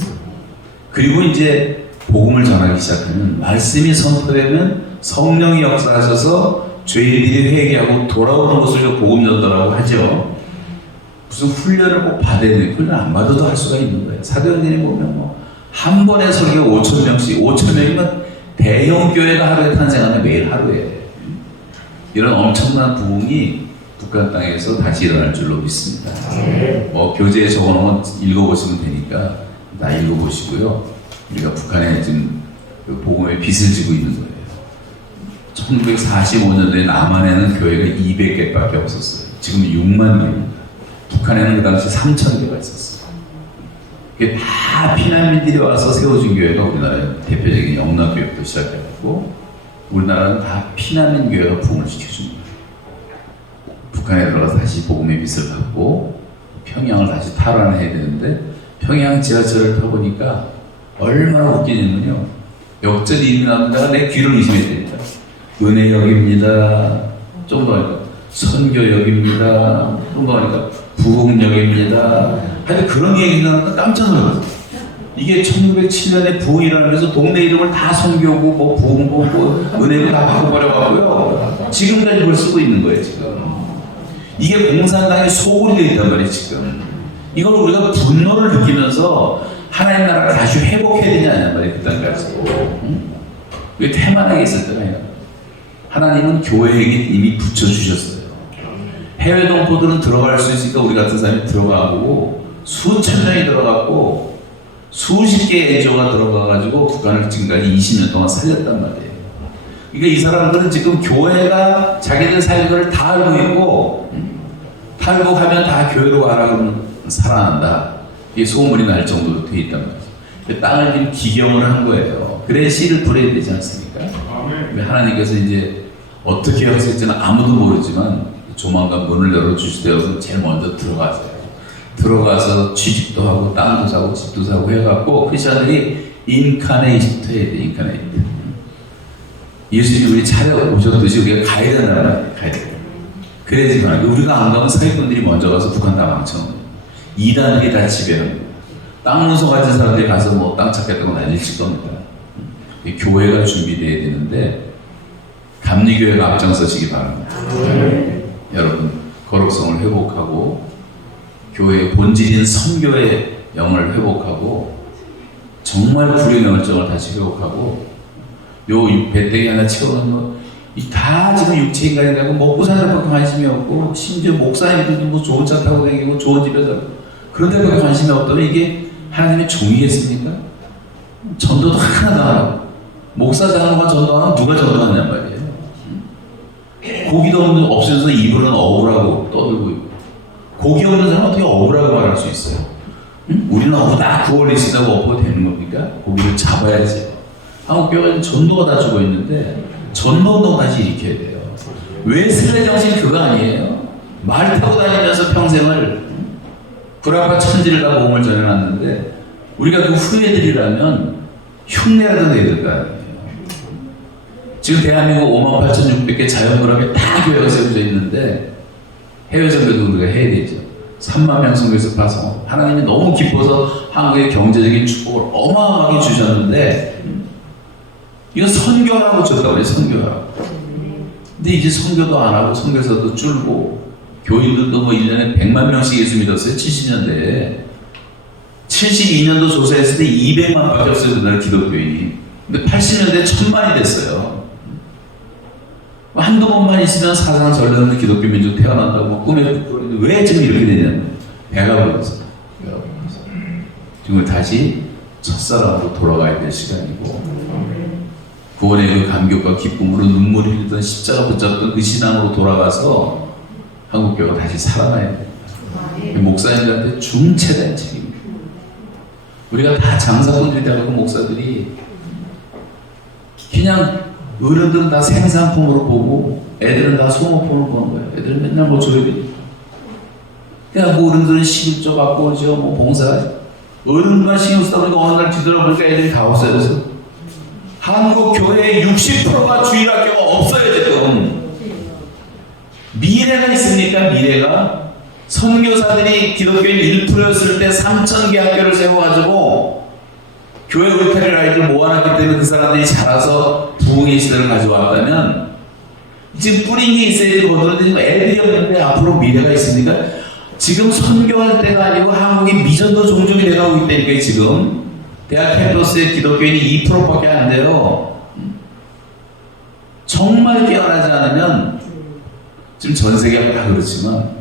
그리고 이제 복음을 전하기 시작하면 말씀이 선포되면 성령이 역사하셔서 죄인들이 회개하고 돌아오는 것을 복음 전도라고 하죠. 무슨 훈련을 꼭 받아야 돼. 훈련 안 받아도 할 수가 있는 거예요. 사도행전에 보면 뭐 한 번에 설교 5,000명씩, 5,000명이면 대형 교회가 하루에 탄생하는 매일 하루에 이런 엄청난 부흥이 북한 땅에서 다시 일어날 줄로 믿습니다. 뭐 교재에 적어놓으면 읽어보시면 되니까 다 읽어보시고요. 우리가 북한에 지금 그 복음의 빚을 지고 있는 거예요. 1945년도에 남한에는 교회가 200개밖에 없었어요. 지금 6만 개입니다. 북한에는 그 당시 3,000개가 있었어요. 이게 다 피난민들이 와서 세워진 교회가 우리나라의 대표적인 영락교회부터 시작해갖고 우리나라는 다 피난민 교회가 부흥을 시켜준 거예요. 북한에 들어가서 다시 복음의 빚을 갚고 평양을 다시 탈환해야 되는데 평양 지하철을 타보니까 얼마나 웃기냐면요. 역전이 일어난다가 내 귀를 의심했답니다. 은혜역입니다. 좀 더 하니까 선교역입니다. 좀 더 하니까 부흥역입니다. 하여튼 그런 얘기가 나니까 깜짝 놀랐어요. 이게 1907년에 부흥이 일어나면서 동네 이름을 다 선교고 뭐 부흥고 뭐 은혜고 다 바꿔버려가고요. 지금까지 그걸 쓰고 있는 거예요 지금. 이게 공산당의 소굴이 되어 있단 말이에요 지금. 이걸 우리가 분노를 느끼면서 하나님 나라를 다시 회복해야 되지 않냔 말이에요 그 땅까지. 그게 태만하게 있었잖아요. 하나님은 교회에게 이미 붙여주셨어요. 해외 동포들은 들어갈 수 있으니까 우리 같은 사람이 들어가고 수천 명이 들어갔고 수십 개의 NGO가 들어가가지고 북한을 지금까지 20년 동안 살렸단 말이에요. 그러니까 이 사람들은 지금 교회가 자기들 살린 걸 다 알고 있고 탈북하면 다 교회로 가라 그러면 살아난다. 이게 소문이 날 정도로 돼 있단 말이에요. 땅을 지금 기경을 한 거예요. 그래야 씨를 뿌려야 되지 않습니까? 하나님께서 이제 어떻게 하실지는 아무도 모르지만 조만간 문을 열어주시되어서 제일 먼저 들어가세요. 들어가서 취직도 하고 땅도 사고 집도 사고 해갖고 크리스천들이 인카네이트 해야 돼. 인카네이트. 예수님이 우리 찾아오셨듯이 우리가 가야 된다는 말이에요. 가야 돼. 그래야지만 우리가 안 가면 사기꾼들이 먼저 가서 북한 다 망쳐놓는 거예요. 이단들이 다 지배하는 거예요. 땅 문서 가진 사람들이 가서 뭐 땅 찾겠다고 난리칠 겁니다. 교회가 준비되어야 되는데 감리교회가 앞장서시기 바랍니다. 여러분 거룩성을 회복하고 교회의 본질인 선교의 영을 회복하고 정말 불의 열정을 다시 회복하고 요 배때기 하나 채우는 거 다 지금 육체 인간이 되고 먹고 사는 데밖에 관심이 없고 심지어 목사님들도 뭐 좋은 차 타고 다니고 좋은 집에 살고 그런 데밖에 관심이 없다면 이게 하나님의 종이겠습니까? 전도도 하나도 안 하고 목사 장로가 전도하면 누가 전도하냔 말이에요. 고기도 없으면서 입으로는 억울하고 떠들고 있고 고기 없는 사람은 어떻게 억울하고 말할 수 있어요? 응? 우리는 다 구원리시다고 엎어도 되는 겁니까? 고기를 잡아야지. 한국 교회는 전도가 다 죽어 있는데 전도운동 다시 일으켜야 돼요. 웨슬레 정신이 그거 아니에요. 말 타고 다니면서 평생을 불아파 천지를 다 몸을 전해놨는데 우리가 그 후예들이라면 흉내라도 내야 될 거 아니에요. 지금 대한민국 58,600개 자연그룹에 다 교회가 세워져 있는데 해외 선교도 우리가 해야 되죠. 3만 명 선교에서 파송. 하나님이 너무 기뻐서 한국의 경제적인 축복을 어마어마하게 주셨는데 이건 선교하라고 줬다고 그래요. 선교하라고. 근데 이제 선교도 안 하고 선교사도 줄고 교인들도 뭐 1년에 100만 명씩 예수 믿었어요. 70년대에. 72년도 조사했을 때 200만 밖에 없어요. 그날 기독교인이. 근데 80년대에 1000만이 됐어요. 한두 번만 있으면 사상 전례없는 기독교 민족 태어난다고 꿈에 꾸는데 왜 지금 이렇게 되냐면 배가 불러서 지금 다시 첫사랑으로 돌아가야 될 시간이고 구원의 그 감격과 기쁨으로 눈물을 흘리던 십자가 붙잡던 그 신앙으로 돌아가서 한국교회가 다시 살아나야 됩니다. 목사님들한테 중체된 책임입니다. 우리가 다 장사꾼들이 되고 목사들이 그냥 어른들은 다 생산품으로 보고 애들은 다 소모품으로 보는 거예요. 애들은 맨날 뭐 줘야 되니까. 그냥 뭐 어른들은 시집도 받고 오죠. 뭐 봉사하죠. 어른만 신경 쓰다 보니까 어느 날 뒤돌아보니까 애들이 다 없어요. 그래서 한국 교회의 60%가 주일학교가 없어요 지금. 미래가 있습니까? 미래가? 선교사들이 기독교인 1%였을 때 3,000개 학교를 세워가지고 교회 울타리를 아이들 모아놨기 때문에 그 사람들이 자라서 부흥의 시대를 가져왔다면 지금 뿌린 게 있어야지 거두는데 지금 애들이 없는데 앞으로 미래가 있습니까? 지금 선교할 때가 아니고 한국이 미전도 종족이 돼가고 있다니까요. 지금 대학 캠퍼스의 기독교인이 2%밖에 안 돼요. 정말 깨어나지 않으면 지금 전 세계가 다 그렇지만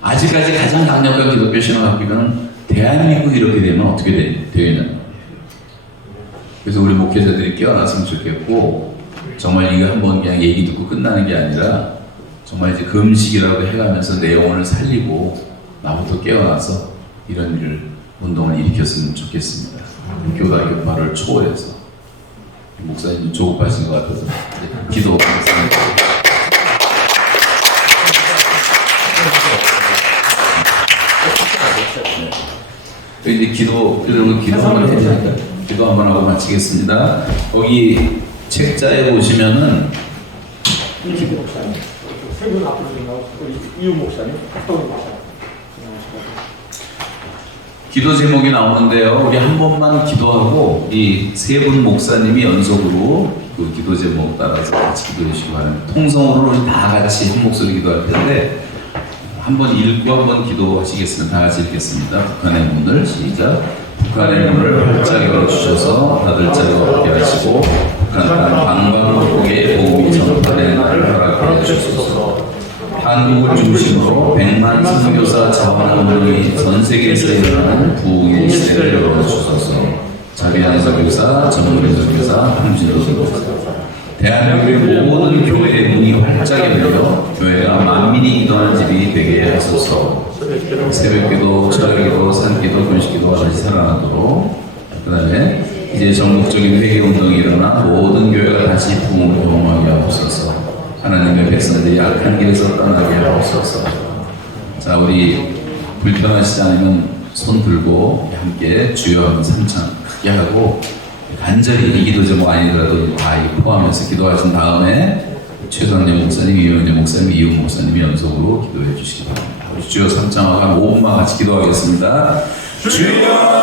아직까지 가장 강력한 기독교 신앙학교는 대한민국이 이렇게 되면 어떻게 되느냐. 그래서 우리 목회자들이 깨어났으면 좋겠고 정말 이거 한번 그냥 얘기 듣고 끝나는 게 아니라 정말 이제 금식이라고 해가면서 내 영혼을 살리고 나부터 깨어나서 이런 일을 운동을 일으켰으면 좋겠습니다. 교단교 발을 초월해서 목사님 조급하신 것 같아서 기도하겠습니다. 이제 기도 한번 해야 되니까 기도 한번 하고 마치겠습니다. 거기 책자에 보시면은 세분 앞으로 나오고 이유 목사님, 학동 목사님. 기도 제목이 나오는데요. 우리 한 번만 기도하고 이 세 분 목사님이 연속으로 그 기도 제목 따라서 같이 기도해 주시기 바랍니다. 통성으로 우리 다 같이 한 목소리 기도할 텐데 한번 읽고 한번 기도하시겠습니다. 다 같이 읽겠습니다. 북한의 문을 시작. 북한의 문을 활짝 열어주셔서 다들 자유 얻게 하시고 북한 땅 방방곡곡에 복음이 전파되는 날을 허락해 주셔서 한국을 중심으로 100만 선교사 자원 운동이 전 세계에서 일어나는 부흥의 시대를 열어주셔서 자비한 선교사, 전문의 선교사, 함진호 선교사 대한민국의 모든 교회의 문이 활짝 열려 교회가 만민이 기도하는 집이 되게 하소서. 새벽기도, 철야기도, 산기도, 금식기도가 다시 살아나도록 그 다음에 이제 전국적인 회개운동이 일어나 모든 교회가 다시 부흥을 경험하게 하옵소서. 하나님의 백성들이 악한 길에서 떠나게 하옵소서. 자, 우리 불편하시지 않으면 손 들고 함께 주여 하면 삼창 크게 하고 간절히 이 기도 제목 아니더라도 다 포함해서 기도하신 다음에 최상렬 목사님, 이영재 목사님, 이용 목사님이 연속으로 기도해 주시기 바랍니다. 우리 주여 삼창하고 한 5분만 같이 기도하겠습니다. 주여!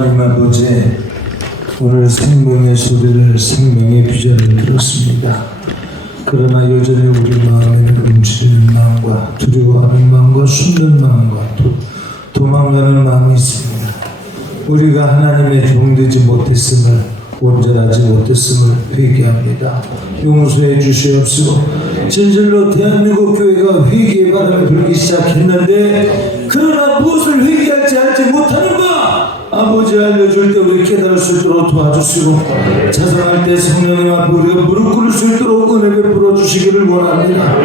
하나님 아버지, 오늘 생명의 소리를, 생명의 비전을 들었습니다. 그러나 여전히 우리 마음에는 움츠리는 마음과 두려워하는 마음과 숨는 마음과 도망가는 마음이 있습니다. 우리가 하나님의 종되지 못했음을, 온전하지 못했음을 회개합니다. 용서해 주시옵시고, 진실로 대한민국 교회가 회개의 바람이 불기 시작했는데, 그러나 무엇을 회개할지 알지 못하는 바 아버지 알려줄 때 우리 깨달을 수 있도록 도와주시고, 자성할 때 성령님 앞에 우리가 무릎 꿇을 수 있도록 은혜 베풀어 주시기를 원합니다.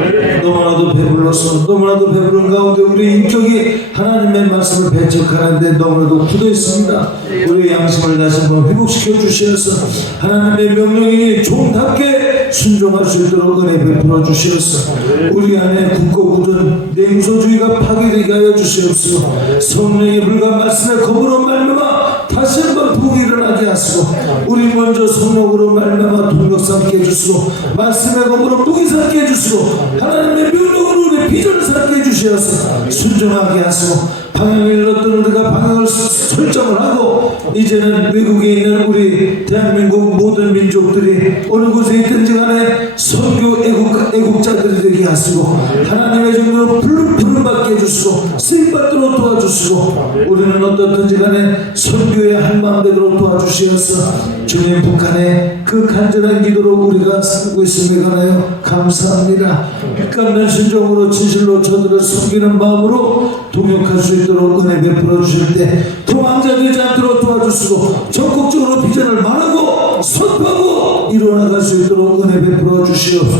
너무나도 배불러서, 너무나도 배부른 가운데 우리 인격이 하나님의 말씀을 배척하는데 너무나도 굳어 있습니다. 우리의 양심을 다시 한번 회복시켜 주시어서 하나님의 명령이니 종답게 순종할 수 있도록 은혜 베풀어 주시어서 우리 안에 굳고 굳은 냉소주의가 파괴되게 하여 주시옵소서. 성령의 불과 말씀의 검으로 말미암아 다시 한번 부흥이 일어나게 하시고, 우리 먼저 성령으로 말미암아 동력 삼게 해주시고, 말씀의 검으로 무기 삼게 해주시고, 하나님의 명령으로 우리 비전을 삼게 해주시어서 순종하게 하시고, 방향을 잃었던 우리가 방향을 설정을 하고, 이제는 외국에 있는 우리 대한민국 모든 민족들이 어느 곳에 있든지 간에 선교 애국자들이 되게 하시고, 하나님의 정도로 부름받게 해주시고 쓰임받도록 도와주시고, 우리는 어떻든지 간에 선교의 한마음 되도록 도와주시어서 주님, 북한의 그 간절한 기도로 우리가 살고 있음에 관하여 감사합니다. 빛감는 신정으로 진실로 저들을 섬기는 마음으로 동역할 수 있도록 은혜 베풀어 주실 때 도망자 되지 않도록 도와주시고, 적극적으로 비전을 말하고 선포하고 이루어나갈 수 있도록 은혜 베풀어 주시옵소서.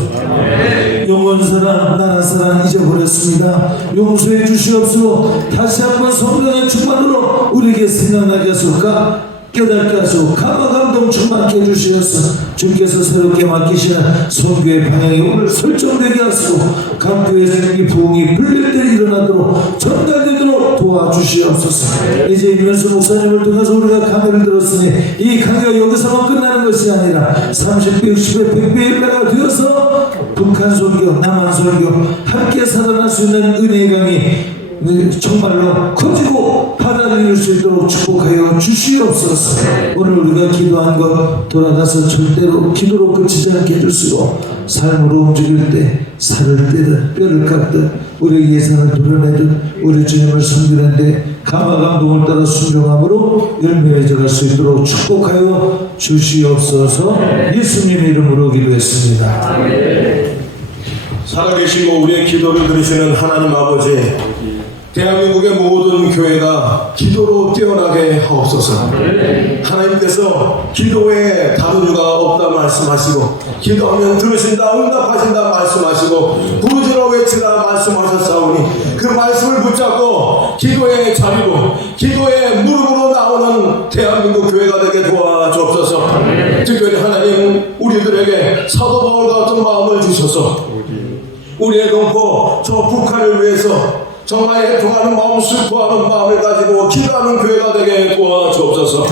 영원사랑 나라사랑 잊어버렸습니다. 용서해 주시옵소서. 다시 한번 성령의 충만으로 우리에게 생각나게 하소서. 깨닫게 하시고 감화 감동 충만케 해주시어서 주께서 새롭게 맡기시는 선교의 방향이 오늘 설정되게 하시고, 각 교회에서 이 부흥이 불릴 때 일어나도록 전달되도록 도와주시옵소서. 이제 임현수 목사님을 통해서 우리가 강의를 들었으니 이 강의가 여기서만 끝나는 것이 아니라 30배, 60배, 100배, 100배가 되어서 북한 선교, 남한 선교 함께 살아날 수 있는 은혜의 강이 정말로 커지고 받아들일 수 있도록 축복하여 주시옵소서. 오늘 우리가 기도한 것 돌아가서 절대로 기도로 끝이지 않게 해주시고, 삶으로 움직일 때 살을 떼듯 뼈를 깎듯 우리의 예산을 드러내듯 우리 주님을 섬기는데 감화 감동을 따라 순종함으로 열매 맺어갈 수 있도록 축복하여 주시옵소서. 예수님의 이름으로 기도했습니다. 살아계시고 우리의 기도를 들으시는 하나님 아버지, 대한민국의 모든 교회가 기도로 뛰어나게 하옵소서. 하나님께서 기도에 다루류가 없다 말씀하시고, 기도하면 들으신다, 응답하신다 말씀하시고, 부르짖어 외치라 말씀하셨사오니, 그 말씀을 붙잡고 기도의 자리로, 기도의 무릎으로 나오는 대한민국 교회가 되게 도와주옵소서. 특별히 하나님, 우리들에게 사도 바울 같은 마음을 주셔서 우리의 동포 저 북한을 위해서 정말 애통하는 마음, 슬퍼하는 마음을 가지고 기도하는 교회가 되게 도와주옵소서.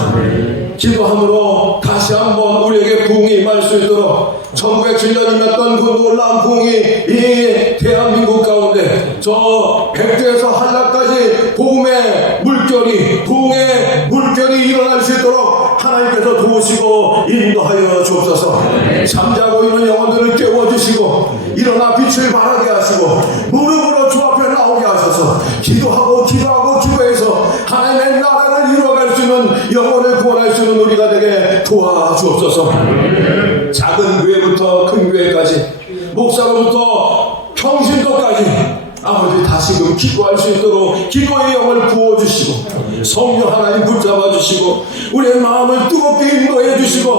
기도함으로 다시 한번 우리에게 부흥이 임할 수 있도록 1907년이었던 그 놀라운 부흥이 이 대한민국 가운데 저 백제에서 한라까지 복음의 물결이, 부흥의 물결이 일어날 수 있도록 하나님께서 도우시고 인도하여 주옵소서. 잠자고 있는 영혼들을 깨워주시고 일어나 빛을 발하게 하시고 무릎으로 주 앞에 나오게 하셔서 기도하고 기도해서 하나님의 나라를 이루어갈 수 있는, 영혼을 구원할 수 있는 우리가 되게 도와주옵소서. 작은 교회부터 큰 교회까지, 목사로부터 평신도까지 아버지 다시금 기도할 수 있도록 기도의 영을 부어주시고, 성령 하나님 붙잡아 주시고, 우리의 마음을 뜨겁게 인도해 주시고,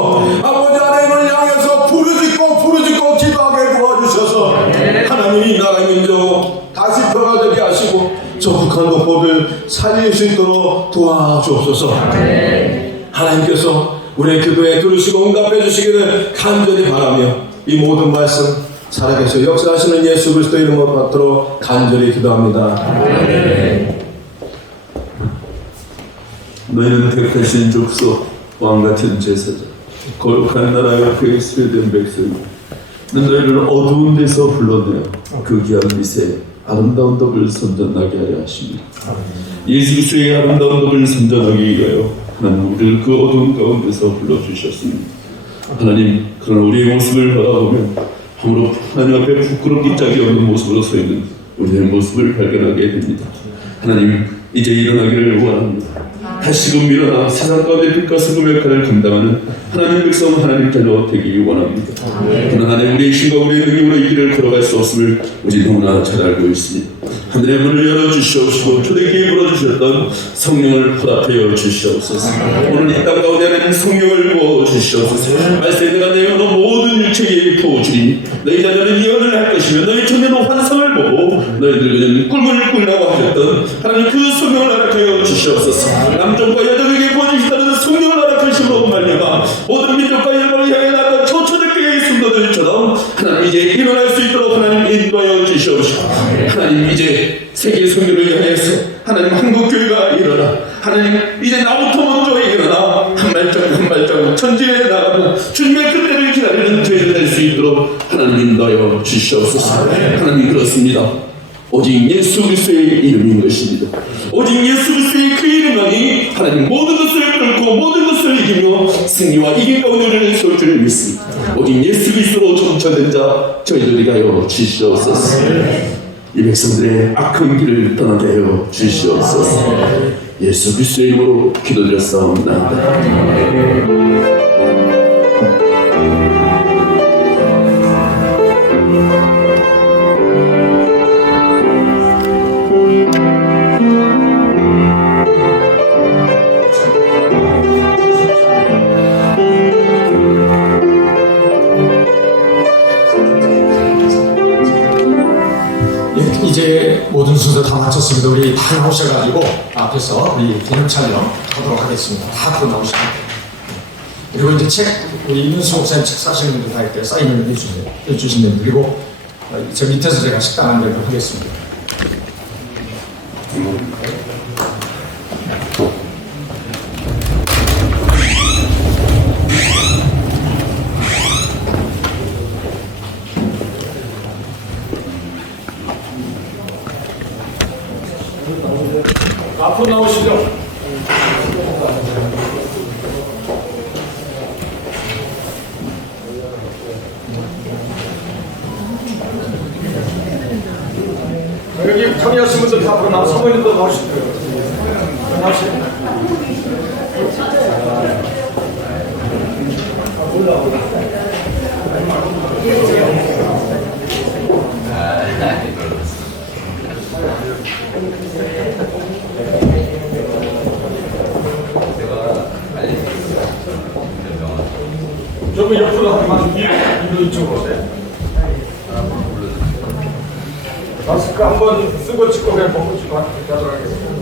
아버지 하나님을 향해서 부르짖고 기도하게 도와주셔서 하나님이 이 나라의 민족 다시 변화되게 하시고 저 북한 동포들 살릴 수 있도록 도와주옵소서. 하나님께서 우리의 기도에 들으시고 응답해 주시기를 간절히 바라며 이 모든 말씀 살아계셔 역사하시는 예수 그리스도 이름으로 받도록 간절히 기도합니다. 너희는 택하신 족속, 왕같은 제사장, 거룩한 나라 옆에 스웨덴 백성이 너희를 어두운 데서 불러내어 그 귀한 빛에 아름다운 덕을 선전하게 하여 하십니다. 예수 그리스도의 아름다운 덕을 선전하기 위하여 하나님 우리를 그 어두운 가운데서 불러주셨습니다. 하나님, 그러나 우리의 모습을 바라보면 아무로 하나님 앞에 부끄럽기 짝이 없는 모습으로 서 있는 우리의 모습을 발견하게 됩니다. 하나님, 이제 일어나기를 원합니다. 다시금 일어나 세상 가운데 빛과 소금 역할을 감당하는 하나님 백성 하나님 자녀 되기 원합니다. 그러나 하나님, 우리의 힘과 우리의 능력으로 이 길을 걸어갈 수 없음을 우리 너무나 잘 알고 있습니다. 하늘의 문을 열어주시옵시고 초대기에 불어주셨던 성령을 허락하여 주시옵소서. 오늘 이 땅 가운데 하나님 성령을 부어주시옵소서. 말씀에 내가 내어놓은 모든 육체에 부어주리니 너희 자녀는 예언을 할 것이며 너희 처녀는 환상을 보고 너희들은 꿈을 꾸리라고 하셨던 하나님 그 성령을 허락하여 주시옵소서. 남쪽과 여자에게 부어주시다는 성령을 허락하심으로 말미암아 모든 민족과 열방을 향해 나아간 초초대교회의 성도들처럼 하나님 이제 일어날 수 있도록 하나님 인도하여 주시옵시고, 하나님 이제 세계 성교를 향해서 하나님 한국교회가 일어나 하나님 이제 나부터 먼저 일어나 한 발자국 한 발자국 전진해 나가고 주님의 그때를 기다리는 저희들 될 수 있도록 하나님 인도하여 주시옵소서. 하나님, 그렇습니다. 오직 예수 그리스도의 이름인 것입니다. 오직 예수 그리스도의 그 이름만이 하나님 모든 것을 뚫고 모든 것을 이기며 승리와 이긴 가운데 우리를 세울 줄 믿습니다. 오직 예수 그리스도로 정처된 자 저희들이 가여 주시옵소서. 이 백성들의 악한 길을 떠나게 하여 주시옵소서. 예수 그리스도의 이름으로 기도드렸사옵나이다. 이제 모든 순서 다 마쳤습니다. 우리 다 나오셔가지고 앞에서 우리 기념 촬영 하도록 하겠습니다. 다 앞으로 나오시면. 그리고 이제 책, 우리 이윤수 목사님 책 사시는 분들 다 이렇게 사인을 해주시면 그리고 저 밑에서 제가 식당 안내를 하겠습니다. 앞으로 나오시죠. 여기 참여하신 분들 다 앞으로 나와, 사모님도 나오시고요. 나오시죠. 조금 옆으로 하면 이쪽으로 오세요. 마스크 한번 쓰고 찍고 그냥 벗고 찍고 하도록 하겠습니다.